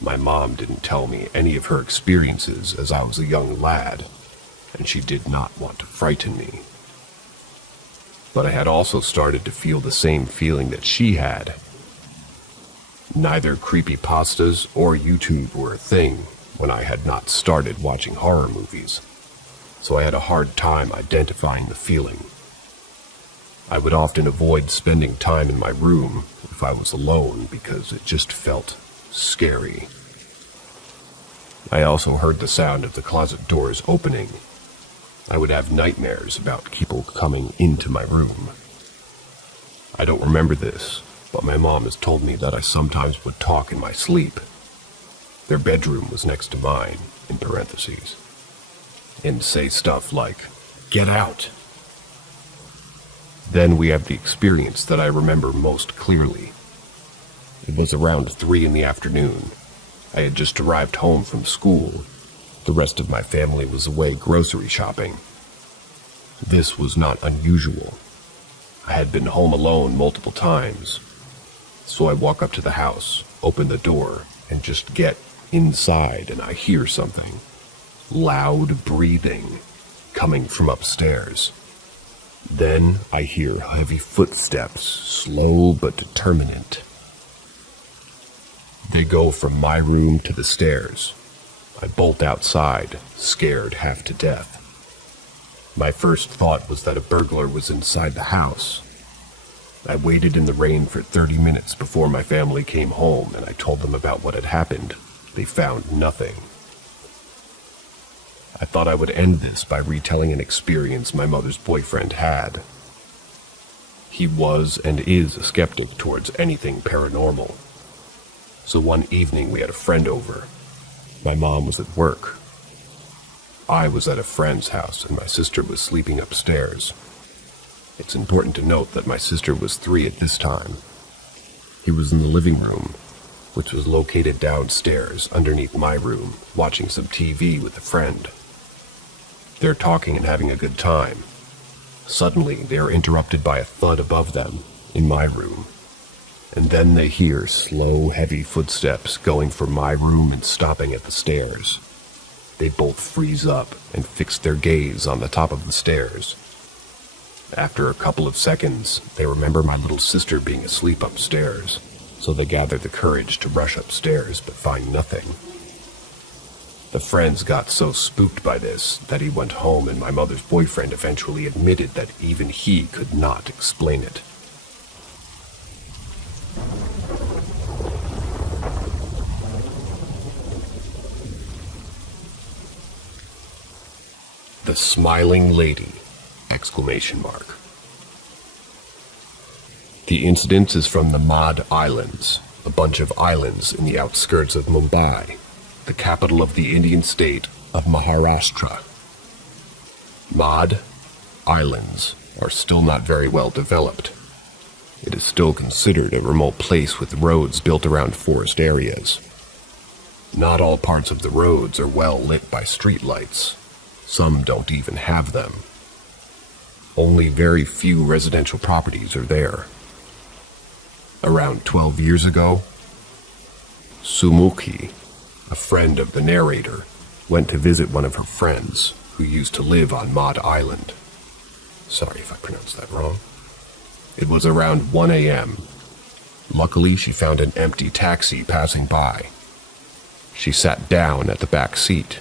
My mom didn't tell me any of her experiences as I was a young lad, and she did not want to frighten me. But I had also started to feel the same feeling that she had. Neither creepypastas or YouTube were a thing when I had not started watching horror movies, so I had a hard time identifying the feeling. I would often avoid spending time in my room if I was alone because it just felt scary. I also heard the sound of the closet doors opening. I would have nightmares about people coming into my room. I don't remember this, but my mom has told me that I sometimes would talk in my sleep. Their bedroom was next to mine, in parentheses, and say stuff like, "Get out." Then we have the experience that I remember most clearly. It was around 3 in the afternoon. I had just arrived home from school. The rest of my family was away grocery shopping. This was not unusual. I had been home alone multiple times. So I walk up to the house, open the door, and just get inside, and I hear something. Loud breathing coming from upstairs. Then I hear heavy footsteps, slow but determinate. They go from my room to the stairs. I bolt outside, scared half to death. My first thought was that a burglar was inside the house. I waited in the rain for 30 minutes before my family came home, and I told them about what had happened. They found nothing. I thought I would end this by retelling an experience my mother's boyfriend had. He was and is a skeptic towards anything paranormal. So one evening we had a friend over. My mom was at work. I was at a friend's house and my sister was sleeping upstairs. It's important to note that my sister was 3 at this time. He was in the living room, which was located downstairs underneath my room, watching some TV with a friend. They're talking and having a good time. Suddenly, they are interrupted by a thud above them, in my room. And then they hear slow, heavy footsteps going from my room and stopping at the stairs. They both freeze up and fix their gaze on the top of the stairs. After a couple of seconds, they remember my little sister being asleep upstairs, so they gather the courage to rush upstairs but find nothing. The friends got so spooked by this that he went home, and my mother's boyfriend eventually admitted that even he could not explain it. The Smiling Lady! Exclamation mark. The incident is from the Madh Islands, a bunch of islands in the outskirts of Mumbai, the capital of the Indian state of Maharashtra. Madh Islands are still not very well developed. It is still considered a remote place with roads built around forest areas. Not all parts of the roads are well lit by streetlights. Some don't even have them. Only very few residential properties are there. Around 12 years ago, Sumukhi, a friend of the narrator, went to visit one of her friends who used to live on Madh Island. Sorry if I pronounced that wrong. It was around 1 a.m. Luckily, she found an empty taxi passing by. She sat down at the back seat.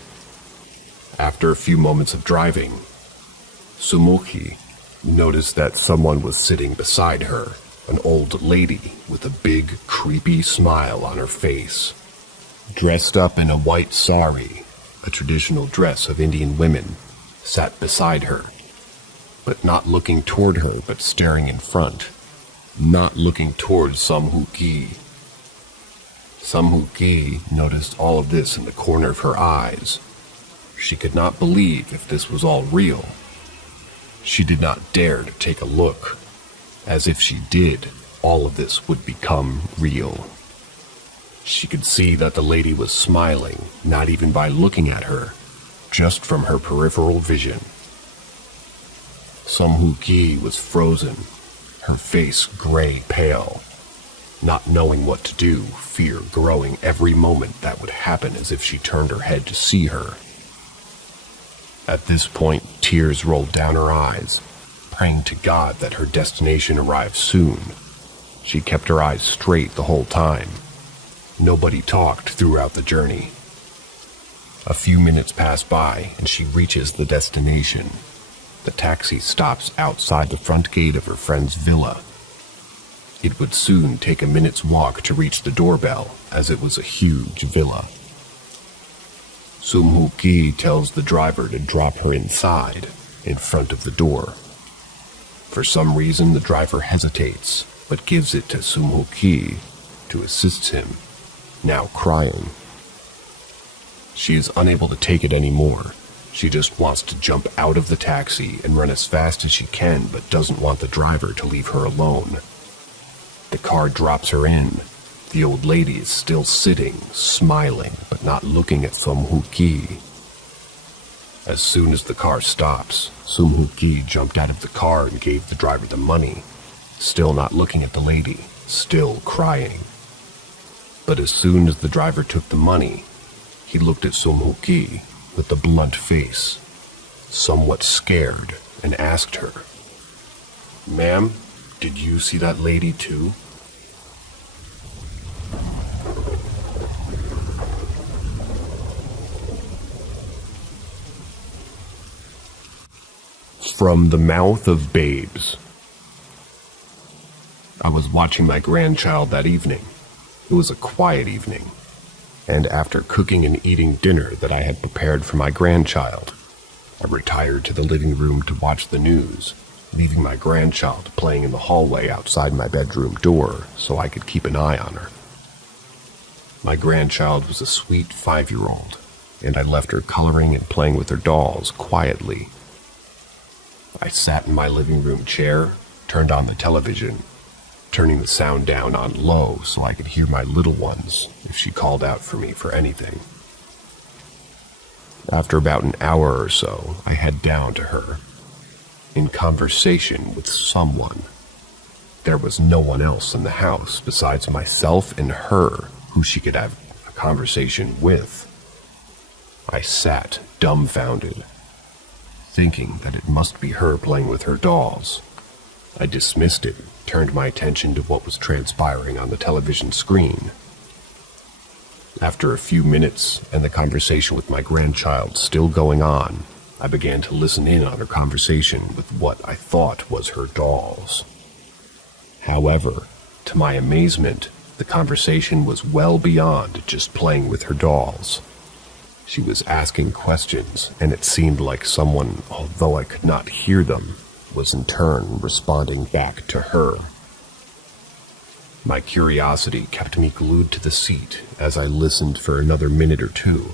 After a few moments of driving, Sumukhi noticed that someone was sitting beside her, an old lady with a big, creepy smile on her face. Dressed up in a white sari, a traditional dress of Indian women, sat beside her, but not looking toward her, but staring in front, not looking towards Sumukhi. Sumukhi noticed all of this in the corner of her eyes. She could not believe if this was all real. She did not dare to take a look, as if she did, all of this would become real. She could see that the lady was smiling, not even by looking at her, just from her peripheral vision. Sumukhi was frozen, her face gray pale, not knowing what to do, fear growing every moment that would happen as if she turned her head to see her. At this point, tears rolled down her eyes, praying to God that her destination arrive soon. She kept her eyes straight the whole time. Nobody talked throughout the journey. A few minutes pass by, and she reaches the destination. The taxi stops outside the front gate of her friend's villa. It would soon take a minute's walk to reach the doorbell, as it was a huge villa. Sumukhi tells the driver to drop her inside, in front of the door. For some reason, the driver hesitates, but gives it to Sumukhi to assist him, now crying. She is unable to take it anymore. She just wants to jump out of the taxi and run as fast as she can, but doesn't want the driver to leave her alone. The car drops her in. The old lady is still sitting, smiling, but not looking at Sumukhi. As soon as the car stops, Sumukhi jumped out of the car and gave the driver the money, still not looking at the lady, still crying. But as soon as the driver took the money, he looked at Sumukhi with a blunt face, somewhat scared, and asked her, "Ma'am, did you see that lady too?" From the Mouth of Babes. I was watching my grandchild that evening. It was a quiet evening. and after cooking and eating dinner that I had prepared for my grandchild, I retired to the living room to watch the news, leaving my grandchild playing in the hallway outside my bedroom door so I could keep an eye on her. My grandchild was a sweet 5-year-old, and I left her coloring and playing with her dolls quietly. I sat in my living room chair, turned on the television, turning the sound down on low so I could hear my little ones if she called out for me for anything. After about an hour or so, I head down to her, in conversation with someone. There was no one else in the house besides myself and her who she could have a conversation with. I sat dumbfounded, thinking that it must be her playing with her dolls. I dismissed it, turned my attention to what was transpiring on the television screen. After a few minutes and the conversation with my grandchild still going on, I began to listen in on her conversation with what I thought was her dolls. However, to my amazement, the conversation was well beyond just playing with her dolls. She was asking questions, and it seemed like someone, although I could not hear them, was in turn responding back to her. My curiosity kept me glued to the seat as I listened for another minute or two,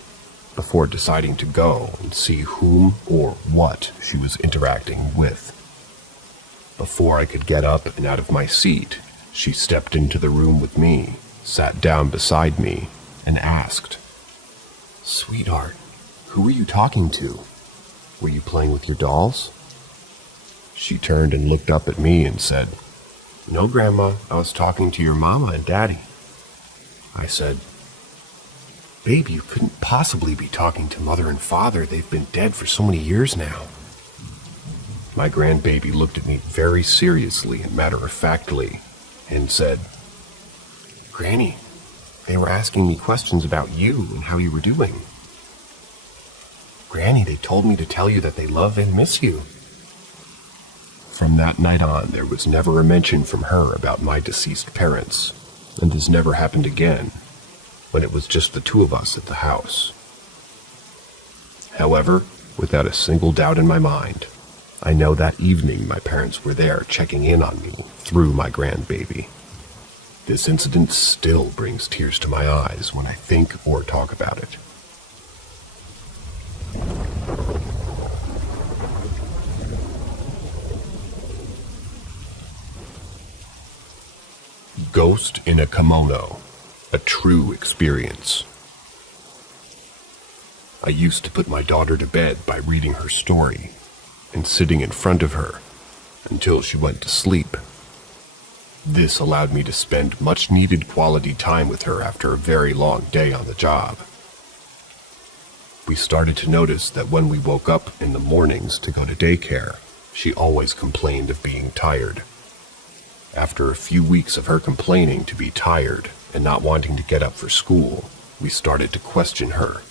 before deciding to go and see whom or what she was interacting with. Before I could get up and out of my seat, she stepped into the room with me, sat down beside me, and asked, "Sweetheart, who were you talking to? Were you playing with your dolls?" She turned and looked up at me and said, "No, Grandma, I was talking to your mama and daddy." I said, "Baby, you couldn't possibly be talking to Mother and Father. They've been dead for so many years now." My grandbaby looked at me very seriously and matter-of-factly and said, "Granny, they were asking me questions about you and how you were doing. Granny, they told me to tell you that they love and miss you." From that night on, there was never a mention from her about my deceased parents, and this never happened again, when it was just the two of us at the house. However, without a single doubt in my mind, I know that evening my parents were there checking in on me through my grandbaby. This incident still brings tears to my eyes when I think or talk about it. Ghost in a Kimono, a true experience. I used to put my daughter to bed by reading her story and sitting in front of her until she went to sleep. This allowed me to spend much-needed quality time with her after a very long day on the job. We started to notice that when we woke up in the mornings to go to daycare, she always complained of being tired. After a few weeks of her complaining to be tired and not wanting to get up for school, we started to question her.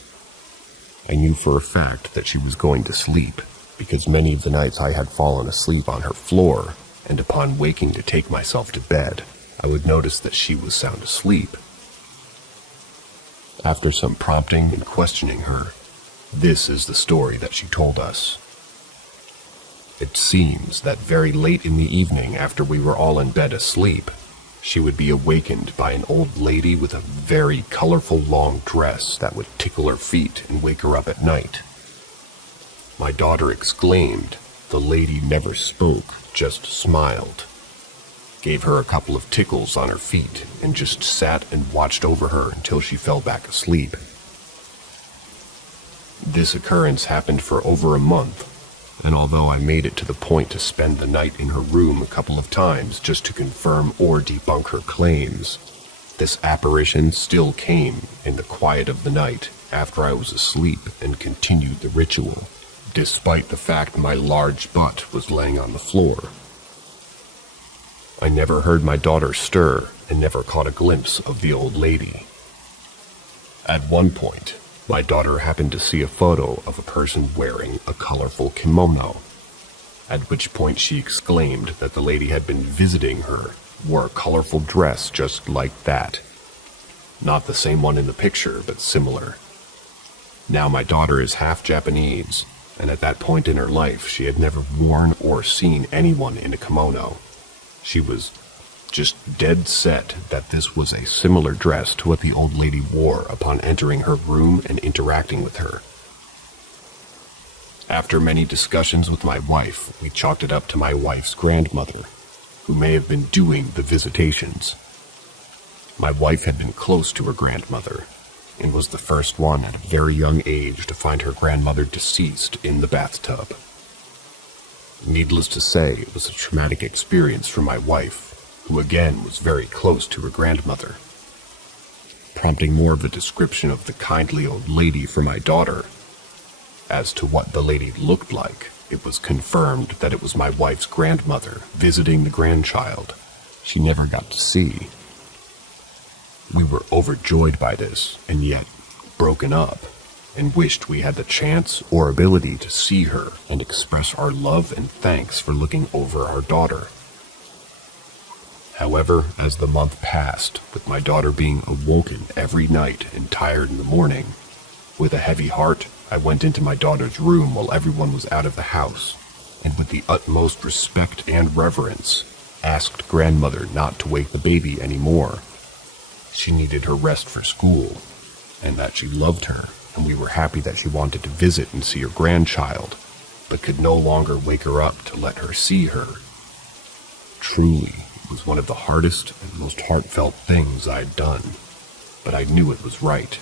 I knew for a fact that she was going to sleep, because many of the nights I had fallen asleep on her floor, and upon waking to take myself to bed, I would notice that she was sound asleep. After some prompting and questioning her, this is the story that she told us. It seems that very late in the evening, after we were all in bed asleep, she would be awakened by an old lady with a very colorful long dress that would tickle her feet and wake her up at night. My daughter exclaimed. The lady never spoke, just smiled, gave her a couple of tickles on her feet, and just sat and watched over her until she fell back asleep. This occurrence happened for over a month, and although I made it to the point to spend the night in her room a couple of times just to confirm or debunk her claims, this apparition still came in the quiet of the night after I was asleep and continued the ritual, despite the fact my large butt was laying on the floor. I never heard my daughter stir and never caught a glimpse of the old lady. At one point, my daughter happened to see a photo of a person wearing a colorful kimono, at which point she exclaimed that the lady had been visiting her, wore a colorful dress just like that. Not the same one in the picture, but similar. Now my daughter is half Japanese, and at that point in her life, she had never worn or seen anyone in a kimono. She was just dead set that this was a similar dress to what the old lady wore upon entering her room and interacting with her. After many discussions with my wife, we chalked it up to my wife's grandmother, who may have been doing the visitations. My wife had been close to her grandmother, and was the first one at a very young age to find her grandmother deceased in the bathtub. Needless to say, it was a traumatic experience for my wife, who again was very close to her grandmother. Prompting more of a description of the kindly old lady for my daughter. As to what the lady looked like, it was confirmed that it was my wife's grandmother visiting the grandchild she never got to see. We were overjoyed by this, and yet broken up, and wished we had the chance or ability to see her and express our love and thanks for looking over our daughter. However, as the month passed, with my daughter being awoken every night and tired in the morning, with a heavy heart, I went into my daughter's room while everyone was out of the house, and with the utmost respect and reverence, asked grandmother not to wake the baby anymore. She needed her rest for school, and that she loved her, and we were happy that she wanted to visit and see her grandchild, but could no longer wake her up to let her see her. Truly, it was one of the hardest and most heartfelt things I'd done, but I knew it was right.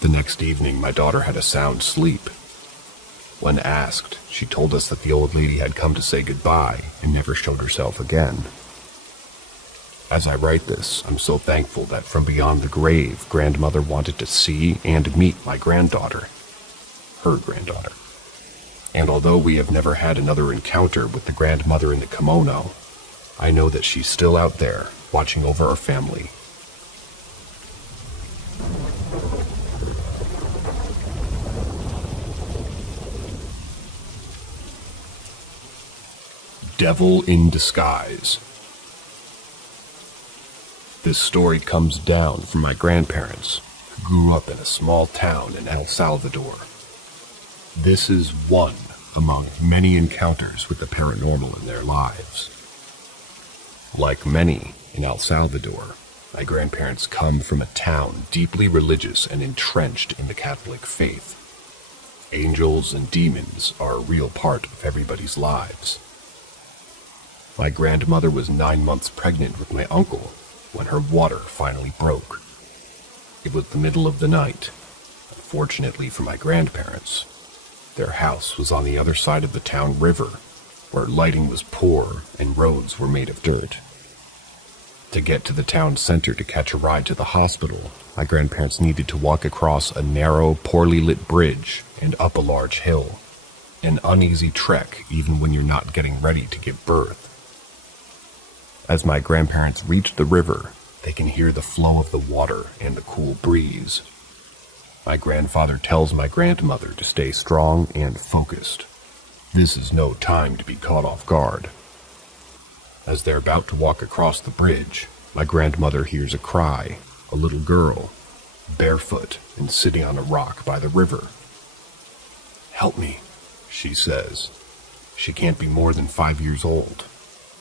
The next evening, my daughter had a sound sleep. When asked, she told us that the old lady had come to say goodbye and never showed herself again. As I write this, I'm so thankful that from beyond the grave, grandmother wanted to see and meet my granddaughter, her granddaughter. And although we have never had another encounter with the grandmother in the kimono, I know that she's still out there, watching over our family. Devil in Disguise. This story comes down from my grandparents, who grew up in a small town in El Salvador. This is one among many encounters with the paranormal in their lives. Like many in El Salvador, my grandparents come from a town deeply religious and entrenched in the Catholic faith. Angels and demons are a real part of everybody's lives. My grandmother was 9 months pregnant with my uncle when her water finally broke. It was the middle of the night. Unfortunately for my grandparents, their house was on the other side of the town river, where lighting was poor and roads were made of dirt. To get to the town center to catch a ride to the hospital, my grandparents needed to walk across a narrow, poorly lit bridge and up a large hill. An uneasy trek even when you're not getting ready to give birth. As my grandparents reach the river, they can hear the flow of the water and the cool breeze. My grandfather tells my grandmother to stay strong and focused. This is no time to be caught off guard. As they're about to walk across the bridge, my grandmother hears a cry, a little girl, barefoot and sitting on a rock by the river. "Help me," she says. She can't be more than 5 years old.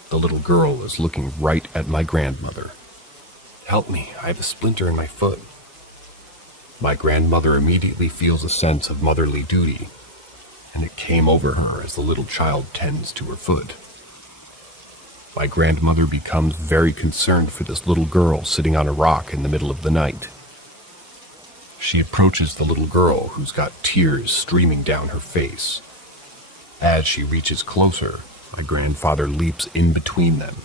The little girl is looking right at my grandmother. "Help me, I have a splinter in my foot." My grandmother immediately feels a sense of motherly duty, and it came over her as the little child tends to her foot. My grandmother becomes very concerned for this little girl sitting on a rock in the middle of the night. She approaches the little girl, who's got tears streaming down her face. As she reaches closer, my grandfather leaps in between them.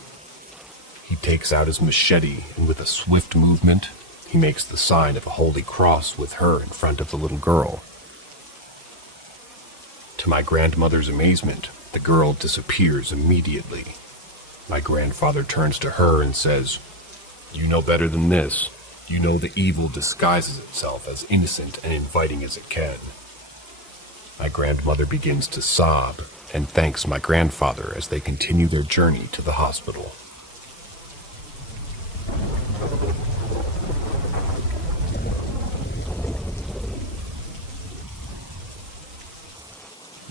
He takes out his machete, and with a swift movement, he makes the sign of a holy cross with her in front of the little girl. To my grandmother's amazement, the girl disappears immediately. My grandfather turns to her and says, "You know better than this. You know the evil disguises itself as innocent and inviting as it can." My grandmother begins to sob and thanks my grandfather as they continue their journey to the hospital.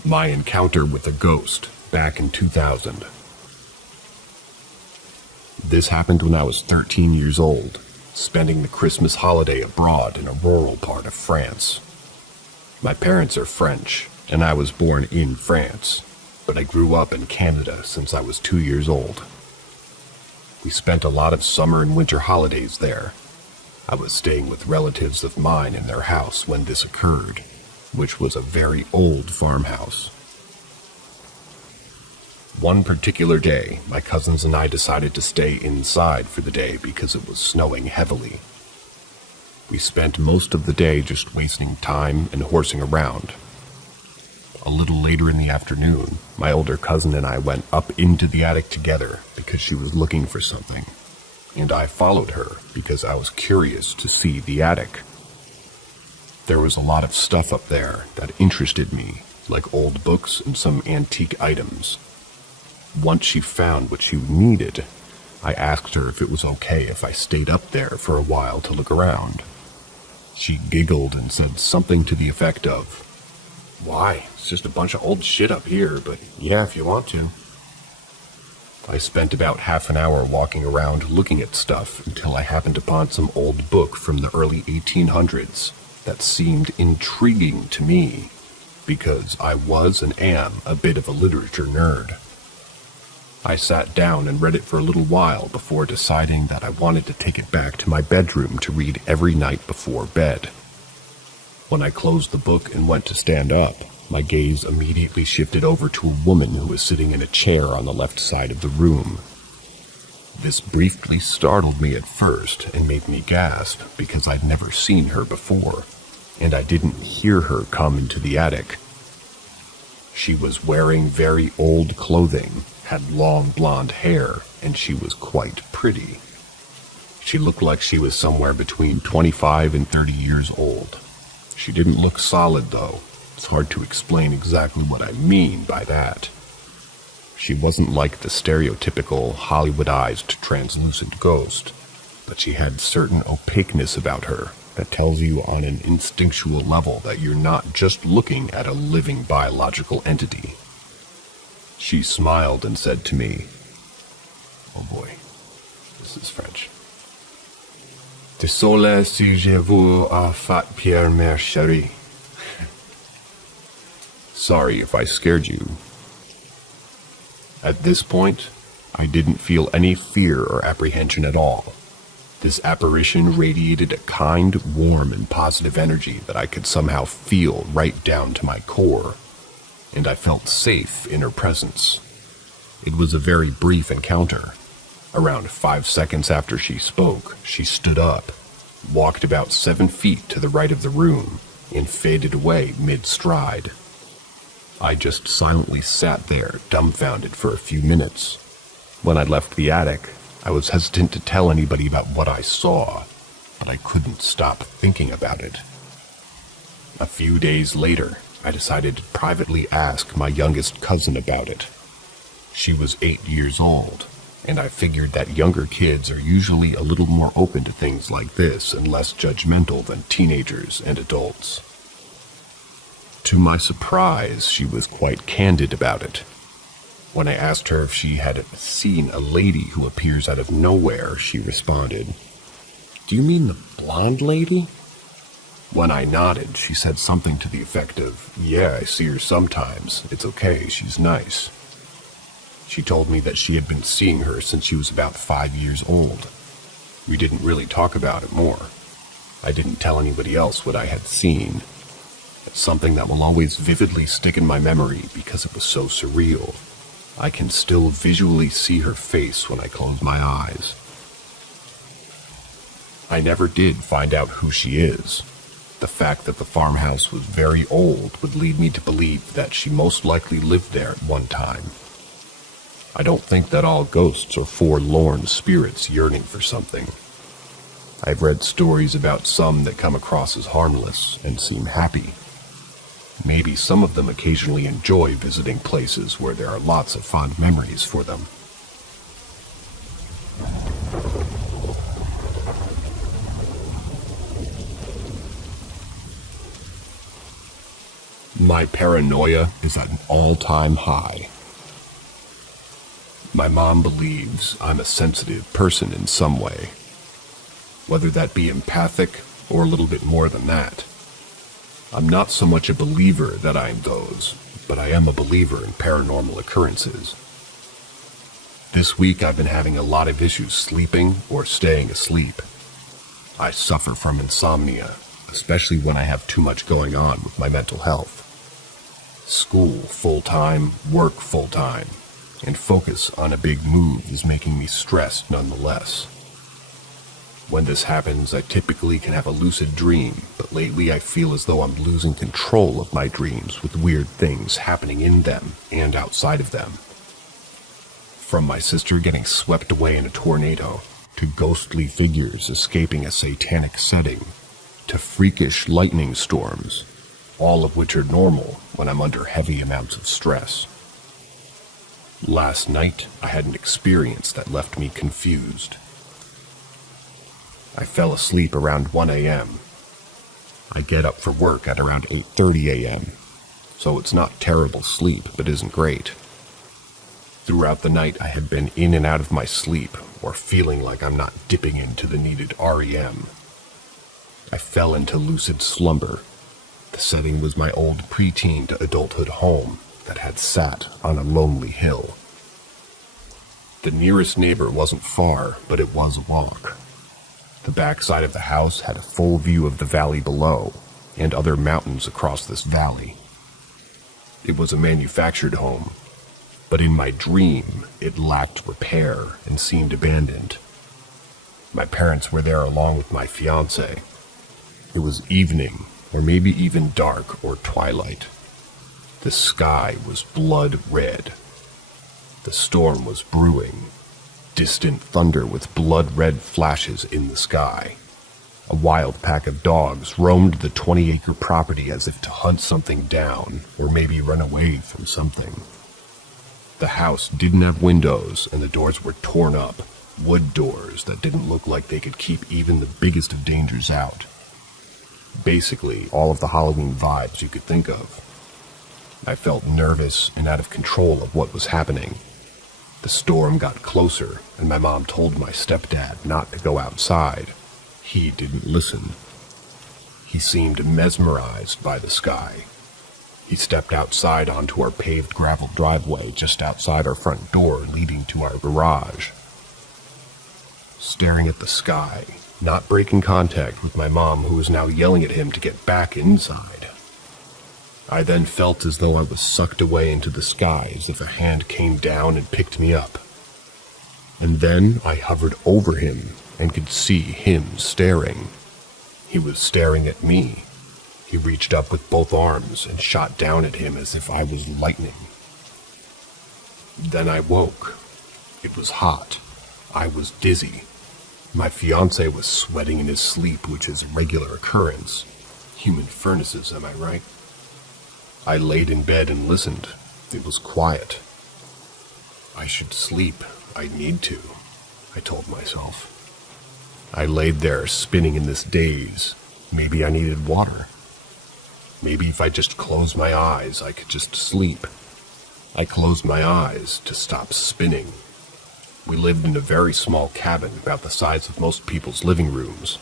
My encounter with a ghost back in 2000. This happened when I was 13 years old, spending the Christmas holiday abroad in a rural part of France. My parents are French, and I was born in France, but I grew up in Canada since I was 2 years old. We spent a lot of summer and winter holidays there. I was staying with relatives of mine in their house when this occurred, which was a very old farmhouse. One particular day, my cousins and I decided to stay inside for the day because it was snowing heavily. We spent most of the day just wasting time and horsing around. A little later in the afternoon, my older cousin and I went up into the attic together because she was looking for something, and I followed her because I was curious to see the attic. There was a lot of stuff up there that interested me, like old books and some antique items. Once she found what she needed, I asked her if it was okay if I stayed up there for a while to look around. She giggled and said something to the effect of, "Why? It's just a bunch of old shit up here, but yeah, if you want to." I spent about half an hour walking around looking at stuff until I happened upon some old book from the early 1800s that seemed intriguing to me because I was and am a bit of a literature nerd. I sat down and read it for a little while before deciding that I wanted to take it back to my bedroom to read every night before bed. When I closed the book and went to stand up, my gaze immediately shifted over to a woman who was sitting in a chair on the left side of the room. This briefly startled me at first and made me gasp because I'd never seen her before, and I didn't hear her come into the attic. She was wearing very old clothing, had long blonde hair, and she was quite pretty. She looked like she was somewhere between 25 and 30 years old. She didn't look solid, though. It's hard to explain exactly what I mean by that. She wasn't like the stereotypical Hollywoodized translucent ghost, but she had certain opaqueness about her that tells you on an instinctual level that you're not just looking at a living biological entity. She smiled and said to me, "Oh boy, this is French. Désolé si je vous ai fait peur, ma chérie." Sorry if I scared you. At this point, I didn't feel any fear or apprehension at all. This apparition radiated a kind, warm, and positive energy that I could somehow feel right down to my core, and I felt safe in her presence. It was a very brief encounter. Around 5 seconds after she spoke, she stood up, walked about 7 feet to the right of the room, and faded away mid-stride. I just silently sat there, dumbfounded for a few minutes. When I left the attic, I was hesitant to tell anybody about what I saw, but I couldn't stop thinking about it. A few days later, I decided to privately ask my youngest cousin about it. She was 8 years old, and I figured that younger kids are usually a little more open to things like this and less judgmental than teenagers and adults. To my surprise, she was quite candid about it. When I asked her if she had seen a lady who appears out of nowhere, she responded, "Do you mean the blonde lady?" When I nodded, she said something to the effect of, "Yeah, I see her sometimes. It's okay, she's nice." She told me that she had been seeing her since she was about 5 years old. We didn't really talk about it more. I didn't tell anybody else what I had seen. It's something that will always vividly stick in my memory because it was so surreal. I can still visually see her face when I close my eyes. I never did find out who she is. The fact that the farmhouse was very old would lead me to believe that she most likely lived there at one time. I don't think that all ghosts are forlorn spirits yearning for something. I've read stories about some that come across as harmless and seem happy. Maybe some of them occasionally enjoy visiting places where there are lots of fond memories for them. My paranoia is at an all-time high. My mom believes I'm a sensitive person in some way, whether that be empathic or a little bit more than that. I'm not so much a believer that I'm those, but I am a believer in paranormal occurrences. This week I've been having a lot of issues sleeping or staying asleep. I suffer from insomnia, especially when I have too much going on with my mental health. School full-time, work full-time, and focus on a big move is making me stressed nonetheless. When this happens, I typically can have a lucid dream, but lately I feel as though I'm losing control of my dreams with weird things happening in them and outside of them. From my sister getting swept away in a tornado, to ghostly figures escaping a satanic setting, to freakish lightning storms, all of which are normal when I'm under heavy amounts of stress. Last night, I had an experience that left me confused. I fell asleep around 1 a.m. I get up for work at around 8:30 a.m., so it's not terrible sleep, but isn't great. Throughout the night, I had been in and out of my sleep, or feeling like I'm not dipping into the needed REM. I fell into lucid slumber. The setting was my old preteen to adulthood home that had sat on a lonely hill. The nearest neighbor wasn't far, but it was a walk. The backside of the house had a full view of the valley below, and other mountains across this valley. It was a manufactured home, but in my dream, it lacked repair and seemed abandoned. My parents were there along with my fiancé. It was evening, or maybe even dark or twilight. The sky was blood red. The storm was brewing. Distant thunder with blood-red flashes in the sky. A wild pack of dogs roamed the 20-acre property as if to hunt something down, or maybe run away from something. The house didn't have windows, and the doors were torn up, wood doors that didn't look like they could keep even the biggest of dangers out. Basically, all of the Halloween vibes you could think of. I felt nervous and out of control of what was happening. The storm got closer, and my mom told my stepdad not to go outside. He didn't listen. He seemed mesmerized by the sky. He stepped outside onto our paved gravel driveway just outside our front door leading to our garage. Staring at the sky, not breaking contact with my mom, who was now yelling at him to get back inside. I then felt as though I was sucked away into the sky, as if a hand came down and picked me up. And then I hovered over him and could see him staring. He was staring at me. He reached up with both arms and shot down at him as if I was lightning. Then I woke. It was hot. I was dizzy. My fiancé was sweating in his sleep, which is a regular occurrence. Human furnaces, am I right? I laid in bed and listened. It was quiet. I should sleep. I need to, I told myself. I laid there spinning in this daze. Maybe I needed water. Maybe if I just closed my eyes, I could just sleep. I closed my eyes to stop spinning. We lived in a very small cabin, about the size of most people's living rooms.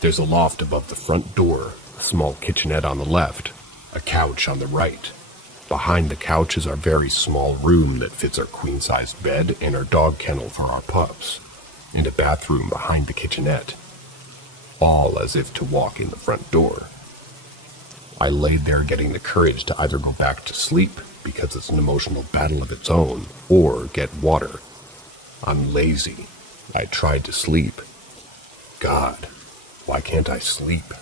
There's a loft above the front door, a small kitchenette on the left, a couch on the right. Behind the couch is our very small room that fits our queen-sized bed and our dog kennel for our pups, and a bathroom behind the kitchenette, all as if to walk in the front door. I laid there getting the courage to either go back to sleep, because it's an emotional battle of its own, or get water. I'm lazy. I tried to sleep. God, why can't I sleep?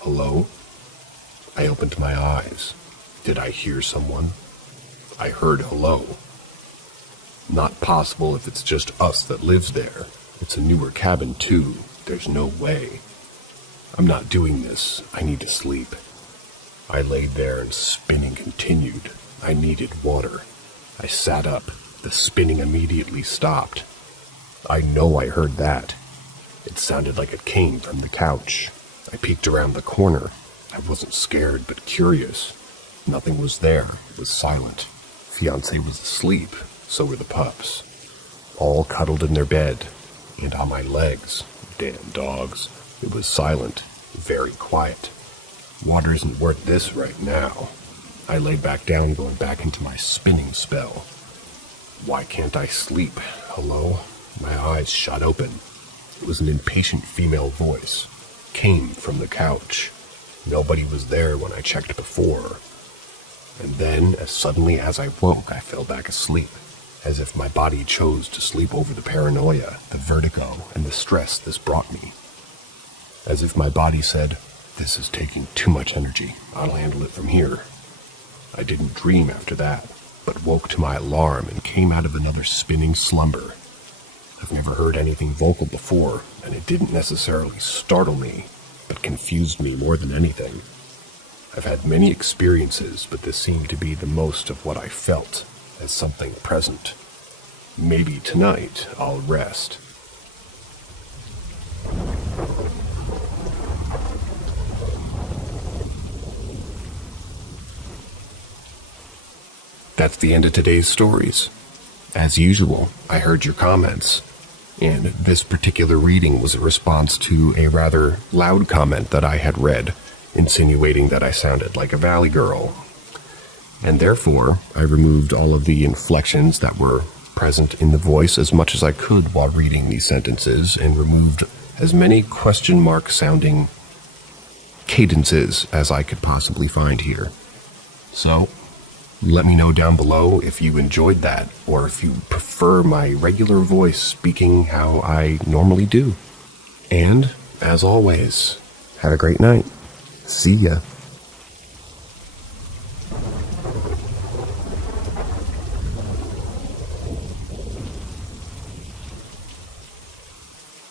Hello? I opened my eyes. Did I hear someone? I heard hello. Not possible if it's just us that lives there. It's a newer cabin too. There's no way. I'm not doing this. I need to sleep. I laid there and spinning continued. I needed water. I sat up. The spinning immediately stopped. I know I heard that. It sounded like it came from the couch. I peeked around the corner. I wasn't scared, but curious. Nothing was there. It was silent. Fiancé was asleep. So were the pups. All cuddled in their bed and on my legs. Damn dogs. It was silent. Very quiet. Water isn't worth this right now. I lay back down, going back into my spinning spell. Why can't I sleep? Hello? My eyes shot open. It was an impatient female voice. Came from the couch. Nobody was there when I checked before. And then, as suddenly as I woke, I fell back asleep, as if my body chose to sleep over the paranoia, the vertigo, and the stress this brought me. As if my body said, "This is taking too much energy. I'll handle it from here." I didn't dream after that, but woke to my alarm and came out of another spinning slumber. I've never heard anything vocal before, and it didn't necessarily startle me, but confused me more than anything. I've had many experiences, but this seemed to be the most of what I felt, as something present. Maybe tonight I'll rest. That's the end of today's stories. As usual, I heard your comments, and this particular reading was a response to a rather loud comment that I had read, insinuating that I sounded like a valley girl. And therefore, I removed all of the inflections that were present in the voice as much as I could while reading these sentences, and removed as many question mark sounding cadences as I could possibly find here. So, let me know down below if you enjoyed that, or if you prefer my regular voice speaking how I normally do. And, as always, have a great night. See ya.